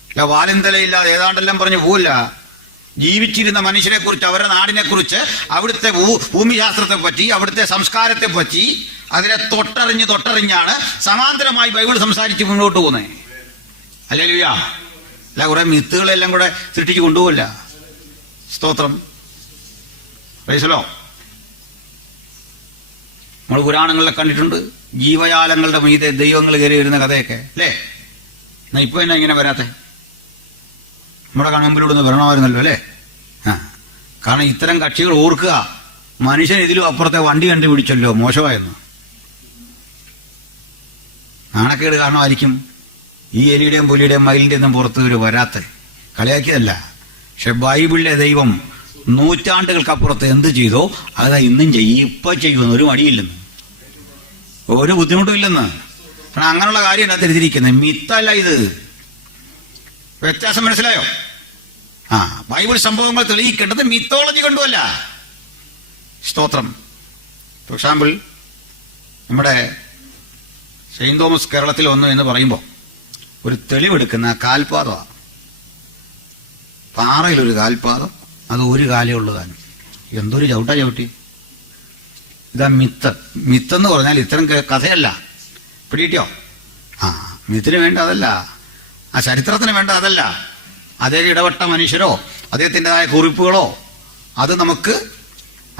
അല്ല വാലിന്തലയില്ലാതെ ഏതാണ്ടെല്ലാം പറഞ്ഞു പോവില്ല. ജീവിച്ചിരുന്ന മനുഷ്യരെ കുറിച്ച്, അവരുടെ നാടിനെ കുറിച്ച്, അവിടുത്തെ ഭൂമിശാസ്ത്രത്തെ പറ്റി, അവിടുത്തെ സംസ്കാരത്തെ പറ്റി അതിനെ തൊട്ടറിഞ്ഞാണ് സമാന്തരമായി ബൈബിൾ സംസാരിച്ച് മുന്നോട്ട് പോകുന്നത്. ഹല്ലേലൂയ. അല്ല കുറെ മിത്തുകളെല്ലാം കൂടെ സൃഷ്ടിച്ച് കൊണ്ടുപോകില്ല. സ്തോത്രം. Praise lord. നമ്മൾ പുരാണങ്ങളിലെ കണ്ടിട്ടുണ്ട് ജീവജാലങ്ങളുടെ മീതെ ദൈവങ്ങൾ കയറി വരുന്ന കഥയൊക്കെ അല്ലേ? എന്നാ ഇപ്പൊ എന്നാ ഇങ്ങനെ വരാത്തെ? നമ്മുടെ കൺമുമ്പിലൂടെ ഒന്ന് വരണമായിരുന്നല്ലോ അല്ലേ? കാരണം ഇത്തരം കക്ഷികൾ ഓർക്കുക, മനുഷ്യൻ ഇതിലും അപ്പുറത്തെ വണ്ടി കണ്ടുപിടിച്ചല്ലോ, മോശമായെന്ന്. നാണക്കേട് കാരണമായിരിക്കും ഈ എലിയുടെയും പുലിയുടെയും മയിലിന്റെ ഒന്നും പുറത്ത് ഒരു വരാത്ത. കളിയാക്കിയതല്ല. പക്ഷെ ബൈബിളിലെ ദൈവം നൂറ്റാണ്ടുകൾക്കപ്പുറത്ത് എന്ത് ചെയ്തോ അതാ ഇന്നും ചെയ്യും, ഇപ്പൊ ചെയ്യുമെന്ന് ഒരു മടിയില്ലെന്ന്, ഒരു ബുദ്ധിമുട്ടും ഇല്ലെന്ന്. കാരണം അങ്ങനെയുള്ള കാര്യം അതിനകത്ത് എഴുതിയിരിക്കുന്നത്. മിത്തല്ല ഇത്. വ്യത്യാസം മനസ്സിലായോ? ബൈബിൾ സംഭവങ്ങൾ തെളിയിക്കേണ്ടത് മിത്തോളജി കൊണ്ടുമല്ല. സ്തോത്രം. ഫോർ എക്സാമ്പിൾ, നമ്മുടെ സെയിന്റ് തോമസ് കേരളത്തിൽ വന്നു എന്ന് പറയുമ്പോൾ ഒരു തെളിവെടുക്കുന്ന കാൽപാദമാണ്. പാറയിലൊരു കാൽപാദം, അത് ഒരു കാലേ ഉള്ളതാണ്. എന്തൊരു ചവിട്ടി. ഇതാ മിത്തെന്ന് പറഞ്ഞാൽ ഇത്തരം കഥയല്ല. പിടിയിട്ടോ? മിത്തിന് വേണ്ട അതല്ല, ആ ചരിത്രത്തിന് വേണ്ട അതല്ല. അതേ ഇടപെട്ട മനുഷ്യരോ അദ്ദേഹത്തിൻ്റെതായ കുറിപ്പുകളോ അത് നമുക്ക്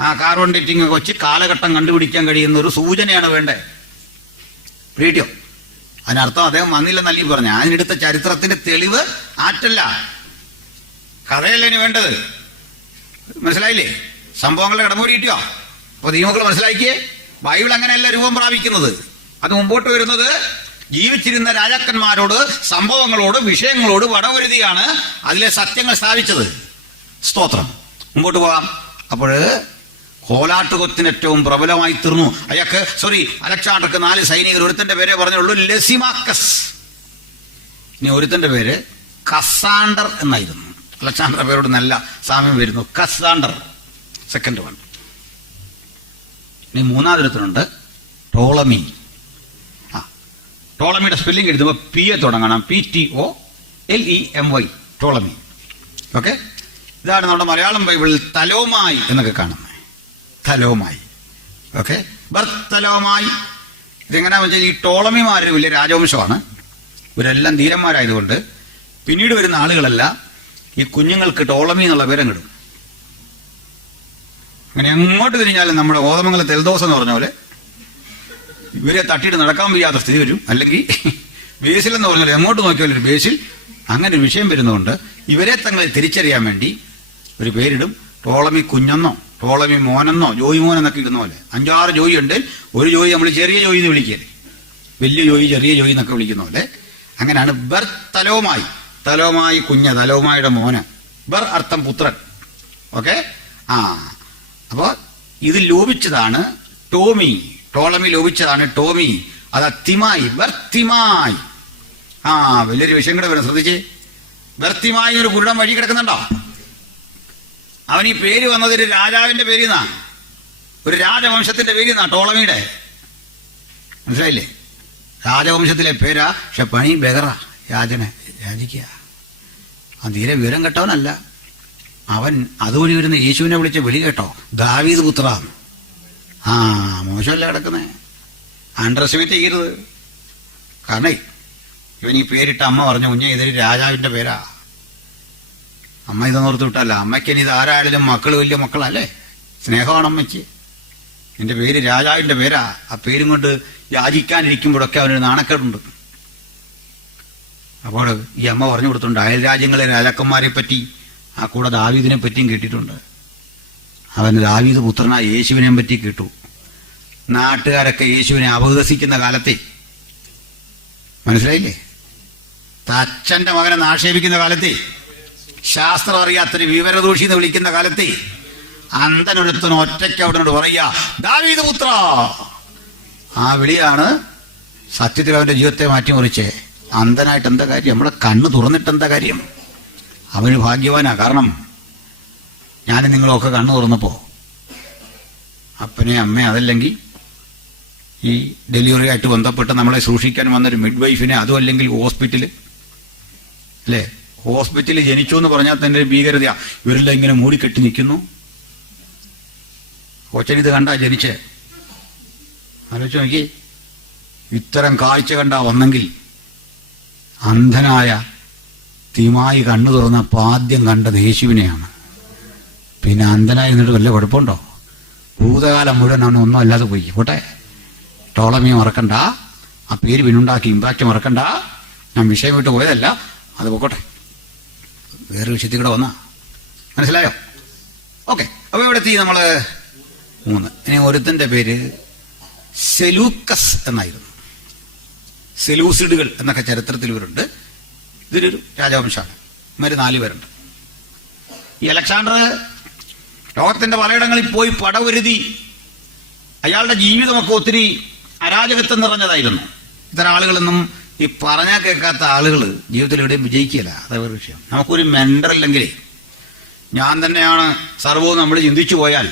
ആ കാർബൺ ഡേറ്റിംഗ് ഒക്കെ വെച്ച് കാലഘട്ടം കണ്ടുപിടിക്കാൻ കഴിയുന്ന ഒരു സൂചനയാണ് വേണ്ടേ. പിടിയിട്ടോ? അതിനർത്ഥം അദ്ദേഹം വന്നില്ലെന്നല്ല പറഞ്ഞ. അതിനെടുത്ത ചരിത്രത്തിന്റെ തെളിവ് ആറ്റല്ല, കഥയല്ല ഇനി വേണ്ടത്. മനസ്സിലായില്ലേ? സംഭവങ്ങളുടെ ഇടമൂടി കിട്ടിയോ? അപ്പൊ നിയമങ്ങൾ മനസ്സിലാക്കിയേ. ബൈബിൾ അങ്ങനെയല്ല രൂപം പ്രാപിക്കുന്നത്. അത് മുമ്പോട്ട് വരുന്നത് ജീവിച്ചിരുന്ന രാജാക്കന്മാരോട്, സംഭവങ്ങളോട്, വിഷയങ്ങളോട് വടവരുതിയാണ് അതിലെ സത്യങ്ങൾ സ്ഥാപിച്ചത്. സ്തോത്രം. മുമ്പോട്ട് പോകാം. അപ്പോൾ കോലാട്ടുകൊത്തിന് ഏറ്റവും പ്രബലമായി തീർന്നു. അലക്സാണ്ടർക്ക് 4 സൈനികർ. ഒരുത്തന്റെ പേരെ പറഞ്ഞുള്ളൂ, ലെസിമാക്കസ്. ഇനി ഒരുത്തന്റെ പേര് കസാണ്ടർ എന്നായിരുന്നു. അലക്സാണ്ടറുടെ പേരോട് നല്ല സാമ്യം വരുന്നു. Cassander, second one. ഇനി മൂന്നാമതൊരുത്തനുണ്ട്, ടോളമി. ടോളമിയുടെ സ്പെല്ലിംഗ് എഴുതുമ്പോൾ പി എ തുടങ്ങണം, PTOLEMY, ടോളമി. ഓക്കെ, ഇതാണ് നമ്മുടെ മലയാളം ബൈബിളിൽ തലോമായി എന്നൊക്കെ കാണുന്നത്. തലോമായി. ഓക്കെ, ബർത്തലോമായി. ഇതെങ്ങനെയാണെന്ന് വെച്ചാൽ ഈ ടോളമിമാരൊരു വലിയ രാജവംശമാണ്. ഇവരെല്ലാം ധീരന്മാരായതുകൊണ്ട് പിന്നീട് വരുന്ന ആളുകളെല്ലാം ഈ കുഞ്ഞുങ്ങൾക്ക് ടോളമി എന്നുള്ള പേരങ്ങിടും. അങ്ങനെ എങ്ങോട്ട് തിരിഞ്ഞാലും നമ്മുടെ ഓതമംഗലത്തെ എൽദോസ് എന്ന് പറഞ്ഞ പോലെ ഇവരെ തട്ടിയിട്ട് നടക്കാൻ വയ്യാത്ത സ്ഥിതി വരും. അല്ലെങ്കിൽ ബേസിൽ എന്ന് പറഞ്ഞാൽ എങ്ങോട്ട് നോക്കിയാലും ഒരു ബേസിൽ അങ്ങനെ ഒരു വിഷയം വരുന്നതുകൊണ്ട് ഇവരെ തങ്ങളെ തിരിച്ചറിയാൻ വേണ്ടി ഒരു പേരിടും. ടോളമി കുഞ്ഞെന്നോ ടോളമി മോനെന്നോ ജോയി മോനെന്നൊക്കെ ഇടുന്ന പോലെ. 5-6 ജോയി ഉണ്ട്. ഒരു ജോയി നമ്മൾ ചെറിയ ജോയി എന്ന് വിളിക്കരുത്, വലിയ ജോയി ചെറിയ ജോയി എന്നൊക്കെ വിളിക്കുന്ന പോലെ. അങ്ങനെയാണ് ബർത്തലോമായി. തലോമായി കുഞ്ഞ്, തലോമായുടെ മോന്. ബർ അർത്ഥം പുത്രൻ. ഓക്കെ. അപ്പോ ഇത് ലോപിച്ചതാണ് ടോമി. ടോളമി ലോപിച്ചതാണ് ടോമി. അത് തിമായി, ബർത്തിമായി. വലിയൊരു വിഷയം കൂടെ വരും, ശ്രദ്ധിച്ച്. ബർത്തിമായി ഒരു കുരുടൻ വഴി കിടക്കുന്നുണ്ടോ? അവൻ ഈ പേര് വന്നത് ഒരു രാജാവിന്റെ പേരിൽ നിന്നാ, ഒരു രാജവംശത്തിന്റെ പേരിൽ നിന്നാ, ടോളമിയുടെ. മനസ്സിലായില്ലേ? രാജവംശത്തിലെ പേരാ. പക്ഷെ പണി ബെഗറ, യാചിക്കുക. തീരെ വിവരം കെട്ടവനല്ല അവൻ. അതുവഴി വരുന്ന യേശുവിനെ വിളിച്ച് വിളി കേട്ടോ, ദാവീദ് പുത്ര. മോശമല്ല കിടക്കുന്നേ, അണ്ടർ എസ്റ്റിമേറ്റ് ചെയ്യരുത്. കാരണം ഇവൻ ഈ പേരിട്ട് അമ്മ പറഞ്ഞു, കുഞ്ഞെ ഇതൊരു രാജാവിന്റെ പേരാ. അമ്മ ഇതൊന്നോർത്ത് വിട്ടല്ല. അമ്മയ്ക്ക് ഇനി ഇത് ആരായാലും മക്കൾ വലിയ മക്കളല്ലേ, സ്നേഹമാണ് അമ്മയ്ക്ക്. എന്റെ പേര് രാജാവിന്റെ പേരാ. ആ പേരും കൊണ്ട് യാചിക്കാനിരിക്കുമ്പോഴൊക്കെ അവനൊരു നാണക്കേടുണ്ട്. അപ്പോൾ ഈ അമ്മ പറഞ്ഞു കൊടുത്തിട്ടുണ്ട്, അയൽ രാജ്യങ്ങളിലെ രാജാക്കന്മാരെ പറ്റി, ആ കൂടെ ദാവീദിനെ പറ്റിയും കേട്ടിട്ടുണ്ട്. അവൻ ദാവീദ് പുത്രനായ യേശുവിനെ പറ്റി കേട്ടു. നാട്ടുകാരൊക്കെ യേശുവിനെ അപഹസിക്കുന്ന കാലത്തെ, മനസ്സിലായില്ലേ? തച്ചന്റെ മകനെ ആക്ഷേപിക്കുന്ന കാലത്തെ, ശാസ്ത്രം അറിയാത്തൊരു വിവരദോഷി എന്ന് വിളിക്കുന്ന കാലത്തെ, അന്ധനൊരുത്തൻ ഒറ്റയ്ക്ക് അവിടെ പറയുക, ദാവീദ് പുത്ര. ആ വിളിയാണ് സത്യത്തിൽ അവന്റെ ജീവിതത്തെ മാറ്റിമറിച്ചേ. അന്ധനായിട്ട് എന്താ കാര്യം? നമ്മളെ കണ്ണ് തുറന്നിട്ട് എന്താ കാര്യം? അവന് ഭാഗ്യവാനാ. കാരണം ഞാൻ നിങ്ങളൊക്കെ കണ്ണു തുറന്നപ്പോ അപ്പനെ അമ്മയെ, അതല്ലെങ്കിൽ ഈ ഡെലിവറി ആയിട്ട് ബന്ധപ്പെട്ട് നമ്മളെ സൂക്ഷിക്കാൻ വന്നൊരു മിഡ് വൈഫിനെ, അതും അല്ലെങ്കിൽ ഹോസ്പിറ്റല്, അല്ലേ? ഹോസ്പിറ്റലിൽ ജനിച്ചു എന്ന് പറഞ്ഞാൽ തന്നെ ഒരു ഭീകരതയാ. ഇവരെല്ലാം ഇങ്ങനെ മൂടിക്കെട്ടി നിൽക്കുന്നു. കൊച്ചനിത് കണ്ടാ ജനിച്ചേ. ആലോചിച്ച് നോക്കി, ഇത്തരം കാഴ്ച കണ്ടാ വന്നെങ്കിൽ. അന്ധനായ തിമായി കണ്ണു തുറന്നപ്പോൾ ആദ്യം കണ്ടത് യേശുവിനെയാണ്. പിന്നെ അന്ധനായി നിന്നിട്ട് വല്ല കുഴപ്പമുണ്ടോ? ഭൂതകാലം മുഴുവൻ അവൻ ഒന്നും അല്ലാതെ പോയി. പോട്ടെ, ടോളമിയെ മറക്കണ്ട, ആ പേര് പിന്നുണ്ടാക്കി ഇമ്പാക്റ്റ് മറക്കണ്ട. ഞാൻ വിഷയം വിട്ട് പോയതല്ല, അത് പോട്ടെ. വേറെ വിഷയത്തിൽ കൂടെ വന്നാ മനസ്സിലായോ? ഓക്കെ. അപ്പൊ ഇവിടെ എത്തി നമ്മള് 3. ഇനി ഒരുത്തന്റെ പേര് സെലൂക്കസ് എന്നായിരുന്നു. സെലൂസിഡുകൾ എന്നൊക്കെ ചരിത്രത്തിൽ ഇവരുണ്ട്. ഇതൊരു രാജവംശമാണ്. ഇവര് 4 പേരുണ്ട്. ഈ അലക്സാണ്ടർ ലോകത്തിന്റെ പലയിടങ്ങളിൽ പോയി പടവരുതി. അയാളുടെ ജീവിതമൊക്കെ ഒത്തിരി അരാജകത്വം നിറഞ്ഞതായിരുന്നു. ഇത്തരം ആളുകളൊന്നും ഈ പറഞ്ഞാൽ കേൾക്കാത്ത ആളുകൾ ജീവിതത്തിൽ എവിടെയും വിജയിക്കില്ല. അതേ ഒരു വിഷയം. നമുക്കൊരു മെന്റർ ഇല്ലെങ്കിലേ, ഞാൻ തന്നെയാണ് സർവ്വവും നമ്മൾ ചിന്തിച്ചു പോയാൽ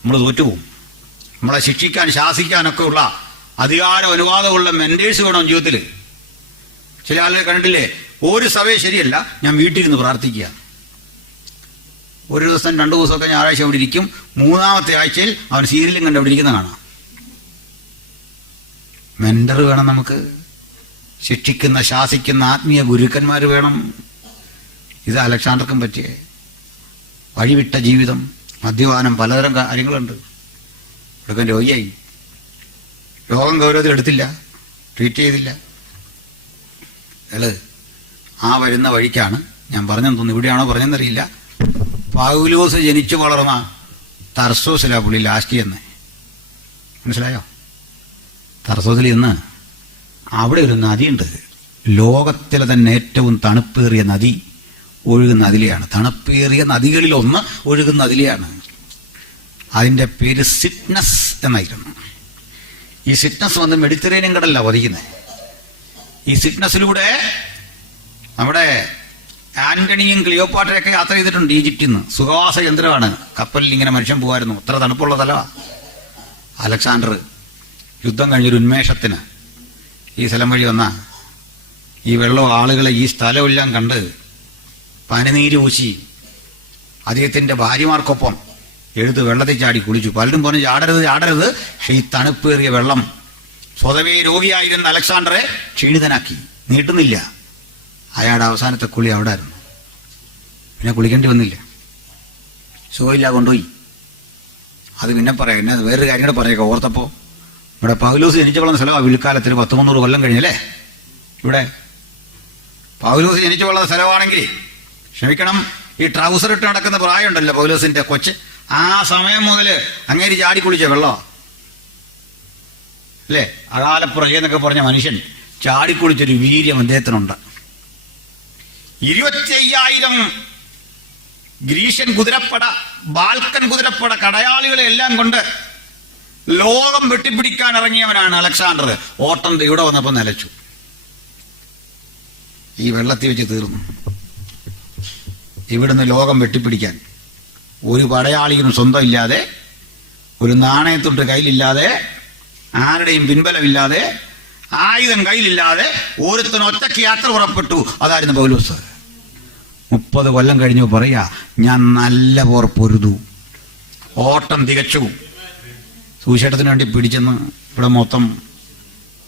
നമ്മൾ തോറ്റുപോകും. നമ്മളെ ശിക്ഷിക്കാൻ ശാസിക്കാനൊക്കെ ഉള്ള അധികാര അനുവാദമുള്ള മെന്റേഴ്സ് വേണം ജീവിതത്തിൽ. ചില ആളുകൾ കണ്ടില്ലേ, ഒരു സഭയെ ശരിയല്ല, ഞാൻ വീട്ടിലിരുന്ന് പ്രാർത്ഥിക്കുക. ഒരു ദിവസം 2 ദിവസമൊക്കെ ഞായറാഴ്ച അവിടെ ഇരിക്കും. 3ാമത്തെ ആഴ്ചയിൽ അവൻ സീരിയലും കണ്ട് അവിടെ ഇരിക്കുന്ന കാണാം. മെന്റർ വേണം നമുക്ക്. ശിക്ഷിക്കുന്ന ശാസിക്കുന്ന ആത്മീയ ഗുരുക്കന്മാർ വേണം. ഇത് അലക്സാണ്ടർക്കും പറ്റിയ വഴിവിട്ട ജീവിതം, മദ്യപാനം, പലതരം കാര്യങ്ങളുണ്ട്. ഇവിടൊക്കെ രോഗിയായി. രോഗം ഗൗരവത്തിൽ എടുത്തില്ല, ട്രീറ്റ് ചെയ്തില്ല. ആ വരുന്ന വഴിക്കാണ് ഞാൻ പറഞ്ഞെന്ന് തോന്നുന്നു, ഇവിടെയാണോ പറഞ്ഞെന്നറിയില്ല, പൗലോസ് ജനിച്ചു വളർന്ന തർസോസിലാ പുള്ളി ലാസ്റ്റ് ചെന്ന്. മനസ്സിലായോ? തർസോസിൽ ഇന്ന് അവിടെ ഒരു നദിയുണ്ട്. ലോകത്തിലെ തന്നെ ഏറ്റവും തണുപ്പേറിയ നദി ഒഴുകുന്ന അതിലെയാണ്. തണുപ്പേറിയ നദികളിലൊന്ന് ഒഴുകുന്ന അതിലെയാണ്. അതിൻ്റെ പേര് സിറ്റ്നസ് എന്നായിരുന്നു. ഈ സിറ്റ്നസ് വന്ന് മെഡിറ്ററേനിയൻ കടലിലാണ് വധിക്കുന്നത്. ഈ സിറ്റ്നസിലൂടെ നമ്മുടെ ആന്റണിയും ക്ലിയോപാട്രയൊക്കെ യാത്ര ചെയ്തിട്ടുണ്ട് ഈജിപ്തിൽ നിന്ന്. സുഖവാസ യന്ത്രമാണ്. കപ്പലിൽ ഇങ്ങനെ മനുഷ്യൻ പോകുമായിരുന്നു. അത്ര തണുപ്പുള്ള സ്ഥലമാണ്. അലക്സാണ്ടർ യുദ്ധം കഴിഞ്ഞൊരു ഉന്മേഷത്തിന് ഈ സ്ഥലം വഴി വന്ന ഈ വെള്ളം ആളുകളെ ഈ സ്ഥലമെല്ലാം കണ്ട് പനിനീര് പൂശി അദ്ദേഹത്തിന്റെ ഭാര്യമാർക്കൊപ്പം വെള്ളത്തിൽ ചാടി കുളിച്ചു. പലരും പറഞ്ഞു ചാടരുത് ചാടരുത്. പക്ഷെ ഈ തണുപ്പേറിയ വെള്ളം സ്വതവേ രോഗിയായിരുന്ന അലക്സാണ്ടറെ ക്ഷീണിതനാക്കി. നീട്ടുന്നില്ല. അയാളുടെ അവസാനത്തെ കുളി അവിടെ ആയിരുന്നു. പിന്നെ കുളിക്കേണ്ടി വന്നില്ല. സുഖമില്ല, കൊണ്ടുപോയി. അത് പിന്നെ പറയാം. പിന്നെ വേറൊരു കാര്യം കൂടെ പറയാം. ഓർത്തപ്പോ ഇവിടെ പൗലോസ് ജനിച്ചു വളർന്ന സ്ഥലമാണ്. വിൽക്കാലത്തിന് 100-300 കൊല്ലം കഴിഞ്ഞല്ലേ. ഇവിടെ പൗലോസ് ജനിച്ചു വളർന്ന സ്ഥലമാണെങ്കിൽ ക്ഷമിക്കണം, ഈ ട്രൗസർ ഇട്ട് നടക്കുന്ന പ്രായമുണ്ടല്ലോ പൗലോസിന്റെ കൊച്ച്, ആ സമയം മുതൽ അങ്ങേര് ചാടി കുളിച്ച വെള്ളം അല്ലേ. അകാലപ്പുറകെ എന്നൊക്കെ പറഞ്ഞ മനുഷ്യൻ ചാടിക്കുളിച്ചൊരു വീര്യം അദ്ദേഹത്തിനുണ്ട്. 25,000 ഗ്രീഷ്യൻ കുതിരപ്പട, ബാൽക്കൻ കുതിരപ്പട, കടയാളികളെ എല്ലാം കൊണ്ട് ലോകം വെട്ടിപ്പിടിക്കാൻ ഇറങ്ങിയവനാണ് അലക്സാണ്ടർ. ഓട്ടം ഇവിടെ വന്നപ്പോൾ നിലച്ചു. ഈ വെള്ളത്തിൽ വെച്ച് തീർന്നു. ഇവിടുന്ന് ലോകം വെട്ടിപ്പിടിക്കാൻ ഒരു പടയാളിയും സ്വന്തം ഇല്ലാതെ, ഒരു നാണയത്തുണ്ട് കയ്യിലില്ലാതെ, ആരുടെയും പിൻബലമില്ലാതെ, ആയുധം കയ്യിലില്ലാതെ ഒരുത്തൻ ഒറ്റയ്ക്ക് യാത്ര പുറപ്പെട്ടു. അതായിരുന്നു പൗലോസ്. 30 കൊല്ലം കഴിഞ്ഞു പറയാ, ഞാൻ നല്ല പോർ പൊരുതു, ഓട്ടം തികച്ചു, സുവിശേഷത്തിന് വേണ്ടി പിടിച്ചെന്ന്. ഇവിടെ മൊത്തം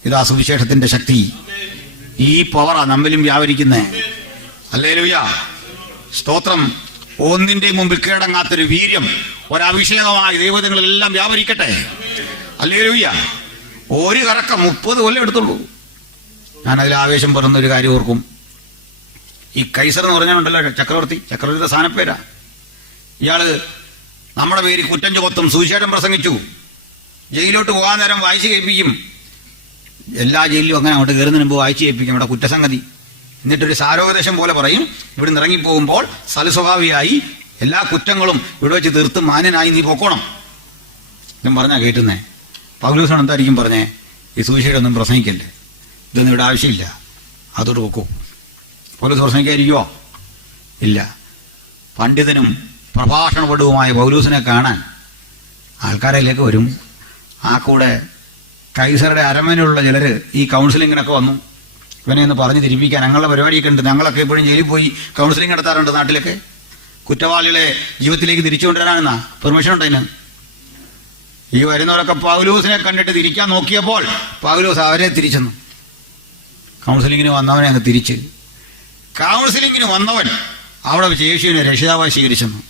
ഇതാ സുവിശേഷത്തിന്റെ ശക്തി. ഈ പവറാ നമ്മിലും വ്യാപരിക്കുന്നേ. ഹല്ലേലൂയ, സ്തോത്രം. ഒന്നിന്റെയും മുമ്പിൽ കീഴടങ്ങാത്തൊരു വീര്യം, ഒരഭിഷേകമായി ദൈവങ്ങളിലെല്ലാം വ്യാപരിക്കട്ടെ. ഹല്ലേലൂയ. ഒരു കറക്കം 30 കൊല്ലം എടുത്തുള്ളൂ. ഞാനതിൽ ആവേശം പറയുന്നൊരു കാര്യം ഓർക്കും. ഈ കൈസർ എന്ന് പറഞ്ഞാലുണ്ടല്ലോ, ചക്രവർത്തിയുടെ സ്ഥാനപ്പേരാ. ഇയാള് നമ്മുടെ പേര് കുറ്റം ചുമത്തും, സുവിശേഷം പ്രസംഗിച്ചു, ജയിലിലോട്ട് പോകാൻ നേരം വായിച്ചു കേൾപ്പിക്കും. എല്ലാ ജയിലിലും അങ്ങനെ അങ്ങോട്ട് കയറുന്നതിന് മുമ്പ് വായിച്ചു കേൾപ്പിക്കും ഇവിടെ കുറ്റസംഗതി. എന്നിട്ടൊരു സാരോപദേശം പോലെ പറയും. ഇവിടെ നിന്ന് ഇറങ്ങിപ്പോകുമ്പോൾ സൽസ്വഭാവിയായി എല്ലാ കുറ്റങ്ങളും ഇവിടെ വെച്ച് തീർത്ത് മാന്യനായി നീ പൊക്കോണം എന്നും പറഞ്ഞാ കേട്ടുന്നേ. പൗലോസാണ് എന്തായിരിക്കും പറഞ്ഞേ, ഈ സുവിശേഷം ഒന്നും പ്രസംഗിക്കല്ലേ, ഇതൊന്നും ഇവിടെ ആവശ്യമില്ല, അതോട് പൊക്കൂ. പൗലോസ് പ്രസംഗിക്കാതിരിക്കുവോ? ഇല്ല. പണ്ഡിതനും പ്രഭാഷണപടുവുമായ പൗലോസിനെ കാണാൻ ആൾക്കാരിലേക്ക് വരും. ആ കൂടെ കൈസറുടെ അരമനയിലുള്ള ചിലർ ഈ കൗൺസിലിങ്ങിനൊക്കെ വന്നു. ഇവനെ ഒന്ന് പറഞ്ഞു തിരിപ്പിക്കാൻ ഞങ്ങളുടെ പരിപാടിയൊക്കെ ഉണ്ട്. ഞങ്ങളൊക്കെ എപ്പോഴും ജയിലിൽ പോയി കൗൺസിലിംഗ് നടത്താറുണ്ട് നാട്ടിലൊക്കെ. കുറ്റവാളികളെ ജീവിതത്തിലേക്ക് തിരിച്ചു കൊണ്ടുവരാനെന്നാ പെർമിഷൻ ഉണ്ടതിന്. ഈ വരുന്നവരൊക്കെ പൗലോസിനെ കണ്ടിട്ട് തിരിക്കാൻ നോക്കിയപ്പോൾ പൗലോസ് അവരെ തിരിച്ചെന്നു. കൗൺസിലിങ്ങിന് വന്നവനെ അങ്ങ് തിരിച്ച്. കൗൺസിലിങ്ങിന് വന്നവൻ അവിടെ വെച്ച് യേശുവിനെ രക്ഷിതാവായി സ്വീകരിച്ചെന്നു.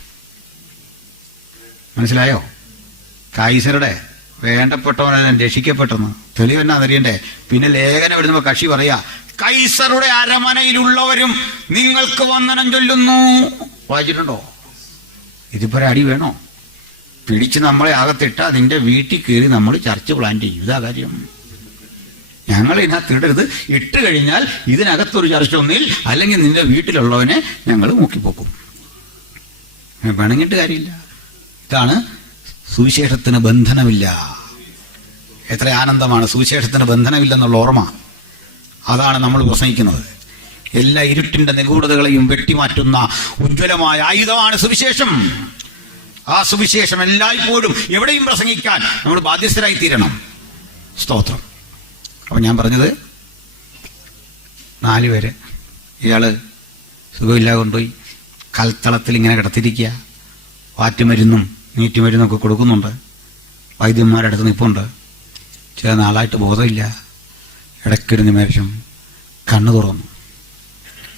മനസ്സിലായോ? കൈസറുടെ വേണ്ടപ്പെട്ടവനെല്ലാം രക്ഷിക്കപ്പെട്ടെന്ന് തെളിവെന്നാന്നറിയണ്ടേ? പിന്നെ ലേഖനം എഴുതുമ്പോൾ കക്ഷി പറയാ, കൈസറുടെ അരമനയിലുള്ളവരും നിങ്ങൾക്ക് വന്ദനം ചൊല്ലുന്നു. വായിച്ചിട്ടുണ്ടോ? ഇതിപ്പോ അടി വേണോ? പിടിച്ച് നമ്മളെ അകത്തിട്ട അതിന്റെ വീട്ടിൽ കയറി നമ്മൾ ചർച്ച പ്ലാൻ ചെയ്യും. ഇതാ കാര്യം. ഞങ്ങൾ ഇതിനകത്ത് ഇടരുത്, ഇട്ട് കഴിഞ്ഞാൽ ഇതിനകത്തൊരു ചർച്ച ഒന്നിൽ, അല്ലെങ്കിൽ നിന്റെ വീട്ടിലുള്ളവനെ ഞങ്ങൾ മുക്കിപ്പോക്കും. പിണങ്ങിട്ട് കാര്യമില്ല. ഇതാണ് സുവിശേഷത്തിന് ബന്ധനമില്ല. എത്ര ആനന്ദമാണ് സുവിശേഷത്തിന് ബന്ധനമില്ലെന്നുള്ള ഓർമ്മ. അതാണ് നമ്മൾ പ്രസംഗിക്കുന്നത്. എല്ലാ ഇരുട്ടിന്റെ നിഗൂഢതകളെയും വെട്ടിമാറ്റുന്ന ഉജ്ജ്വലമായ ആയുധമാണ് സുവിശേഷം. ആ സുവിശേഷം എല്ലായ്പ്പോഴും എവിടെയും പ്രസംഗിക്കാൻ നമ്മൾ ബാധ്യസ്ഥരായി തീരണം. സ്തോത്രം. അപ്പൊ ഞാൻ പറഞ്ഞത് 4 പേര് ഇയാള് സുഖമില്ലാതെ കൊണ്ടുപോയി കൽത്തളത്തിൽ ഇങ്ങനെ കിടത്തിരിക്കുക. വാറ്റുമരുന്നും നീറ്റുമരുന്നൊക്കെ കൊടുക്കുന്നുണ്ട്. വൈദ്യന്മാരുടെ അടുത്ത് നിൽപ്പുണ്ട്. ചില നാളായിട്ട് ബോധമില്ല. ഇടയ്ക്കൊരു നിമിഷം കണ്ണു തുറന്നു.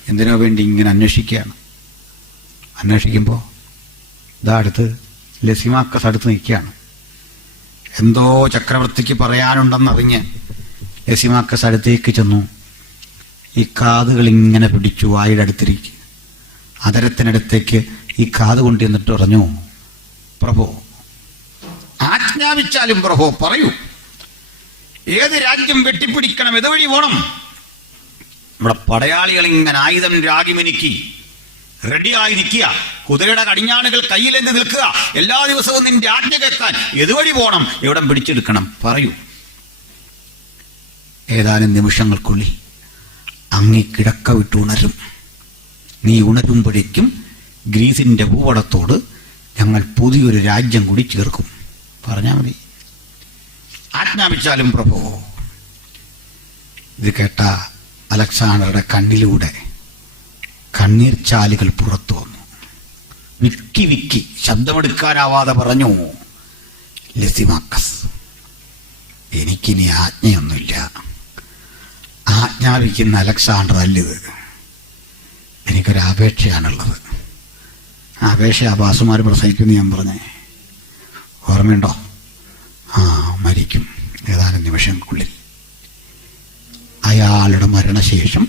എന്തിനോ വേണ്ടി ഇങ്ങനെ അന്വേഷിക്കുകയാണ്. അന്വേഷിക്കുമ്പോൾ ഇതാ അടുത്ത് ലസിമാക്കസ് അടുത്ത് നിൽക്കുകയാണ്. എന്തോ ചക്രവർത്തിക്ക് പറയാനുണ്ടെന്നറിഞ്ഞ് ലസിമാക്കസ് അടുത്തേക്ക് ചെന്നു. ഈ കാതുകൾ ഇങ്ങനെ പിടിച്ചു വായുടെ അടുത്തിരിക്കുക. അതരത്തിനടുത്തേക്ക് ഈ കാത് കൊണ്ട് എന്നിട്ട് പറഞ്ഞു, പ്രഭോ ആജ്ഞാപിച്ചാലും പ്രഭോ പറയൂ, ഏത് രാജ്യം വെട്ടിപ്പിടിക്കണം, ഏതുവഴി പോണം? നമ്മുടെ പടയാളികൾ ഇങ്ങനെ ആയുധം രാഗിമിനിക്കി റെഡിയായി നിൽക്കുക. കുതിരയുടെ കടിഞ്ഞാണുകൾ കയ്യിലെന്ത് നിൽക്കുക. എല്ലാ ദിവസവും നിന്റെ ആജ്ഞ കേൾക്കാൻ ഏതുവഴി പോണം, എവിടം പിടിച്ചെടുക്കണം, പറയൂ. ഏതാനും നിമിഷങ്ങൾക്കുള്ളിൽ അങ്ങി കിടക്ക വിട്ടുണരും. നീ ഉണരുമ്പോഴേക്കും ഗ്രീസിന്റെ ഭൂപടത്തോട് ഞങ്ങൾ പുതിയൊരു രാജ്യം കൂടി ചേർക്കും. പറഞ്ഞാൽ മതി. ആജ്ഞാപിച്ചാലും പ്രഭോ. ഇത് കേട്ട അലക്സാണ്ടറുടെ കണ്ണിലൂടെ കണ്ണീർ ചാലുകൾ പുറത്തു വന്നു. വിക്കി വിക്കി ശബ്ദമെടുക്കാനാവാതെ പറഞ്ഞു, ലസിമാക്കസ്, എനിക്കിനി ആജ്ഞയൊന്നുമില്ല. ആജ്ഞാപിക്കുന്ന അലക്സാണ്ടർ അല്ലിത്. എനിക്കൊരപേക്ഷയാണുള്ളത്. അപേക്ഷ അബാസുമാർ പ്രസംഗിക്കുന്നു ഞാൻ പറഞ്ഞേ. ഓർമ്മയുണ്ടോ? മരിക്കും ഏതാനും നിമിഷങ്ങൾക്കുള്ളിൽ. അയാളുടെ മരണശേഷം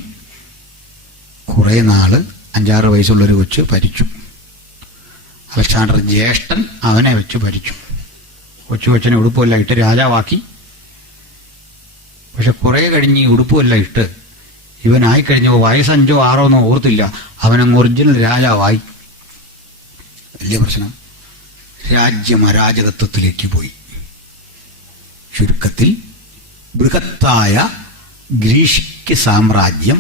കുറേ നാള് 5-6 വയസ്സുള്ളൊരു കൊച്ച് ഭരിച്ചു. അലക്സാണ്ടർ ജ്യേഷ്ഠൻ അവനെ വെച്ച് ഭരിച്ചു. കൊച്ചുകൊച്ചനെ ഉടുപ്പെല്ലാം ഇട്ട് രാജാവാക്കി. പക്ഷെ കുറേ കഴിഞ്ഞ് ഈ ഉടുപ്പെല്ലാം ഇട്ട് ഇവനായിക്കഴിഞ്ഞപ്പോൾ വയസ്സ് 5 or 6 ഒന്നും ഓർത്തില്ല, അവനങ്ങ് ഒറിജിനൽ രാജാവായി. വലിയ പ്രശ്നം. രാജ്യം അരാജകത്വത്തിലേക്ക് പോയി. ചുരുക്കത്തിൽ ബൃഹത്തായ ഗ്രീക്ക് സാമ്രാജ്യം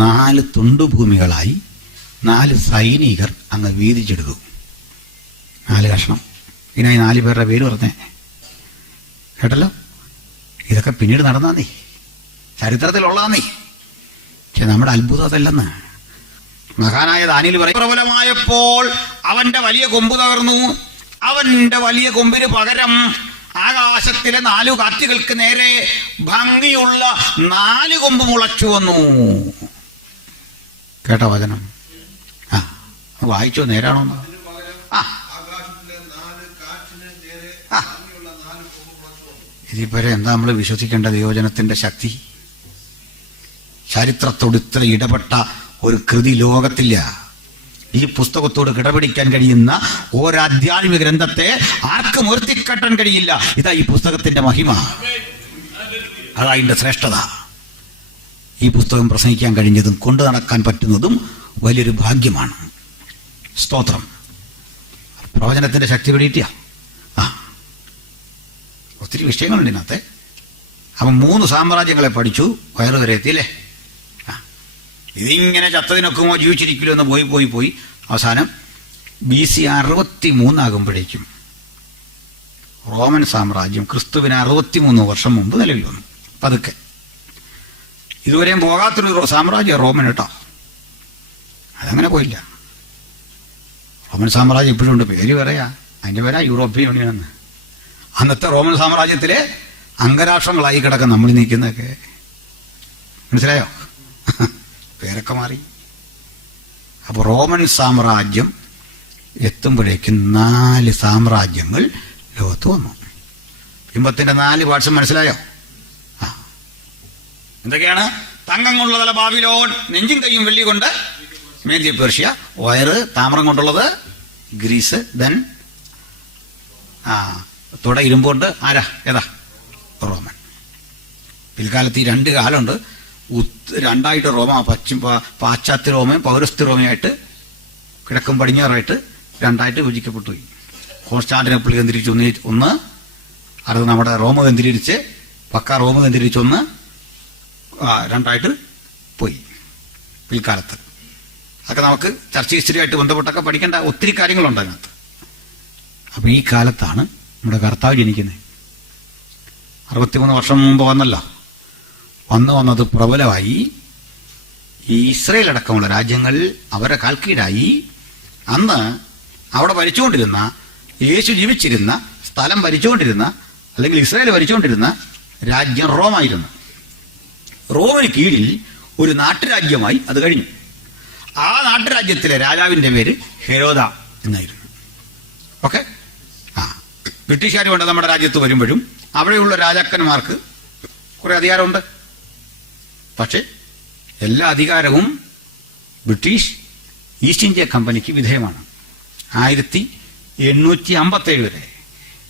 4 തുണ്ടുഭൂമികളായി 4 സൈനികർ അങ്ങ് വീതിച്ചെടുത്തു. 4 കഷ്ണം. ഇതിനായി 4 പേരുടെ പേര് പറഞ്ഞേ കേട്ടല്ലോ. ഇതൊക്കെ പിന്നീട് നടന്നാന്നേ, ചരിത്രത്തിലുള്ളതാന്നേ. പക്ഷെ നമ്മുടെ അത്ഭുതം അതല്ലെന്ന്. മഹാനായ ദാനിയേൽ പറയും, പ്രബലമായപ്പോൾ അവന്റെ വലിയ കൊമ്പ് തകർന്നു. അവന്റെ വലിയ കൊമ്പിന് പകരം ആകാശത്തിലെ 4 കാറ്റുകൾക്ക് നേരെ ഭംഗിയുള്ള 4 കൊമ്പ് മുളച്ചു വന്നു. കേട്ട വചനം വായിച്ചോ? നേരാണോ? ഇതിപ്പരെ എന്താ നമ്മൾ വിശ്വസിക്കേണ്ട ദൈവജനത്തിന്റെ ശക്തി? ചരിത്രത്തോട് ഇത്ര ഇടപെട്ട ഒരു കൃതി ലോകത്തില്ല. ഈ പുസ്തകത്തോട് കിടപിടിക്കാൻ കഴിയുന്ന ഒരാധ്യാത്മിക ഗ്രന്ഥത്തെ ആർക്കും ഉയർത്തിക്കെട്ടാൻ കഴിയില്ല. ഇതാ ഈ പുസ്തകത്തിന്റെ മഹിമ, അതാ ഇതിന്റെ ശ്രേഷ്ഠത. ഈ പുസ്തകം പ്രസംഗിക്കാൻ കഴിഞ്ഞതും കൊണ്ടു നടക്കാൻ പറ്റുന്നതും വലിയൊരു ഭാഗ്യമാണ്. സ്തോത്രം. പ്രവചനത്തിന്റെ ശക്തി പിടിയിട്ടിയ ഒത്തിരി വിഷയങ്ങളുണ്ട് ഇതിനകത്ത്. അപ്പം 3 സാമ്രാജ്യങ്ങളെ പഠിച്ചു, വയറുവരെ എത്തിയില്ലേ. ഇതിങ്ങനെ ചത്തതിനൊക്കുമോ ജീവിച്ചിരിക്കില്ലോ എന്ന് പോയി അവസാനം BC 63 ആകുമ്പോഴേക്കും റോമൻ സാമ്രാജ്യം ക്രിസ്തുവിന് 63 വർഷം മുമ്പ് നിലവിൽ വന്നു. പതുക്കെ ഇതുവരെയും പോകാത്തൊരു സാമ്രാജ്യം റോമൻ കേട്ടോ. അതങ്ങനെ പോയില്ല. റോമൻ സാമ്രാജ്യം ഇപ്പോഴും ഉണ്ട്. പേര് പറയാ, അതിന്റെ പേരാ യൂറോപ്യൻ യൂണിയൻ എന്ന്. അന്നത്തെ റോമൻ സാമ്രാജ്യത്തിലെ അംഗരാഷ്ട്രങ്ങളായി കിടക്കാൻ നമ്മൾ നിൽക്കുന്നതൊക്കെ മനസ്സിലായോ? പേരൊക്കെ മാറി. അപ്പോൾ റോമൻ സാമ്രാജ്യം എത്തുമ്പോഴേക്കും 4 സാമ്രാജ്യങ്ങൾ ലോകത്ത് വന്നു. ബിംബത്തിന്റെ 4 പാർട്സ് മനസ്സിലായോ? എന്തൊക്കെയാണ്? തങ്കം കൊണ്ടുള്ള ബാബിലോൺ, നെഞ്ചും കൈയും വെള്ളി കൊണ്ട് മേദ്യ പേർഷ്യ, വയറ് താമ്രം കൊണ്ടുള്ളത് ഗ്രീസ്, ദെൻ തുട ഇരുമ്പുകൊണ്ട് ഏതാ? റോമൻ. പിൽക്കാലത്ത് ഈ 2 കാലമുണ്ട്. രണ്ടായിട്ട് റോമ, പാശ്ചാത്യ റോമയും പൗരസ്ത്യ റോമയായിട്ട് കിഴക്കും പടിഞ്ഞാറായിട്ട് 2ആയിട്ട് വിഭജിക്കപ്പെട്ടു പോയി. കോൺസ്റ്റാന്റിനോപ്പിൾ കേന്ദ്രീകരിച്ച് ഒന്ന്, അത് നമ്മുടെ റോമ കേന്ദ്രീകരിച്ച് പക്ക റോമ കേന്ദ്രീകരിച്ച് 2ആയിട്ട് പോയി പിൽക്കാലത്ത്. അതൊക്കെ നമുക്ക് ചർച്ച ഹിസ്റ്ററിയായിട്ട് ബന്ധപ്പെട്ടൊക്കെ പഠിക്കേണ്ട ഒത്തിരി കാര്യങ്ങളുണ്ട് അതിനകത്ത്. അപ്പം ഈ കാലത്താണ് നമ്മുടെ കർത്താവ് ജനിക്കുന്നത്. 63 വർഷം മുമ്പ് വന്നല്ലോ. വന്നത് പ്രബലമായി. ഈ ഇസ്രയേൽ അടക്കമുള്ള രാജ്യങ്ങൾ അവരെ കാൽക്കീഴായി. അന്ന് അവിടെ ഭരിച്ചുകൊണ്ടിരുന്ന, യേശു ജീവിച്ചിരുന്ന സ്ഥലം ഭരിച്ചുകൊണ്ടിരുന്ന, അല്ലെങ്കിൽ ഇസ്രയേൽ ഭരിച്ചുകൊണ്ടിരുന്ന രാജ്യം റോമായിരുന്നു. റോമിന് കീഴിൽ ഒരു നാട്ടുരാജ്യമായി അത് കഴിഞ്ഞു. ആ നാട്ടുരാജ്യത്തിലെ രാജാവിന്റെ പേര് ഹെരോദ എന്നായിരുന്നു. ഓക്കെ. ബ്രിട്ടീഷുകാർ കൊണ്ട് നമ്മുടെ രാജ്യത്ത് വരുമ്പോഴും അവിടെയുള്ള രാജാക്കന്മാർക്ക് കുറെ അധികാരമുണ്ട്. പക്ഷെ എല്ലാ അധികാരവും ബ്രിട്ടീഷ് ഈസ്റ്റ് ഇന്ത്യ കമ്പനിക്ക് വിധേയമാണ്. 1857 വരെ,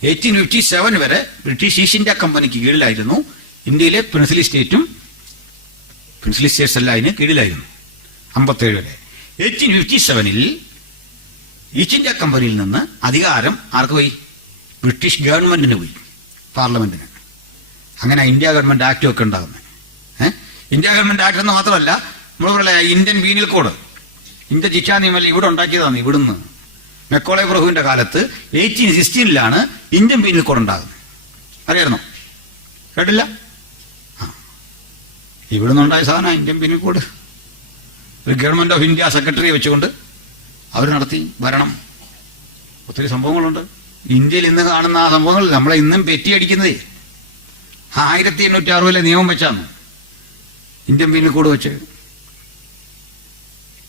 1857 വരെ ബ്രിട്ടീഷ് ഈസ്റ്റ് ഇന്ത്യ കമ്പനിക്ക് കീഴിലായിരുന്നു. ഇന്ത്യയിലെ പ്രിൻസിലി സ്റ്റേറ്റ്സ് എല്ലാം അതിന് കീഴിലായിരുന്നു 57 വരെ. 1857 ഈസ്റ്റ് ഇന്ത്യ കമ്പനിയിൽ നിന്ന് അധികാരം ആർക്ക് പോയി? ബ്രിട്ടീഷ് ഗവൺമെന്റിന് പോയി, പാർലമെന്റിന്. അങ്ങനെ ഇന്ത്യ ഗവൺമെന്റ് ആക്ട് ഒക്കെ ഉണ്ടാകുന്നത്. ഇന്ത്യ ഗവൺമെന്റ് ആക്ട് എന്ന് മാത്രമല്ല, നമ്മൾ പറയാ ഇന്ത്യൻ പീനൽ കോഡ്, ഇന്ത്യ ശിക്ഷാ നിയമം ഇവിടെ ഉണ്ടാക്കിയതാണ്. ഇവിടുന്ന് മെക്കോളെ പ്രഭുവിന്റെ കാലത്ത് 1816 ഇന്ത്യൻ പീനൽ കോഡ് ഉണ്ടാകുന്നത്. അറിയായിരുന്നോ? കേട്ടില്ല? ഇവിടുന്ന് ഉണ്ടായ സാധനം ഇന്ത്യൻ പീനൽ കോഡ്. ഒരു ഗവൺമെന്റ് ഓഫ് ഇന്ത്യ സെക്രട്ടറിയെ വെച്ചുകൊണ്ട് അവർ നടത്തി ഭരണം. ഒത്തിരി സംഭവങ്ങളുണ്ട് ഇന്ത്യയിൽ ഇന്ന് കാണുന്ന. ആ സംഭവങ്ങൾ നമ്മളെ ഇന്നും പെറ്റിയടിക്കുന്നത് 1860 നിയമം വെച്ചാണ് ഇന്ത്യൻ പീനൽ കോഡ് വെച്ച്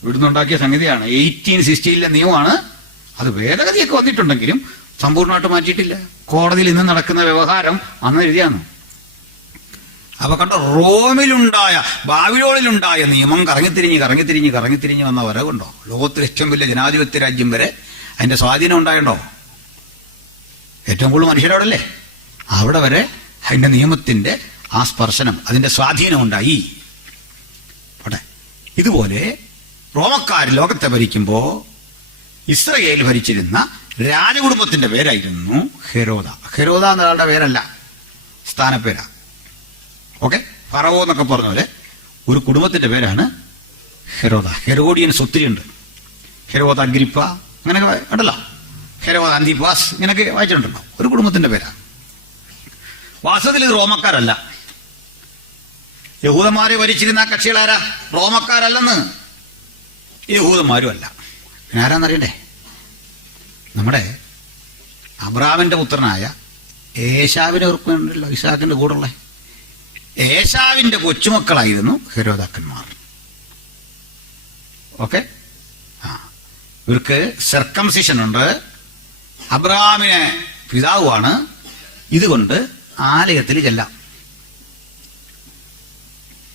ഇവിടുന്ന് ഉണ്ടാക്കിയ സംഗതിയാണ്. 1860 നിയമമാണ്. അത് ഭേദഗതിയൊക്കെ വന്നിട്ടുണ്ടെങ്കിലും സമ്പൂർണ്ണമായിട്ട് മാറ്റിയിട്ടില്ല. കോടതിയിൽ ഇന്ന് നടക്കുന്ന വ്യവഹാരം അന്ന് എഴുതിയാണ്. അപ്പൊ കണ്ടോ, റോമിലുണ്ടായ, ബാബിലോണിലുണ്ടായ നിയമം കറങ്ങിത്തിരിഞ്ഞ് വന്ന വരെ കൊണ്ടോ ലോകത്തിൽ ഏറ്റവും വലിയ ജനാധിപത്യ രാജ്യം വരെ അതിന്റെ സ്വാധീനം ഉണ്ടായണ്ടോ? ഏറ്റവും കൂടുതൽ മനുഷ്യരോടല്ലേ? അവിടെ വരെ അതിന്റെ നിയമത്തിന്റെ ആ സ്പർശനം, അതിന്റെ സ്വാധീനം ഉണ്ടായി. ഇതുപോലെ റോമക്കാർ ലോകത്തെ ഭരിക്കുമ്പോൾ ഇസ്രയേൽ ഭരിച്ചിരുന്ന രാജകുടുംബത്തിന്റെ പേരായിരുന്നു ഹെരോദ. ഹെരോദ എന്നയാളുടെ പേരല്ല, സ്ഥാനപ്പേരാ. ഓക്കെ, ഫറവോ എന്നൊക്കെ പറഞ്ഞ പോലെ ഒരു കുടുംബത്തിന്റെ പേരാണ് ഹെരോദ. ഹെരോഡിയൻസ് ഒത്തിരിയുണ്ട്. ഹെരോദ അഗ്രിപ്പ അങ്ങനെയൊക്കെ ഉണ്ടല്ലോ, ഹെരോദ അന്തിപ്പാസ് ഇങ്ങനെയൊക്കെ വായിച്ചിട്ടുണ്ടല്ലോ. ഒരു കുടുംബത്തിന്റെ പേരാ. വാസ്തവത്തിൽ ഇത് റോമക്കാരല്ല. യഹൂദന്മാരെ ഭരിച്ചിരുന്ന കക്ഷികളാരാ? റോമക്കാരല്ലെന്ന്. യഹൂദന്മാരും അല്ല. പിന്നെ ആരാന്നറിയണ്ടേ? നമ്മുടെ അബ്രാമിന്റെ പുത്രനായ ഏശാവിനെ ഓർക്കുന്നുണ്ടല്ലോ, ഇസാക്കിന്റെ കൂടെയുള്ള ഏശാവിന്റെ കൊച്ചുമക്കളായിരുന്നു ഹെരോദാക്കന്മാർ. ഓക്കെ, ഇവർക്ക് സർക്കംസിഷൻ ഉണ്ട്. അബ്രഹാമിനെ പിതാവുമാണ്. ഇതുകൊണ്ട് ആലയത്തിൽ ചെല്ലാം.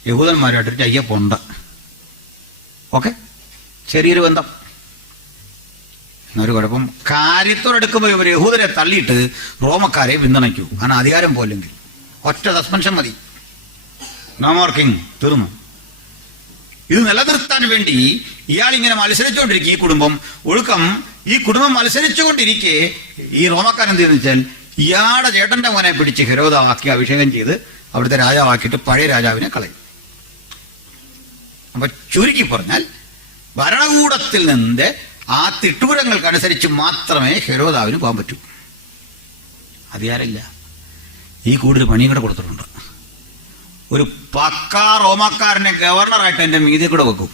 യഹൂദന്മാരുമായിട്ടൊരു അയ്യപ്പുണ്ട്. ഓക്കെ, ചെറിയൊരു ബന്ധം. എന്നൊരു കുഴപ്പം, കാര്യത്തോടെടുക്കുമ്പോൾ ഇവർ യഹൂദരെ തള്ളിയിട്ട് റോമക്കാരെ പിന്തുണയ്ക്കൂ. കാരണം അധികാരം പോലെങ്കിൽ ഒറ്റ സസ്പെൻഷൻ മതി, നോ മോർ കിങ്, തീർന്നു. ഇത് നിലനിർത്താൻ വേണ്ടി ഇയാൾ ഇങ്ങനെ മത്സരിച്ചുകൊണ്ടിരിക്കും. ഈ കുടുംബം ഒഴുക്കം, ഈ കുടുംബം മത്സരിച്ചുകൊണ്ടിരിക്കെ ഈ റോമക്കാരൻ എന്തെന്ന് വെച്ചാൽ ഇയാളുടെ ചേട്ടന്റെ മോനെ പിടിച്ച് ഹെരോദാക്കി അഭിഷേകം ചെയ്ത് അവിടുത്തെ രാജാവാക്കിയിട്ട് പഴയ രാജാവിനെ കളയും. അപ്പൊ ചുരുക്കി പറഞ്ഞാൽ ഭരണകൂടത്തിൽ നിന്ന് ആ തിട്ടൂരങ്ങൾക്കനുസരിച്ച് മാത്രമേ ഹെരോദാവിന് പോകാൻ പറ്റൂ. അധികാരമില്ല. ഈ കൂടുതൽ പണിയും കൂടെ കൊടുത്തിട്ടുണ്ട്. ഒരു പക്കാ റോമക്കാരനെ ഗവർണറായിട്ട് എന്റെ മീതെ കൂടെ വെക്കും.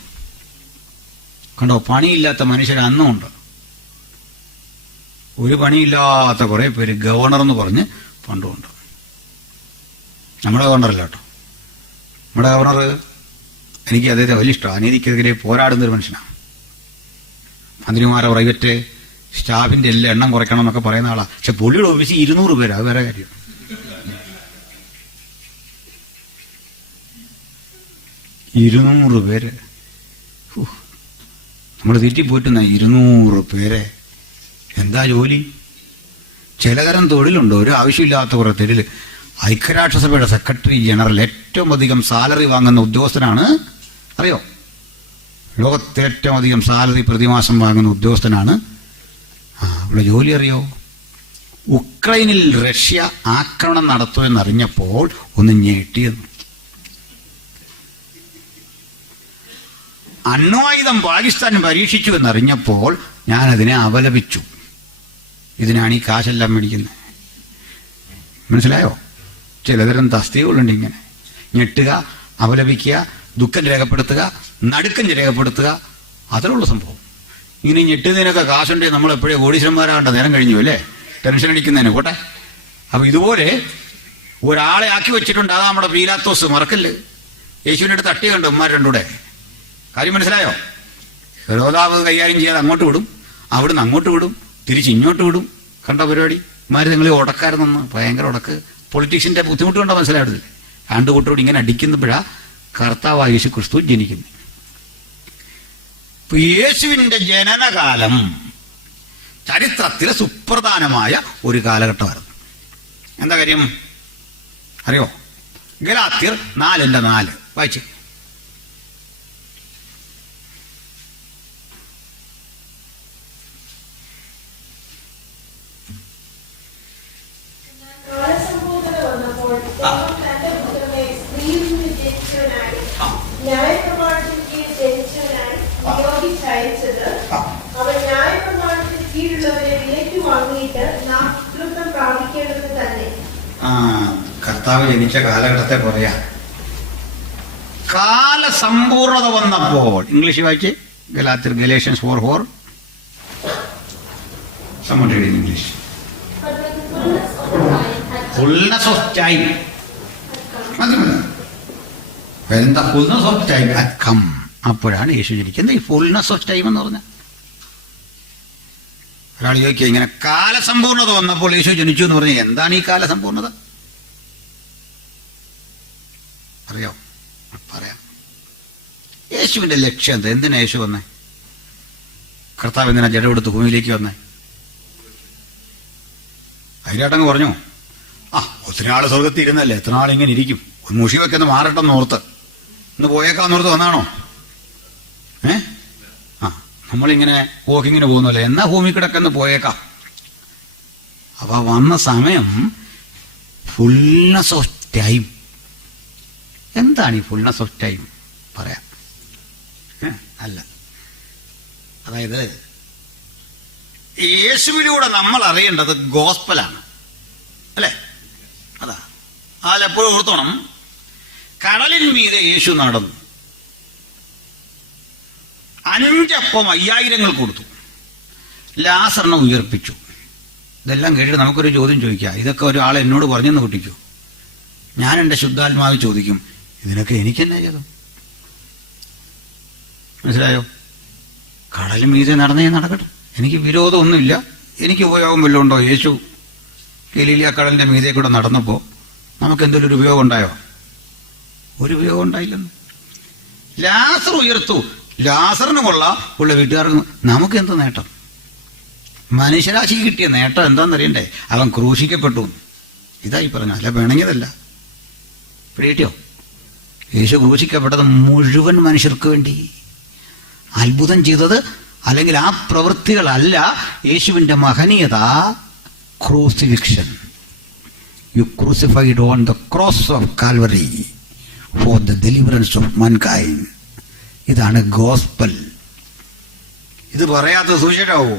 കണ്ടോ, പണിയില്ലാത്ത മനുഷ്യർ അന്നുമുണ്ട്. ഒരു പണിയില്ലാത്ത കുറെ പേര് ഗവർണർ എന്ന് പറഞ്ഞ് പണ്ടുമുണ്ട്. നമ്മുടെ ഗവർണറല്ല കേട്ടോ. നമ്മുടെ ഗവർണർ, എനിക്ക് അദ്ദേഹത്തെ വലിയ ഇഷ്ടമാണ്. അനീതിക്കെതിരെ പോരാടുന്ന ഒരു മനുഷ്യനാണ്. മന്ത്രിമാരെ പ്രൈവറ്റ് സ്റ്റാഫിന്റെ എല്ലാം എണ്ണം കുറയ്ക്കണം എന്നൊക്കെ പറയുന്ന ആളാ. പക്ഷെ പുള്ളിയുടെ ഓഫീസിൽ 200 പേര്. അത് വേറെ കാര്യം. പേര് നമ്മൾ തെറ്റിപ്പോറ്റുന്ന 200 പേരെ. എന്താ ജോലി? ചിലതരം തൊഴിലുണ്ടോ? ഒരു ആവശ്യമില്ലാത്ത കുറെ തൊഴിൽ. ഐക്യരാഷ്ട്രസഭയുടെ സെക്രട്ടറി ജനറൽ ഏറ്റവും അധികം സാലറി വാങ്ങുന്ന ഉദ്യോഗസ്ഥനാണ്. അറിയോ? ലോകത്തെ ഏറ്റവും അധികം സാലറി പ്രതിമാസം വാങ്ങുന്ന ഉദ്യോഗസ്ഥനാണ്. ഇവിടെ ജോലി അറിയോ? ഉക്രൈനിൽ റഷ്യ ആക്രമണം നടത്തുമെന്നറിഞ്ഞപ്പോൾ ഒന്ന് ഞെട്ടിയെന്നു. അണ്വായുധം പാകിസ്ഥാൻ പരീക്ഷിച്ചു എന്നറിഞ്ഞപ്പോൾ ഞാനതിനെ അപലപിച്ചു. ഇതിനാണ് ഈ കാശെല്ലാം മേടിക്കുന്നത്. മനസ്സിലായോ? ചിലതരം തസ്തികകളുണ്ട് ഇങ്ങനെ. ഞെട്ടുക, അപലപിക്കുക, ദുഃഖം രേഖപ്പെടുത്തുക, നടുക്കം രേഖപ്പെടുത്തുക, അതിലുള്ള സംഭവം. ഇങ്ങനെ ഞെട്ടുന്നതിനൊക്കെ കാശുണ്ടെങ്കിൽ നമ്മൾ എപ്പോഴേ കോടീശ്വരന്മാരാകേണ്ട നേരം കഴിഞ്ഞു അല്ലേ? ടെൻഷൻ അടിക്കുന്നതിന് പോട്ടെ. അപ്പൊ ഇതുപോലെ ഒരാളെ ആക്കി വെച്ചിട്ടുണ്ട്. അതാ നമ്മുടെ പീലാത്തോസ്. മറക്കല്ല്. യേശുവിൻ്റെ അടുത്ത് തട്ടി കണ്ടു ഉമ്മാർ രണ്ടൂടെ. കാര്യം മനസ്സിലായോ? ഹെരോദാവ് കൈകാര്യം ചെയ്യാതെ അങ്ങോട്ട് വിടും, അവിടുന്ന് അങ്ങോട്ട് വിടും, തിരിച്ച് ഇങ്ങോട്ട് വിടും. കണ്ട പരിപാടി. ഇമാര് നിങ്ങൾ ഉടക്കാരെന്ന് ഭയങ്കര ഉടക്ക്. പൊളിറ്റീഷ്യന്റെ ബുദ്ധിമുട്ട് കണ്ടോ? മനസ്സിലായിട്ടില്ലേ? രണ്ടുകൂട്ടോട് ഇങ്ങനെ അടിക്കുന്നപ്പോഴാ കർത്താവായ യേശു ക്രിസ്തു ജനിക്കുന്നത്. ഇപ്പൊ യേശുവിന്റെ ജനനകാലം ചരിത്രത്തിലെ സുപ്രധാനമായ ഒരു കാലഘട്ടമായിരുന്നു. എന്താ കാര്യം അറിയോ? ഗലാത്യർ 4:4 വായിച്ചു. കർത്താവ് ജനിച്ച കാലഘട്ടത്തെ പറയാ. കാലസമ്പൂർണത വന്നപ്പോൾ, ഇംഗ്ലീഷ് വായിച്ച് ഗലാത്യർ, Galatians 4:4. Someone read in English. Fullness of time. When the fullness of time had come. അപ്പോഴാണ് യേശു ജനിക്കുന്നത്. ഈ ഫുൾനെസ് ഓഫ് ടൈം എന്ന് പറഞ്ഞാൽ ഒരാൾ ചോദിക്കുക, ഇങ്ങനെ കാലസമ്പൂർണത വന്നപ്പോൾ യേശു ജനിച്ചു എന്ന് പറഞ്ഞാൽ എന്താണ് ഈ കാലസമ്പൂർണത? അറിയോ? പറയാം. യേശുവിന്റെ ലക്ഷ്യം എന്താ? എന്തിനാ യേശു വന്നേ? കർത്താവ് എന്തിനാ ജഡമെടുത്ത് ഭൂമിയിലേക്ക് വന്നേ? അതിനാട്ടങ്ങ് പറഞ്ഞു, ഒത്തിരി നാൾ സ്വർഗത്തിൽ ഇരുന്നല്ലേ, എത്ര നാൾ ഇങ്ങനെ ഇരിക്കും, ഒരു മുഷി വെക്കുന്ന മാറട്ടെന്ന് ഓർത്ത് ഇന്ന് പോയേക്കാന്നോർത്ത് വന്നാണോ? നമ്മളിങ്ങനെ വോക്കിങ്ങിന് പോകുന്നല്ലേ, എന്നാ ഭൂമി കിടക്കെന്ന് പോയേക്കാം. അപ്പൊ വന്ന സമയം ഫുൾനെസ് ഓഫ് ടൈം. എന്താണ് ഈ ഫുൾനെസ് ഓഫ് ടൈം? പറയാം. അല്ല, അതായത് യേശുവിലൂടെ നമ്മൾ അറിയേണ്ടത് ഗോസ്പലാണ്, അല്ലേ? അതാ അതിലെപ്പോഴും ഓർത്തോണം. കടലിൻ മീതെ യേശു നടന്നു, 5 അപ്പം 5000 കൊടുത്തു, ലാസറിനെ ഉയർപ്പിച്ചു. ഇതെല്ലാം കേട്ടിട്ട് നമുക്കൊരു ചോദ്യം ചോദിക്കാം. ഇതൊക്കെ ഒരാൾ എന്നോട് പറഞ്ഞെന്ന് കുട്ടിക്കൂ. ഞാൻ എൻ്റെ ശുദ്ധാത്മാവ് ചോദിക്കും, ഇതിനൊക്കെ എനിക്കെന്നാ ചെയ്തു? മനസ്സിലായോ? കടലിൻ മീതെ നടന്നേ നടക്കട്ടെ, എനിക്ക് വിരോധമൊന്നുമില്ല. എനിക്ക് ഉപയോഗം വല്ലതും ഉണ്ടോ? യേശു ഗലീലിയ കടലിന്റെ മീതെ കൂടെ നടന്നപ്പോൾ നമുക്ക് എന്തെങ്കിലും ഒരു ഉപയോഗം ഉണ്ടായോ? ഒരു ഉപയോഗം ഉണ്ടായില്ലെന്ന്. ലാസർ ഉയർത്തു, ലാസറിന് കൊള്ളാം, ഉള്ള വീട്ടുകാർക്ക് നമുക്ക് എന്ത് നേട്ടം? മനുഷ്യരാശിക്ക് കിട്ടിയ നേട്ടം എന്താണെന്നറിയണ്ടേ? അവൻ ക്രൂശിക്കപ്പെട്ടു. ഇതായി പറഞ്ഞ, അല്ല പിണങ്ങിയതല്ല. പിടിയോ? യേശു ക്രൂശിക്കപ്പെട്ടത് മുഴുവൻ മനുഷ്യർക്ക് വേണ്ടി. അത്ഭുതം ചെയ്തത് അല്ലെങ്കിൽ ആ പ്രവൃത്തികളല്ല യേശുവിന്റെ മഹനീയത. Crucifixion. You crucified on the cross of Calvary for the deliverance of mankind. ഇതാണ് ഗോസ്പൽ. ഇത് പറയാത്ത സുശേഷാവോ?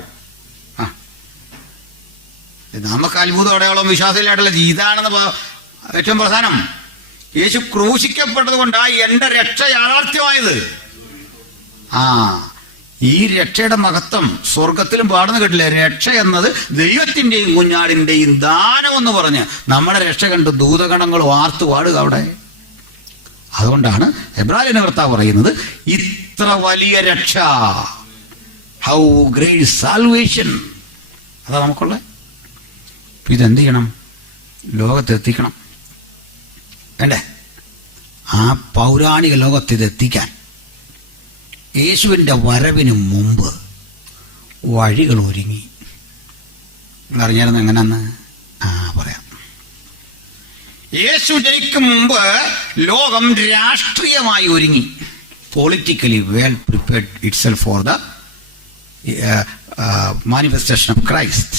നമുക്ക് അത്ഭുതം അടയാളം വിശ്വാസമില്ലായിട്ടുള്ള ഇതാണെന്ന് ഏറ്റവും പ്രധാനം. യേശു ക്രൂശിക്കപ്പെട്ടത് കൊണ്ടാണ് എന്റെ രക്ഷ യാഥാർത്ഥ്യമായത്. ഈ രക്ഷയുടെ മഹത്വം സ്വർഗത്തിലും പാടുന്ന കേട്ടില്ലേ? രക്ഷ എന്നത് ദൈവത്തിന്റെയും കുഞ്ഞാടിന്റെയും ദാനം എന്ന് പറഞ്ഞ് നമ്മുടെ രക്ഷ കണ്ട് ദൂതഗണങ്ങൾ വാർത്തു പാടുക അവിടെ. അതുകൊണ്ടാണ് എബ്രായരുടെ കർത്താവ് പറയുന്നത്, ഇത്ര വലിയ രക്ഷ, ഹൗ ഗ്രേറ്റ് സാൽവേഷൻ. അതാ നമുക്കുള്ള. ഇതെന്ത് ചെയ്യണം? ലോകത്തെത്തിക്കണം, വേണ്ടേ? ആ പൗരാണിക ലോകത്ത് ഇതെത്തിക്കാൻ യേശുവിൻ്റെ വരവിന് മുമ്പ് വഴികൾ ഒരുങ്ങി. അറിഞ്ഞായിരുന്നു എങ്ങനെയാന്ന്? പറയാം. യേശു ജനിക്കും മുമ്പ് ലോകം രാഷ്ട്രീയമായി ഒരുങ്ങി. Politically well prepared itself for the manifestation of Christ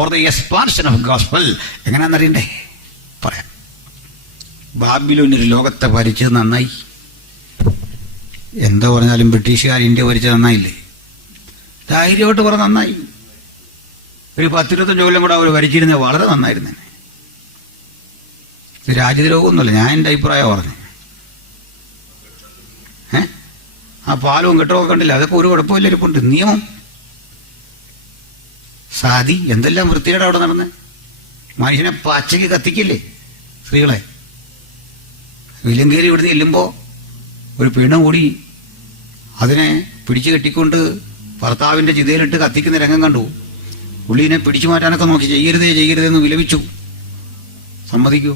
or the expansion of gospel. എങ്ങനെയാണെന്നറിയണ്ടേ? പറയാം. ബാബിലോണിൽ ലോകത്തെ ഭരിച്ചത് നന്നായി. എന്താ പറഞ്ഞാലും ബ്രിട്ടീഷുകാർ ഇന്ത്യ ഭരിച്ചത് നന്നായില്ലേ? ധൈര്യമായിട്ട് പറഞ്ഞ നന്നായി. ഒരു 10-25 കൊല്ലം കൂടെ അവർ ഭരിച്ചിരുന്നത് വളരെ നന്നായിരുന്നു. ഇത് രാജ്യദ്രോഹമൊന്നുമല്ല, ഞാൻ എൻ്റെ അഭിപ്രായം പറഞ്ഞു. ആ പാലവും കെട്ടവും കണ്ടില്ല, അതൊക്കെ ഒരു കുഴപ്പമില്ല. ഇരിപ്പുണ്ട് നിയമം. സാദി എന്തെല്ലാം വൃത്തിയുടെ അവിടെ നടന്ന് മനുഷ്യനെ പച്ചയ്ക്ക് കത്തിക്കില്ലേ സ്ത്രീകളെ? വിലങ്കേരി ഇവിടുന്ന് ചെല്ലുമ്പോൾ ഒരു പെണ്ണ് കൂടി അതിനെ പിടിച്ചു കെട്ടിക്കൊണ്ട് ഭർത്താവിൻ്റെ ചിതയിലിട്ട് കത്തിക്കുന്ന രംഗം കണ്ടു. പുള്ളിനെ പിടിച്ചു മാറ്റാനൊക്കെ നോക്കി, ചെയ്യരുതെന്ന് വിലപിച്ചു. സമ്മതിക്കൂ?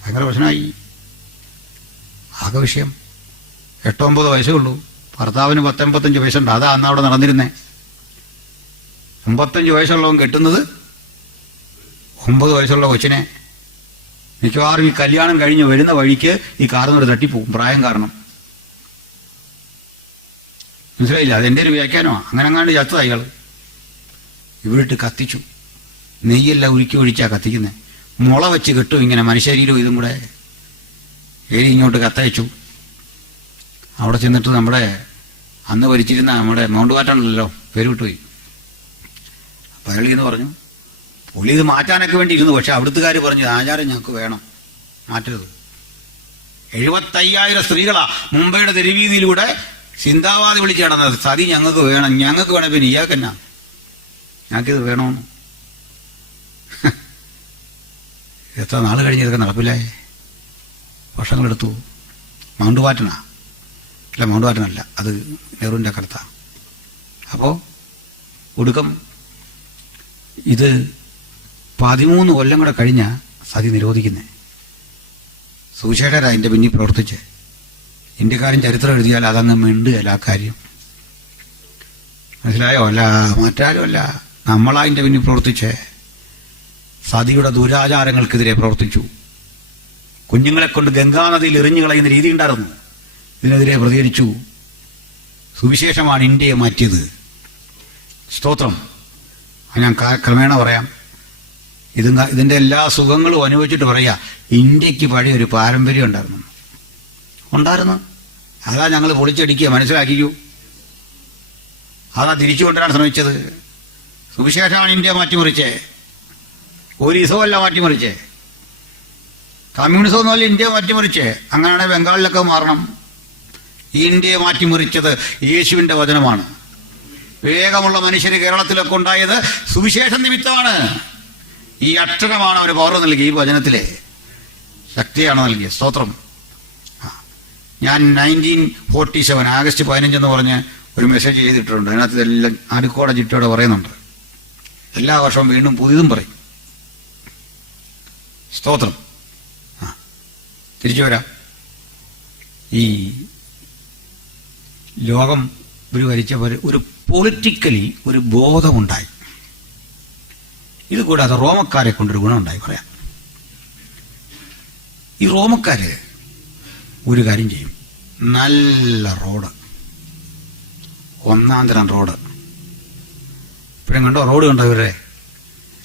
ഭയങ്കര പ്രശ്നമായി. ആകെ വിഷയം. 8-9 വയസ്സേ ഉള്ളൂ. ഭർത്താവിന് 10-85 വയസ്സുണ്ട്. അതാ അന്ന് അവിടെ നടന്നിരുന്നേ. 55 വയസ്സുള്ളവൻ കെട്ടുന്നത് 9 വയസ്സുള്ള കൊച്ചിനെ. മിക്കവാറും ഈ കല്യാണം കഴിഞ്ഞ് വരുന്ന വഴിക്ക് ഈ കാർന്നൊരു തട്ടിപ്പോവും, പ്രായം കാരണം. മനസ്സിലായില്ല? അതെൻ്റെ ഒരു വ്യാഖ്യാനമാണ്. അങ്ങനെ അങ്ങാണ്ട് ചത്തത് അയാൾ. ഇവിടിട്ട് കത്തിച്ചു. നെയ്യെല്ലാം ഉരുക്കി ഒഴിച്ചാ കത്തിക്കുന്നത്. മുള വെച്ച് കെട്ടും ഇങ്ങനെ മനുഷ്യരീരും ഇതും കൂടെ ഏരി ഇങ്ങോട്ട് കത്തയച്ചു. അവിടെ ചെന്നിട്ട് നമ്മുടെ അന്ന് ഭരിച്ചിരുന്ന നമ്മുടെ മൗണ്ട് ബാറ്റണല്ലോ, പേര് വിട്ടുപോയി. അപ്പം അയാൾ എന്ന് പറഞ്ഞു, പുള്ളി ഇത് മാറ്റാനൊക്കെ വേണ്ടി ഇരുന്നു. പക്ഷെ അവിടുത്തുകാർ പറഞ്ഞു, ആചാരം ഞങ്ങൾക്ക് വേണം, മാറ്റരുത്. 75,000 സ്ത്രീകളാ മുംബൈയുടെ തെരുവീതിയിലൂടെ ചിന്താവാദി വിളിച്ച് നടന്നത്. സതി ഞങ്ങൾക്ക് വേണം, ഞങ്ങൾക്ക് വേണം. പിന്നെ ഇയാൾക്കെന്നാ? ഞങ്ങൾക്കിത് വേണമെന്ന്. എത്ര നാൾ കഴിഞ്ഞ് ഇതൊക്കെ നടപ്പിലായേ? വർഷങ്ങളെടുത്തു. മൗണ്ട് ബാറ്റനാ? അല്ല, മൗണ്ട് ബാറ്റനല്ല, അത് നെഹ്റുവിൻ്റെ കടുത്താണ്. അപ്പോൾ ഒടുക്കം ഇത് 13 കൊല്ലം കൂടെ കഴിഞ്ഞ സതി നിരോധിക്കുന്നത്. സുവിശേഷകരാ അതിൻ്റെ പിന്നിൽ പ്രവർത്തിച്ച്. ഇന്ത്യക്കാരൻ ചരിത്രം എഴുതിയാൽ അതങ്ങ് മിണ്ടുകയല്ല ആ കാര്യം. മനസ്സിലായോ? അല്ല, മറ്റാരുമല്ല, നമ്മളതിൻ്റെ പിന്നിൽ പ്രവർത്തിച്ച് സതിയുടെ ദുരാചാരങ്ങൾക്കെതിരെ പ്രവർത്തിച്ചു. കുഞ്ഞുങ്ങളെ കൊണ്ട് ഗംഗാനദിയിൽ എറിഞ്ഞു കളയുന്ന രീതി ഉണ്ടായിരുന്നു. ഇതിനെതിരെ പ്രതികരിച്ചു. സുവിശേഷമാണ് ഇന്ത്യയെ മാറ്റിയത്. സ്തോത്രം. ഞാൻ ക്രമേണ പറയാം. ഇതിൻ്റെ എല്ലാ സുഖങ്ങളും അനുഭവിച്ചിട്ട് പറയാ, ഇന്ത്യക്ക് പഴയ ഒരു പാരമ്പര്യം ഉണ്ടായിരുന്നു. അതാ ഞങ്ങൾ പൊളിച്ചടിക്കുക, മനസ്സിലാക്കിക്കൂ. അതാ തിരിച്ചു കൊണ്ടുവരാൻ ശ്രമിച്ചത്. സുവിശേഷമാണ് ഇന്ത്യ മാറ്റിമറിച്ചേ, ഒരു ഇസമല്ല മാറ്റിമറിച്ചേ, കമ്മ്യൂണിസം ഒന്നുമല്ല ഇന്ത്യ മാറ്റിമറിച്ചേ. അങ്ങനെയാണെങ്കിൽ ബംഗാളിലൊക്കെ മാറണം. ഈ ഇന്ത്യയെ മാറ്റിമറിച്ചത് യേശുവിന്റെ വചനമാണ്. വേഗമുള്ള മനുഷ്യര് കേരളത്തിലൊക്കെ ഉണ്ടായത് സുവിശേഷ നിമിത്തമാണ്. ഈ അക്ഷരമാണ് അവർ പവർ നൽകി, ഈ വചനത്തിലെ ശക്തിയാണ് നൽകിയത്. സ്തോത്രം. ഞാൻ 1947 ആഗസ്റ്റ് 15 എന്ന് പറഞ്ഞ് ഒരു മെസ്സേജ് ചെയ്തിട്ടുണ്ട്. അതിനകത്ത് ഇതെല്ലാം അടുക്കോടെ ചിട്ടയോടെ പറയുന്നുണ്ട്. എല്ലാ വർഷവും വീണ്ടും പുതിയതും പറയും. സ്തോത്രം. തിരിച്ചു വരാം. ഈ ലോകം ഭരിച്ചവർ ഒരു പൊളിറ്റിക്കലി ഒരു ബോധമുണ്ടായി. ഇത് കൂടാതെ റോമക്കാരെ കൊണ്ടൊരു ഗുണമുണ്ടായി പറയാം. ഈ റോമക്കാര് ഒരു കാര്യം ചെയ്യും, നല്ല റോഡ്, ഒന്നാം തരം റോഡ്. ഇപ്പോഴും കണ്ടോ റോഡ് കണ്ടോ ഇവരെ?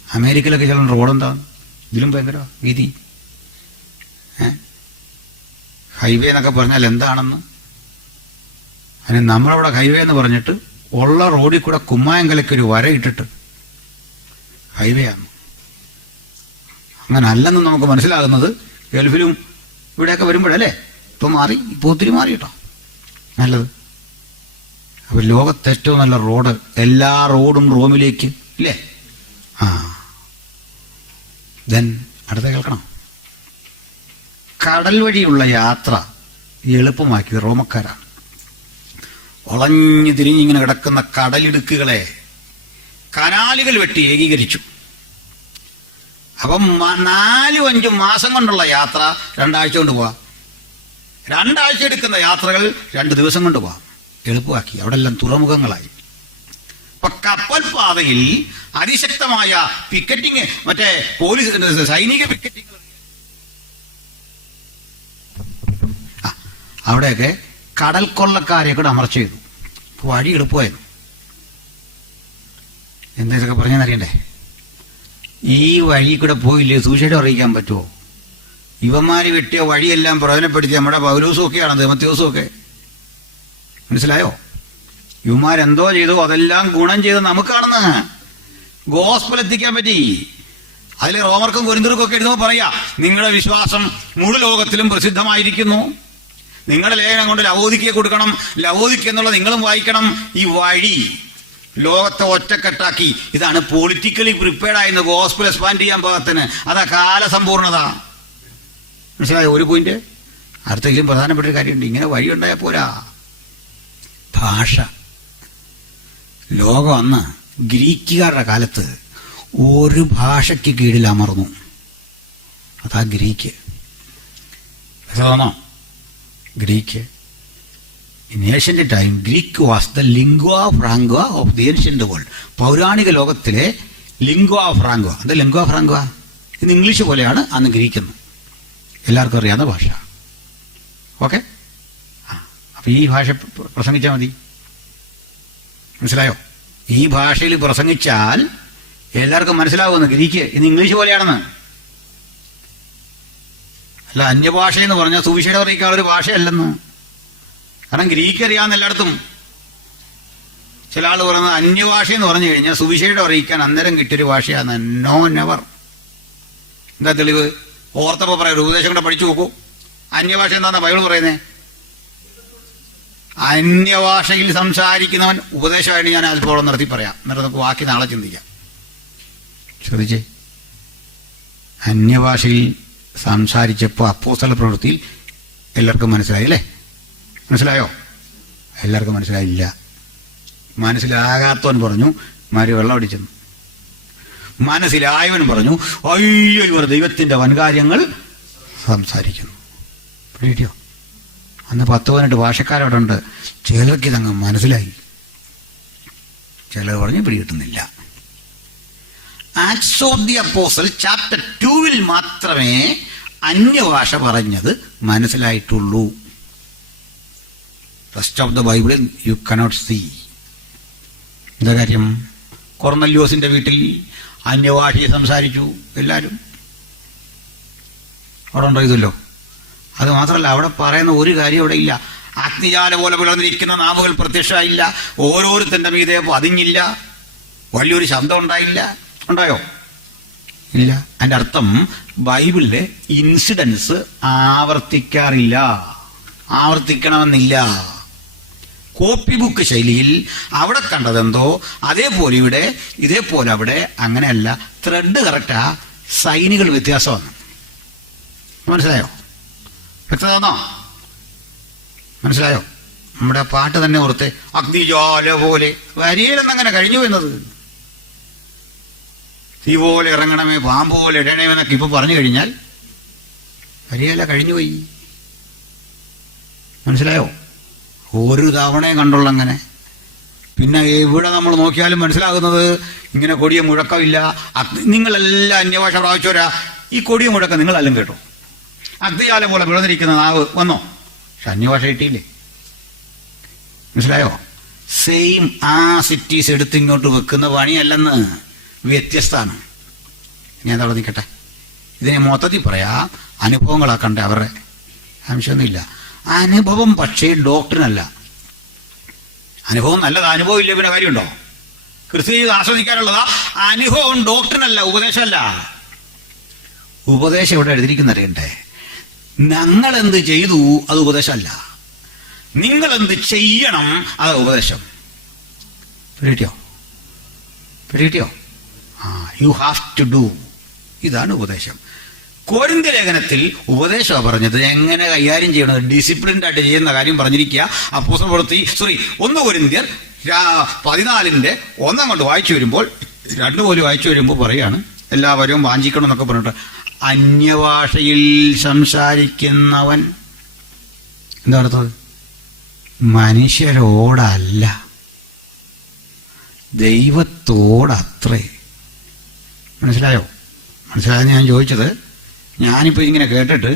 അമേരിക്കയിലൊക്കെ ചില റോഡ് എന്താ ഇതിലും ഭയങ്കര വീതി. ഹൈവേ എന്നൊക്കെ പറഞ്ഞാൽ എന്താണെന്ന്. അതിന് നമ്മളവിടെ ഹൈവേ എന്ന് പറഞ്ഞിട്ട് ഉള്ള റോഡിൽ കൂടെ കുമ്മായങ്കലയ്ക്ക് ഒരു വര ഇട്ടിട്ട് ഹൈവേ ആണ്. അങ്ങനെ അല്ലെന്ന് നമുക്ക് മനസ്സിലാകുന്നത് ഗൾഫിലും ഇവിടെയൊക്കെ വരുമ്പോഴല്ലേ. ഇപ്പം മാറി, ഇപ്പോൾ ഒത്തിരി മാറി കേട്ടോ, നല്ലത്. അപ്പൊ ലോകത്തെ ഏറ്റവും നല്ല റോഡ്, എല്ലാ റോഡും റോമിലേക്ക് ഇല്ലേ? ദെൻ അടുത്ത കേൾക്കണം. കടൽ വഴിയുള്ള യാത്ര എളുപ്പമാക്കിയത് റോമക്കാരാണ്. വളഞ്ഞു തിരിഞ്ഞിങ്ങനെ കിടക്കുന്ന കടലിടുക്കുകളെ കനാലുകൾ വെട്ടി ഏകീകരിച്ചു. അപ്പം 4-5 മാസം കൊണ്ടുള്ള യാത്ര 2 ആഴ്ച കൊണ്ട് പോവാം. 2 ആഴ്ച എടുക്കുന്ന യാത്രകൾ 2 ദിവസം കൊണ്ട് പോവാം. എളുപ്പമാക്കി. അവിടെ എല്ലാം തുറമുഖങ്ങളായി. ഇപ്പൊ കപ്പൽ പാതയിൽ അതിശക്തമായ പിക്കറ്റിങ്, മറ്റേ പോലീസ് സൈനിക പിക്കറ്റിങ്, അവിടെയൊക്കെ കടൽ കൊള്ളക്കാരെ കൂടെ അമർച്ച ചെയ്തു. വഴി എളുപ്പമായിരുന്നു. എന്താ ഇതൊക്കെ പറഞ്ഞെന്നറിയണ്ടേ? ഈ വഴി കൂടെ പോയില്ലേ സുവിശേഷം അറിയിക്കാൻ പറ്റുമോ? ഇവന്മാര് വെട്ടിയ വഴിയെല്ലാം പ്രയോജനപ്പെടുത്തി നമ്മുടെ പൗലോസും ഒക്കെയാണ്, തിമോഥെയോസും ഒക്കെ. മനസ്സിലായോ? ഇവന്മാരെന്തോ ചെയ്തു, അതെല്ലാം ഗുണം ചെയ്ത് നമുക്കാണെന്ന് ഗോസ്പൽ എത്തിക്കാൻ പറ്റി. അതിൽ റോമർക്കും കൊരിന്ത്യർക്കും ഒക്കെ എഴുതുമ്പോൾ പറയാ, നിങ്ങളുടെ വിശ്വാസം മുഴു ലോകത്തിലും പ്രസിദ്ധമായിരിക്കുന്നു. നിങ്ങളുടെ ലേഖനം കൊണ്ട് ലവോദിക്കയെ കൊടുക്കണം, ലവോദിക്ക എന്നുള്ളത് നിങ്ങളും വായിക്കണം. ഈ വഴി ലോകത്തെ ഒറ്റക്കെട്ടാക്കി. ഇതാണ് പൊളിറ്റിക്കലി പ്രിപ്പയർഡ് ആയിരുന്ന ഗോസ്പൽ എക്സ്പാൻഡ് ചെയ്യാൻ പാകത്തിന്. അതാ കാലസമ്പൂർണത. മനസ്സിലായോ? ഒരു പോയിന്റ്. അടുത്തെങ്കിലും പ്രധാനപ്പെട്ട ഒരു കാര്യമുണ്ട്. ഇങ്ങനെ വഴി ഉണ്ടായാൽ പോരാ. ഭാഷ. ലോകം അന്ന് ഗ്രീക്കുകാരുടെ കാലത്ത് ഒരു ഭാഷയ്ക്ക് കീഴിൽ അമർന്നു. അതാ ഗ്രീക്ക്. തോന്നോ? Greek. In ancient time, Greek was the lingua franca of the ancient world. പൗരാണിക ലോകത്തിലെ ലിംഗ്വാ ഫ്രാങ്ക്വ. അത് ലിംഗ്വാ ഫ്രാങ്ക്വ ഇന്ന് ഇംഗ്ലീഷ് പോലെയാണ് അന്ന് ഗ്രീക്ക് എന്ന് എല്ലാവർക്കും അറിയാവുന്ന ഭാഷ. ഓക്കെ. അപ്പൊ ഈ ഭാഷ പ്രസംഗിച്ചാൽ മതി. മനസ്സിലായോ? ഈ ഭാഷയിൽ പ്രസംഗിച്ചാൽ എല്ലാവർക്കും മനസ്സിലാവുന്നു ഗ്രീക്ക് ഇന്ന് ഇംഗ്ലീഷ് പോലെയാണെന്ന്. അല്ല, അന്യഭാഷയെന്ന് പറഞ്ഞാൽ സുവിശേഷം അറിയിക്കാനുള്ള ഒരു ഭാഷയല്ലെന്ന്. കാരണം ഗ്രീക്ക് അറിയാവുന്ന എല്ലായിടത്തും. ചില ആൾ പറയുന്നത് അന്യഭാഷ എന്ന് പറഞ്ഞു കഴിഞ്ഞാൽ സുവിശേഷം അറിയിക്കാൻ അന്നേരം കിട്ടിയൊരു ഭാഷയാണ്. No, never. എന്താ തെളിവ്? ഓർത്തപ്പോ പറയാം, ഒരു ഉപദേശം കൂടെ പഠിച്ചു നോക്കൂ. അന്യഭാഷ എന്താണെന്നാ ബൈബിൾ പറയുന്നേ? അന്യഭാഷയിൽ സംസാരിക്കുന്നവൻ, ഉപദേശമായിട്ട് ഞാൻ അല്പോളം നിർത്തി പറയാം, എന്നിട്ട് നമുക്ക് ബാക്കി നാളെ ചിന്തിക്കാം. ശ്രദ്ധിച്ചേ, അന്യഭാഷയിൽ സംസാരിച്ചപ്പോൾ അപ്പോസ്തല പ്രവൃത്തിയിൽ എല്ലാവർക്കും മനസ്സിലായി അല്ലേ? മനസ്സിലായോ? എല്ലാവർക്കും മനസ്സിലായില്ല. മനസ്സിലാകാത്തവൻ പറഞ്ഞു മാരി വെള്ളം അടിച്ചെന്നു. മനസ്സിലായവൻ പറഞ്ഞു അയ്യോ ഇവർ ദൈവത്തിന്റെ വൻകാര്യങ്ങൾ സംസാരിക്കുന്നു. പിടിയോ? അന്ന് 10-18 ഭാഷക്കാരവിടെ ഉണ്ട്. ചിലർക്ക് ഇതങ്ങ് മനസ്സിലായി, ചിലർ പറഞ്ഞ് പിടികിട്ടുന്നില്ല. Acts of the apostle chapter 2 മാത്രമേ അന്യഭാഷ പറഞ്ഞത് മനസ്സിലായിട്ടുള്ളൂ. Rest of the Bible you cannot see. എന്താ കാര്യം? കൊർന്നല്യോസിന്റെ വീട്ടിൽ അന്യഭാഷയെ സംസാരിച്ചു എല്ലാവരും. അവിടെ ഉണ്ടായതല്ലോ. അത് മാത്രമല്ല, അവിടെ പറയുന്ന ഒരു കാര്യം അവിടെ ഇല്ല. അഗ്നിജാല പോലെ പിളർന്നിരിക്കുന്ന നാവുകൾ പ്രത്യക്ഷമായില്ല. ഓരോരുത്തന്റെ മീതെ പതിഞ്ഞില്ല. വലിയൊരു ശബ്ദം ഉണ്ടായില്ല. ഉണ്ടായോ? ഇല്ല. അതിന്റെ അർത്ഥം ബൈബിളിലെ ഇൻസിഡൻസ് ആവർത്തിക്കാറില്ല, ആവർത്തിക്കണമെന്നില്ല. കോപ്പി ബുക്ക് ശൈലിയിൽ അവിടെ കണ്ടതെന്തോ അതേപോലെ ഇവിടെ, ഇതേപോലെ അവിടെ, അങ്ങനെയല്ല. ത്രെഡ് കറക്റ്റാ, സൈനുകൾ വ്യത്യാസമാണ്. മനസ്സിലായോ? വ്യക്തമാണോ? മനസ്സിലായോ? നമ്മുടെ പാട്ട് തന്നെ ഓർത്തെ, അഗ്നിജ്വാല പോലെ വരിയിലെന്നങ്ങനെ കഴിഞ്ഞു എന്നത്. തീ പോലെ ഇറങ്ങണമേ, പാമ്പ് പോലെ ഇടണമേ എന്നൊക്കെ ഇപ്പൊ പറഞ്ഞു കഴിഞ്ഞാൽ വരിയല്ല, കഴിഞ്ഞുപോയി. മനസ്സിലായോ? ഒരു തവണയും കണ്ടുള്ള അങ്ങനെ. പിന്നെ എവിടെ നമ്മൾ നോക്കിയാലും മനസ്സിലാകുന്നത് ഇങ്ങനെ കൊടിയ മുഴക്കമില്ല. നിങ്ങളെല്ലാം അന്യഭാഷ പ്രാപിച്ചോരാ. ഈ കൊടിയ മുഴക്കം നിങ്ങളെല്ലാം കേട്ടോ. അഗ്നിജാലം പോലെ വിളന്നിരിക്കുന്ന നാവ് വന്നോ? പക്ഷെ അന്യഭാഷ കിട്ടിയില്ലേ? മനസ്സിലായോ? സെയിം ആ സിറ്റീസ് എടുത്ത് ഇങ്ങോട്ട് വെക്കുന്ന പണിയല്ലെന്ന്, വ്യത്യസ്തമാണ്. ഇനി അതവിടെ നിൽക്കട്ടെ. ഇതിനെ മൊത്തത്തിൽ പറയാ അനുഭവങ്ങളാക്കണ്ടേ അവരുടെ, സംശയമൊന്നുമില്ല. അനുഭവം പക്ഷേ ഡോക്ടറിനല്ല. അനുഭവം നല്ലതാ, അനുഭവം ഇല്ല പിന്നെ കാര്യമുണ്ടോ? ക്രിസ്തു ആസ്വദിക്കാനുള്ളതാ അനുഭവം, ഡോക്ടറിനല്ല, ഉപദേശമല്ല. ഉപദേശം ഇവിടെ എഴുതിയിരിക്കുന്നറിയണ്ടേ? ഞങ്ങൾ എന്ത് ചെയ്തു അത് ഉപദേശമല്ല, നിങ്ങൾ എന്ത് ചെയ്യണം അത് ഉപദേശം. പിടികിട്ടിയോ? പിടികിട്ടിയോ? യു ഹാവ് ടു ഡു, ഇതാണ് ഉപദേശം. കൊരിന്ത്യ ലേഖനത്തിൽ ഉപദേശമാണ് പറഞ്ഞത് എങ്ങനെ കൈകാര്യം ചെയ്യണത്, ഡിസിപ്ലിൻഡ് ആയിട്ട് ചെയ്യുന്ന കാര്യം പറഞ്ഞിരിക്കുക. അപ്പോസ്തല പ്രവൃത്തി 1 കൊരിന്ത്യർ 14:1 കൊണ്ട് വായിച്ചു വരുമ്പോൾ, 2 പോലും വായിച്ചു വരുമ്പോൾ പറയാണ് എല്ലാവരും വാഞ്ചിക്കണം എന്നൊക്കെ പറഞ്ഞിട്ട്, അന്യഭാഷയിൽ സംസാരിക്കുന്നവൻ എന്താ അർത്ഥം? മനുഷ്യരോടല്ല, ദൈവത്തോടത്രേ. മനസ്സിലായോ? മനസ്സിലായെന്ന് ഞാൻ ചോദിച്ചത്. ഞാനിപ്പോൾ ഇങ്ങനെ കേട്ടിട്ട്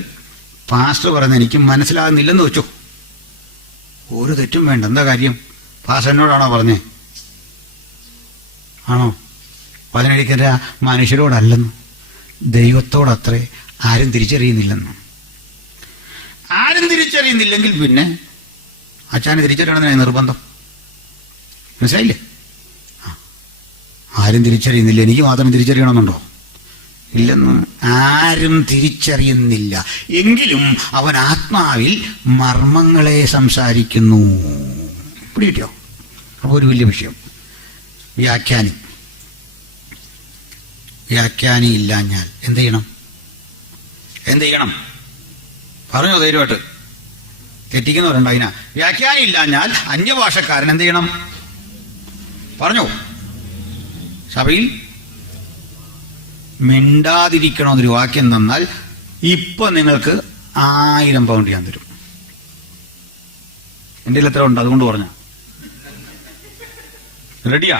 പാസ്റ്റർ പറയുന്നത് എനിക്ക് മനസ്സിലാകുന്നില്ലെന്ന് വെച്ചോ, ഒരു തെറ്റും വേണ്ട. എന്താ കാര്യം? പാസ്റ്റർ എന്നോടാണോ പറഞ്ഞേ? ആണോ? പതിനടിക്കര മനുഷ്യരോടല്ലെന്ന്, ദൈവത്തോടത്രേ. ആരും തിരിച്ചറിയുന്നില്ലെന്ന്. ആരും തിരിച്ചറിയുന്നില്ലെങ്കിൽ പിന്നെ അച്ഛനെ തിരിച്ചറിയണമെന്നാണ് നിർബന്ധം. മനസ്സിലായില്ലേ? ആരും തിരിച്ചറിയുന്നില്ല, എനിക്ക് മാത്രം തിരിച്ചറിയണമെന്നുണ്ടോ? ഇല്ലെന്ന്. ആരും തിരിച്ചറിയുന്നില്ല, എങ്കിലും അവൻ ആത്മാവിൽ മർമ്മങ്ങളെ സംസാരിക്കുന്നു. പിടികിട്ടിയോ? അപ്പോൾ ഒരു വലിയ വിഷയം. വ്യാഖ്യാനി ഇല്ലാഞ്ഞാൽ എന്ത് ചെയ്യണം? എന്ത് ചെയ്യണം? പറഞ്ഞോ ധൈര്യമായിട്ട്. തെറ്റിക്കുന്നവരുണ്ടോ? അതിനാ വ്യാഖ്യാനി ഇല്ലാഞ്ഞാൽ അന്യഭാഷക്കാരൻ എന്ത് ചെയ്യണം? പറഞ്ഞോ. സഭയിൽ മിണ്ടാതിരിക്കണമെന്നൊരു വാക്യം തന്നാൽ ഇപ്പൊ നിങ്ങൾക്ക് 1000 പൗണ്ട് ഞാൻ തരും. എൻ്റെ എത്ര ഉണ്ട്, അതുകൊണ്ട് പറഞ്ഞ റെഡിയാ?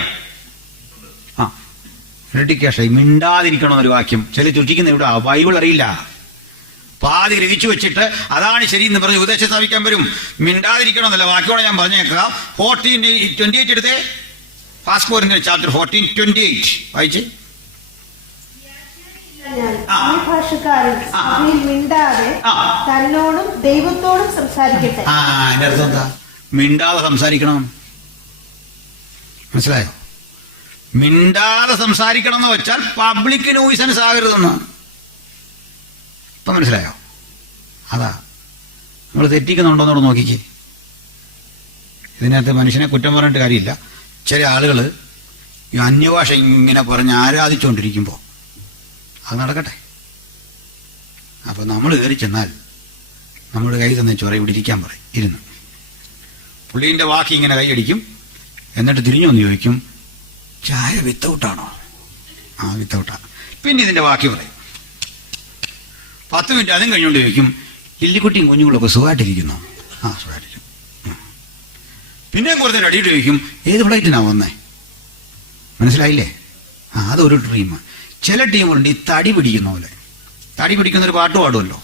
റെഡി ക്യാഷായി. മിണ്ടാതിരിക്കണമെന്നൊരു വാക്യം ചില ചുറ്റിക്കുന്ന ഇവിടെ ബൈബിൾ അറിയില്ല, പാതി രചിച്ചു വെച്ചിട്ട് അതാണ് ശരി എന്ന് പറഞ്ഞ് ഉപദേശം സ്ഥാപിക്കാൻ വരും. മിണ്ടാതിരിക്കണമെന്നല്ല വാക്യോടെ ഞാൻ പറഞ്ഞേക്കാം. 14:28 എടുത്തേ. ഫസ്റ്റ് കൊരിന്ത്യർ ചാപ്റ്റർ 14:28 വായിച്ചേ. തന്നോടും ദൈവത്തോടും സംസാരിക്കട്ടെ. അതിന്റെ അർത്ഥം എന്താ? മിണ്ടാതെ സംസാരിക്കണം. മനസ്സിലായോ? മിണ്ടാതെ സംസാരിക്കണം എന്ന് വെച്ചാൽ പബ്ലിക് ന്യൂസൻസ് ആകരുതെന്ന്. ഇപ്പൊ മനസ്സിലായോ? അതാ നമ്മൾ തെറ്റിക്കുന്നുണ്ടോന്നോട് നോക്കിക്കേ. ഇതിനകത്ത് മനുഷ്യനെ കുറ്റം പറഞ്ഞിട്ട് കാര്യമില്ല. ചില ആളുകൾ ഈ അന്യഭാഷ ഇങ്ങനെ പറഞ്ഞ് ആരാധിച്ചുകൊണ്ടിരിക്കുമ്പോൾ അത് നടക്കട്ടെ. അപ്പൊ നമ്മൾ കയറി ചെന്നാൽ നമ്മുടെ കൈ തന്നെ ചൊറ ഇവിടെ ഇരിക്കാൻ പറയും. ഇരുന്ന് പുള്ളീൻ്റെ വാക്ക് ഇങ്ങനെ കൈയടിക്കും. എന്നിട്ട് തിരിഞ്ഞു വന്ന് ചോദിക്കും, ചായ വിത്തൗട്ടാണോ? വിത്തൗട്ടാ. പിന്നെ ഇതിന്റെ ബാക്കി പറയും. 10 മിനിറ്റ് അതും കഴിഞ്ഞുകൊണ്ട് ചോദിക്കും, ഇല്ലിക്കുട്ടിയും കുഞ്ഞുങ്ങളൊക്കെ സുഖമായിട്ടിരിക്കുന്നു? സുഖമായിട്ടിരിക്കും. പിന്നെയും കുറച്ച് നേരം അടിയിട്ട് ചോദിക്കും, ഏത് ഫ്ലൈറ്റിനാ വന്നേ? മനസ്സിലായില്ലേ? അതൊരു ടീം. ചില ടീമുണ്ട് ഈ തടി പിടിക്കുന്ന പോലെ. തടി പിടിക്കുന്നൊരു പാട്ട് പാടുമല്ലോ,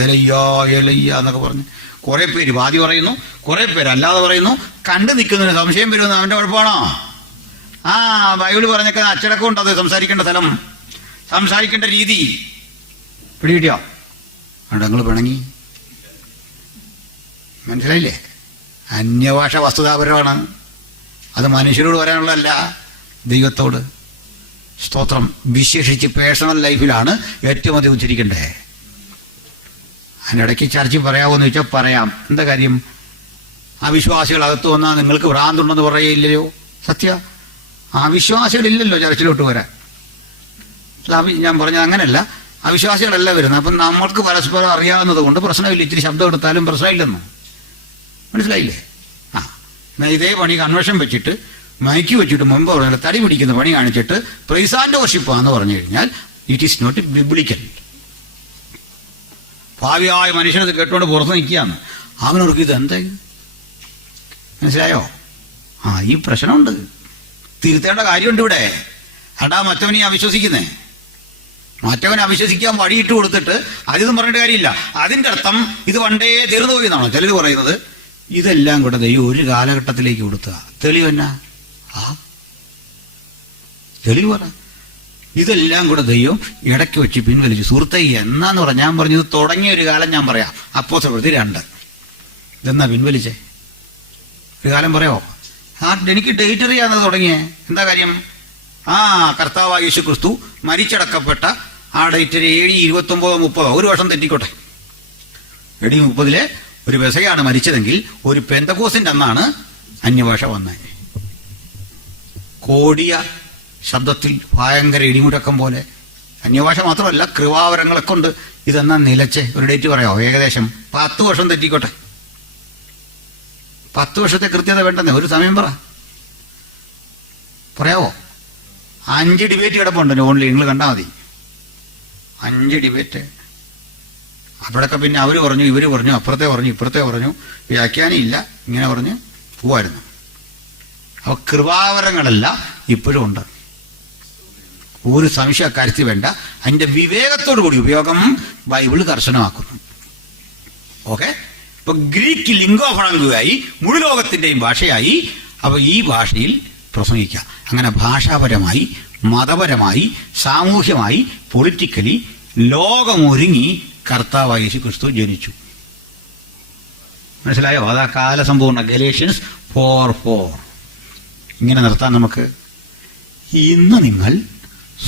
ഏലയ്യ ഏലയ്യ എന്നൊക്കെ പറഞ്ഞ് കുറെ പേര് വാദി പറയുന്നു, കുറെ പേര് അല്ലാതെ പറയുന്നു. കണ്ടു നിൽക്കുന്നതിന് സംശയം വരുമെന്ന് അവന്റെ കുഴപ്പമാണോ? ആ ബൈബിള് പറഞ്ഞൊക്കെ അച്ചടക്കം ഉണ്ട്, അത് സംസാരിക്കേണ്ട സ്ഥലം, സംസാരിക്കേണ്ട രീതി പിടികിട്ടിയോ? നിങ്ങൾ പിണങ്ങി, മനസ്സിലായില്ലേ? അന്യഭാഷ വസ്തുതാപരമാണ്. അത് മനുഷ്യരോട് പറയാനുള്ളതല്ല, ദൈവത്തോട്. സ്തോത്രം. വിശേഷിച്ച് പേഴ്സണൽ ലൈഫിലാണ് ഏറ്റവും അധികം ഉച്ചരിക്കണ്ടേ. അതിനിടയ്ക്ക് ചർച്ചയിൽ പറയാമോന്ന് ചോദിച്ചാൽ പറയാം. എന്താ കാര്യം? അവിശ്വാസികൾ അകത്ത് വന്നാൽ നിങ്ങൾക്ക് ഭ്രാന്തുണ്ടെന്ന് പറയില്ലയോ? സത്യ അവിശ്വാസികളില്ലല്ലോ ചർച്ചിലോട്ട് വരാൻ. ഞാൻ പറഞ്ഞത് അങ്ങനെയല്ല, അവിശ്വാസികളല്ല വരുന്നത്. അപ്പം നമ്മൾക്ക് പരസ്പരം അറിയാവുന്നത് കൊണ്ട് പ്രശ്നമില്ല. ഇച്ചിരി ശബ്ദം എടുത്താലും പ്രശ്നമില്ലെന്ന് മനസ്സിലായില്ലേ? ആ എന്നാൽ ഇതേ പണി കൺവെൻഷൻ വെച്ചിട്ട് മൈക്ക് വെച്ചിട്ട് മുമ്പ് പറഞ്ഞ തടി പിടിക്കുന്ന പണി കാണിച്ചിട്ട് പ്രൈസ് ആൻഡ് വർഷിപ്പാന്ന് പറഞ്ഞു കഴിഞ്ഞാൽ ഇറ്റ് ഈസ് നോട്ട് ബിബ്ലിക്കൽ. ഭാവിയായ മനുഷ്യനത് കേട്ടുകൊണ്ട് പുറത്ത് നിൽക്കുകയാണ്. അവനവർക്ക് ഇത് എന്താ, മനസ്സിലായോ? ഈ പ്രശ്നമുണ്ട്, തിരുത്തേണ്ട കാര്യമുണ്ട് ഇവിടെ. അടാ മറ്റവനെ അവിശ്വസിക്കുന്നേ, മറ്റവനെ അവിശ്വസിക്കാൻ വഴിയിട്ട് കൊടുത്തിട്ട് അതൊന്നും പറഞ്ഞിട്ട് കാര്യമില്ല. അതിൻ്റെ അർത്ഥം ഇത് പണ്ടേ തീർന്നു പോയി എന്നാണോ ചിലർ പറയുന്നത്? ഇതെല്ലാം കൂടെ ദൈവം ഒരു കാലഘട്ടത്തിലേക്ക് കൊടുക്കുക. തെളിവെന്നാ? തെളിവ് പറ. ഇതെല്ലാം കൂടെ ദൈവം ഇടയ്ക്ക് വെച്ച് പിൻവലിച്ചു. സുഹൃത്തെ എന്നാന്ന് പറഞ്ഞാൽ ഞാൻ പറഞ്ഞു, ഇത് തുടങ്ങിയ ഒരു കാലം ഞാൻ പറയാം. അപ്പോസ്തലപ്രവൃത്തി 2. ഇതെന്നാ പിൻവലിച്ചേ? ഒരു കാലം പറയാമോ? എനിക്ക് ഡേറ്റ് അറിയാവുന്നത് തുടങ്ങിയേ. എന്താ കാര്യം? കർത്താവായ യേശു ക്രിസ്തു മരിച്ചടക്കപ്പെട്ട ആ ഡേറ്റ് AD 29, 30, ഒരു വർഷം തെറ്റിക്കോട്ടെ. AD 30 ഒരു പെസഹയാണ് മരിച്ചതെങ്കിൽ ഒരു പെന്തക്കോസിന്റെ അന്നാണ് അന്യഭാഷ വന്നത്. കോടിയ ശബ്ദത്തിൽ ഭയങ്കര ഇടിമുഴക്കം പോലെ. അന്യഭാഷ മാത്രമല്ല, കൃപാവരങ്ങളൊക്കെ ഉണ്ട്. ഇതെന്നാ നിലച്ചേ? ഒരു ഡേറ്റ് പറയാമോ? ഏകദേശം 10 വർഷം തെറ്റിക്കോട്ടെ. 10 വർഷത്തെ കൃത്യത വേണ്ടെന്നേ. ഒരു സമയം പറയാവോ? 5 ഡിബേറ്റ് കിടപ്പുണ്ട് ഓൺലൈൻ, നിങ്ങൾ കണ്ടാൽ മതി. 5 ഡിബേറ്റ്. അപ്പോഴൊക്കെ പിന്നെ അവർ പറഞ്ഞു, ഇവർ പറഞ്ഞു, അപ്പുറത്തെ പറഞ്ഞു, ഇപ്പുറത്തെ പറഞ്ഞു, വ്യാഖ്യാനമില്ല, ഇങ്ങനെ പറഞ്ഞ് പോവായിരുന്നു. അപ്പൊ കൃപാവരങ്ങളല്ല ഇപ്പോഴും ഉണ്ട്. ഒരു സംശയ കാര്യത്തിൽ വേണ്ട. അതിന്റെ വിവേകത്തോടു കൂടി ഉപയോഗം ബൈബിൾ കർശനമാക്കുന്നു. ഓക്കെ. ഇപ്പൊ ഗ്രീക്ക് ലിംഗോഫണങ്കുമായി മുഴു ലോകത്തിന്റെയും ഭാഷയായി. അപ്പൊ ഈ ഭാഷയിൽ പ്രസംഗിക്കുക. അങ്ങനെ ഭാഷാപരമായി, മതപരമായി, സാമൂഹ്യമായി, പൊളിറ്റിക്കലി ലോകമൊരുങ്ങി കർത്താവായ യേശു ക്രിസ്തു ജനിച്ചു. മനസ്സിലായോ? അതാ കാലസമ്പൂർണ്ണ. ഗലേഷ്യൻസ് 4:4. ഇങ്ങനെ നിർത്താൻ നമുക്ക്. ഇന്ന് നിങ്ങൾ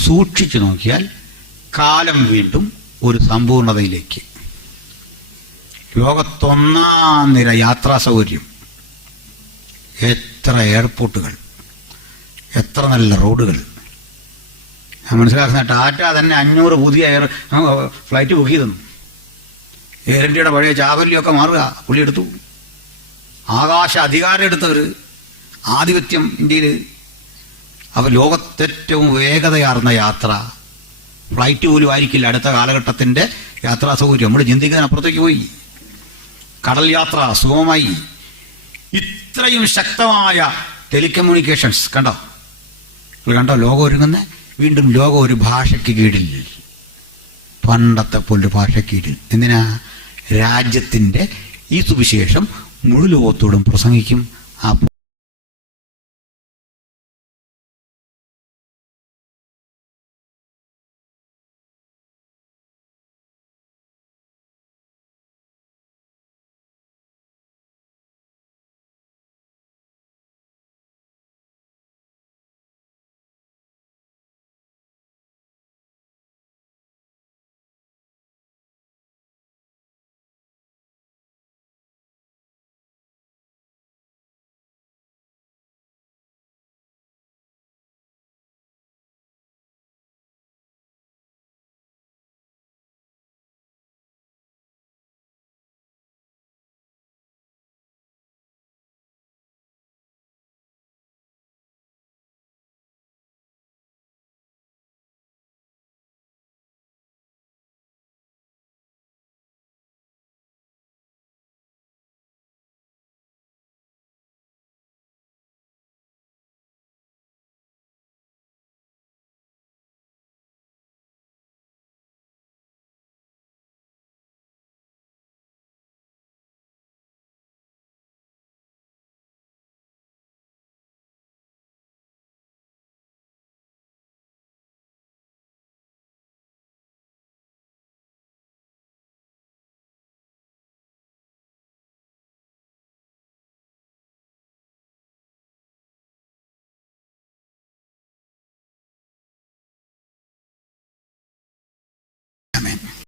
സൂക്ഷിച്ചു നോക്കിയാൽ കാലം വീണ്ടും ഒരു സമ്പൂർണതയിലേക്ക്. ലോകത്തൊന്നാം നിര യാത്രാ സൗകര്യം, എത്ര എയർപോർട്ടുകൾ, എത്ര നല്ല റോഡുകൾ. ഞാൻ മനസ്സിലാക്കുന്ന ടാറ്റ തന്നെ 500 പുതിയ ഫ്ലൈറ്റ് ബുക്ക് ചെയ്തു. എയർ ഇന്ത്യയുടെ പഴയ ചാവല്യമൊക്കെ മാറുക പുള്ളി എടുത്തു. ആകാശ അധികാരം എടുത്തവർ, ആധിപത്യം ഇന്ത്യയിൽ. അപ്പോൾ ലോകത്തേറ്റവും വേഗതയാർന്ന യാത്ര ഫ്ലൈറ്റ് പോലും ആയിരിക്കില്ല അടുത്ത കാലഘട്ടത്തിന്റെ യാത്രാ സൗകര്യം. നമ്മൾ ചിന്തിക്കുന്നതിനപ്പുറത്തേക്ക് പോയി. കടൽ യാത്ര സുഗമമായി. ഇത്രയും ശക്തമായ ടെലികമ്മ്യൂണിക്കേഷൻസ് കണ്ടോ? ലോകം ഒരുങ്ങുന്ന. വീണ്ടും ലോകം ഒരു ഭാഷയ്ക്ക് കീഴിൽ, പണ്ടത്തെ പോലൊരു ഭാഷയ്ക്ക് കീഴിൽ. എന്തിനാ? രാജ്യത്തിന്റെ ഈ സുവിശേഷം മുഴു ലോകത്തോടും പ്രസംഗിക്കും. ആ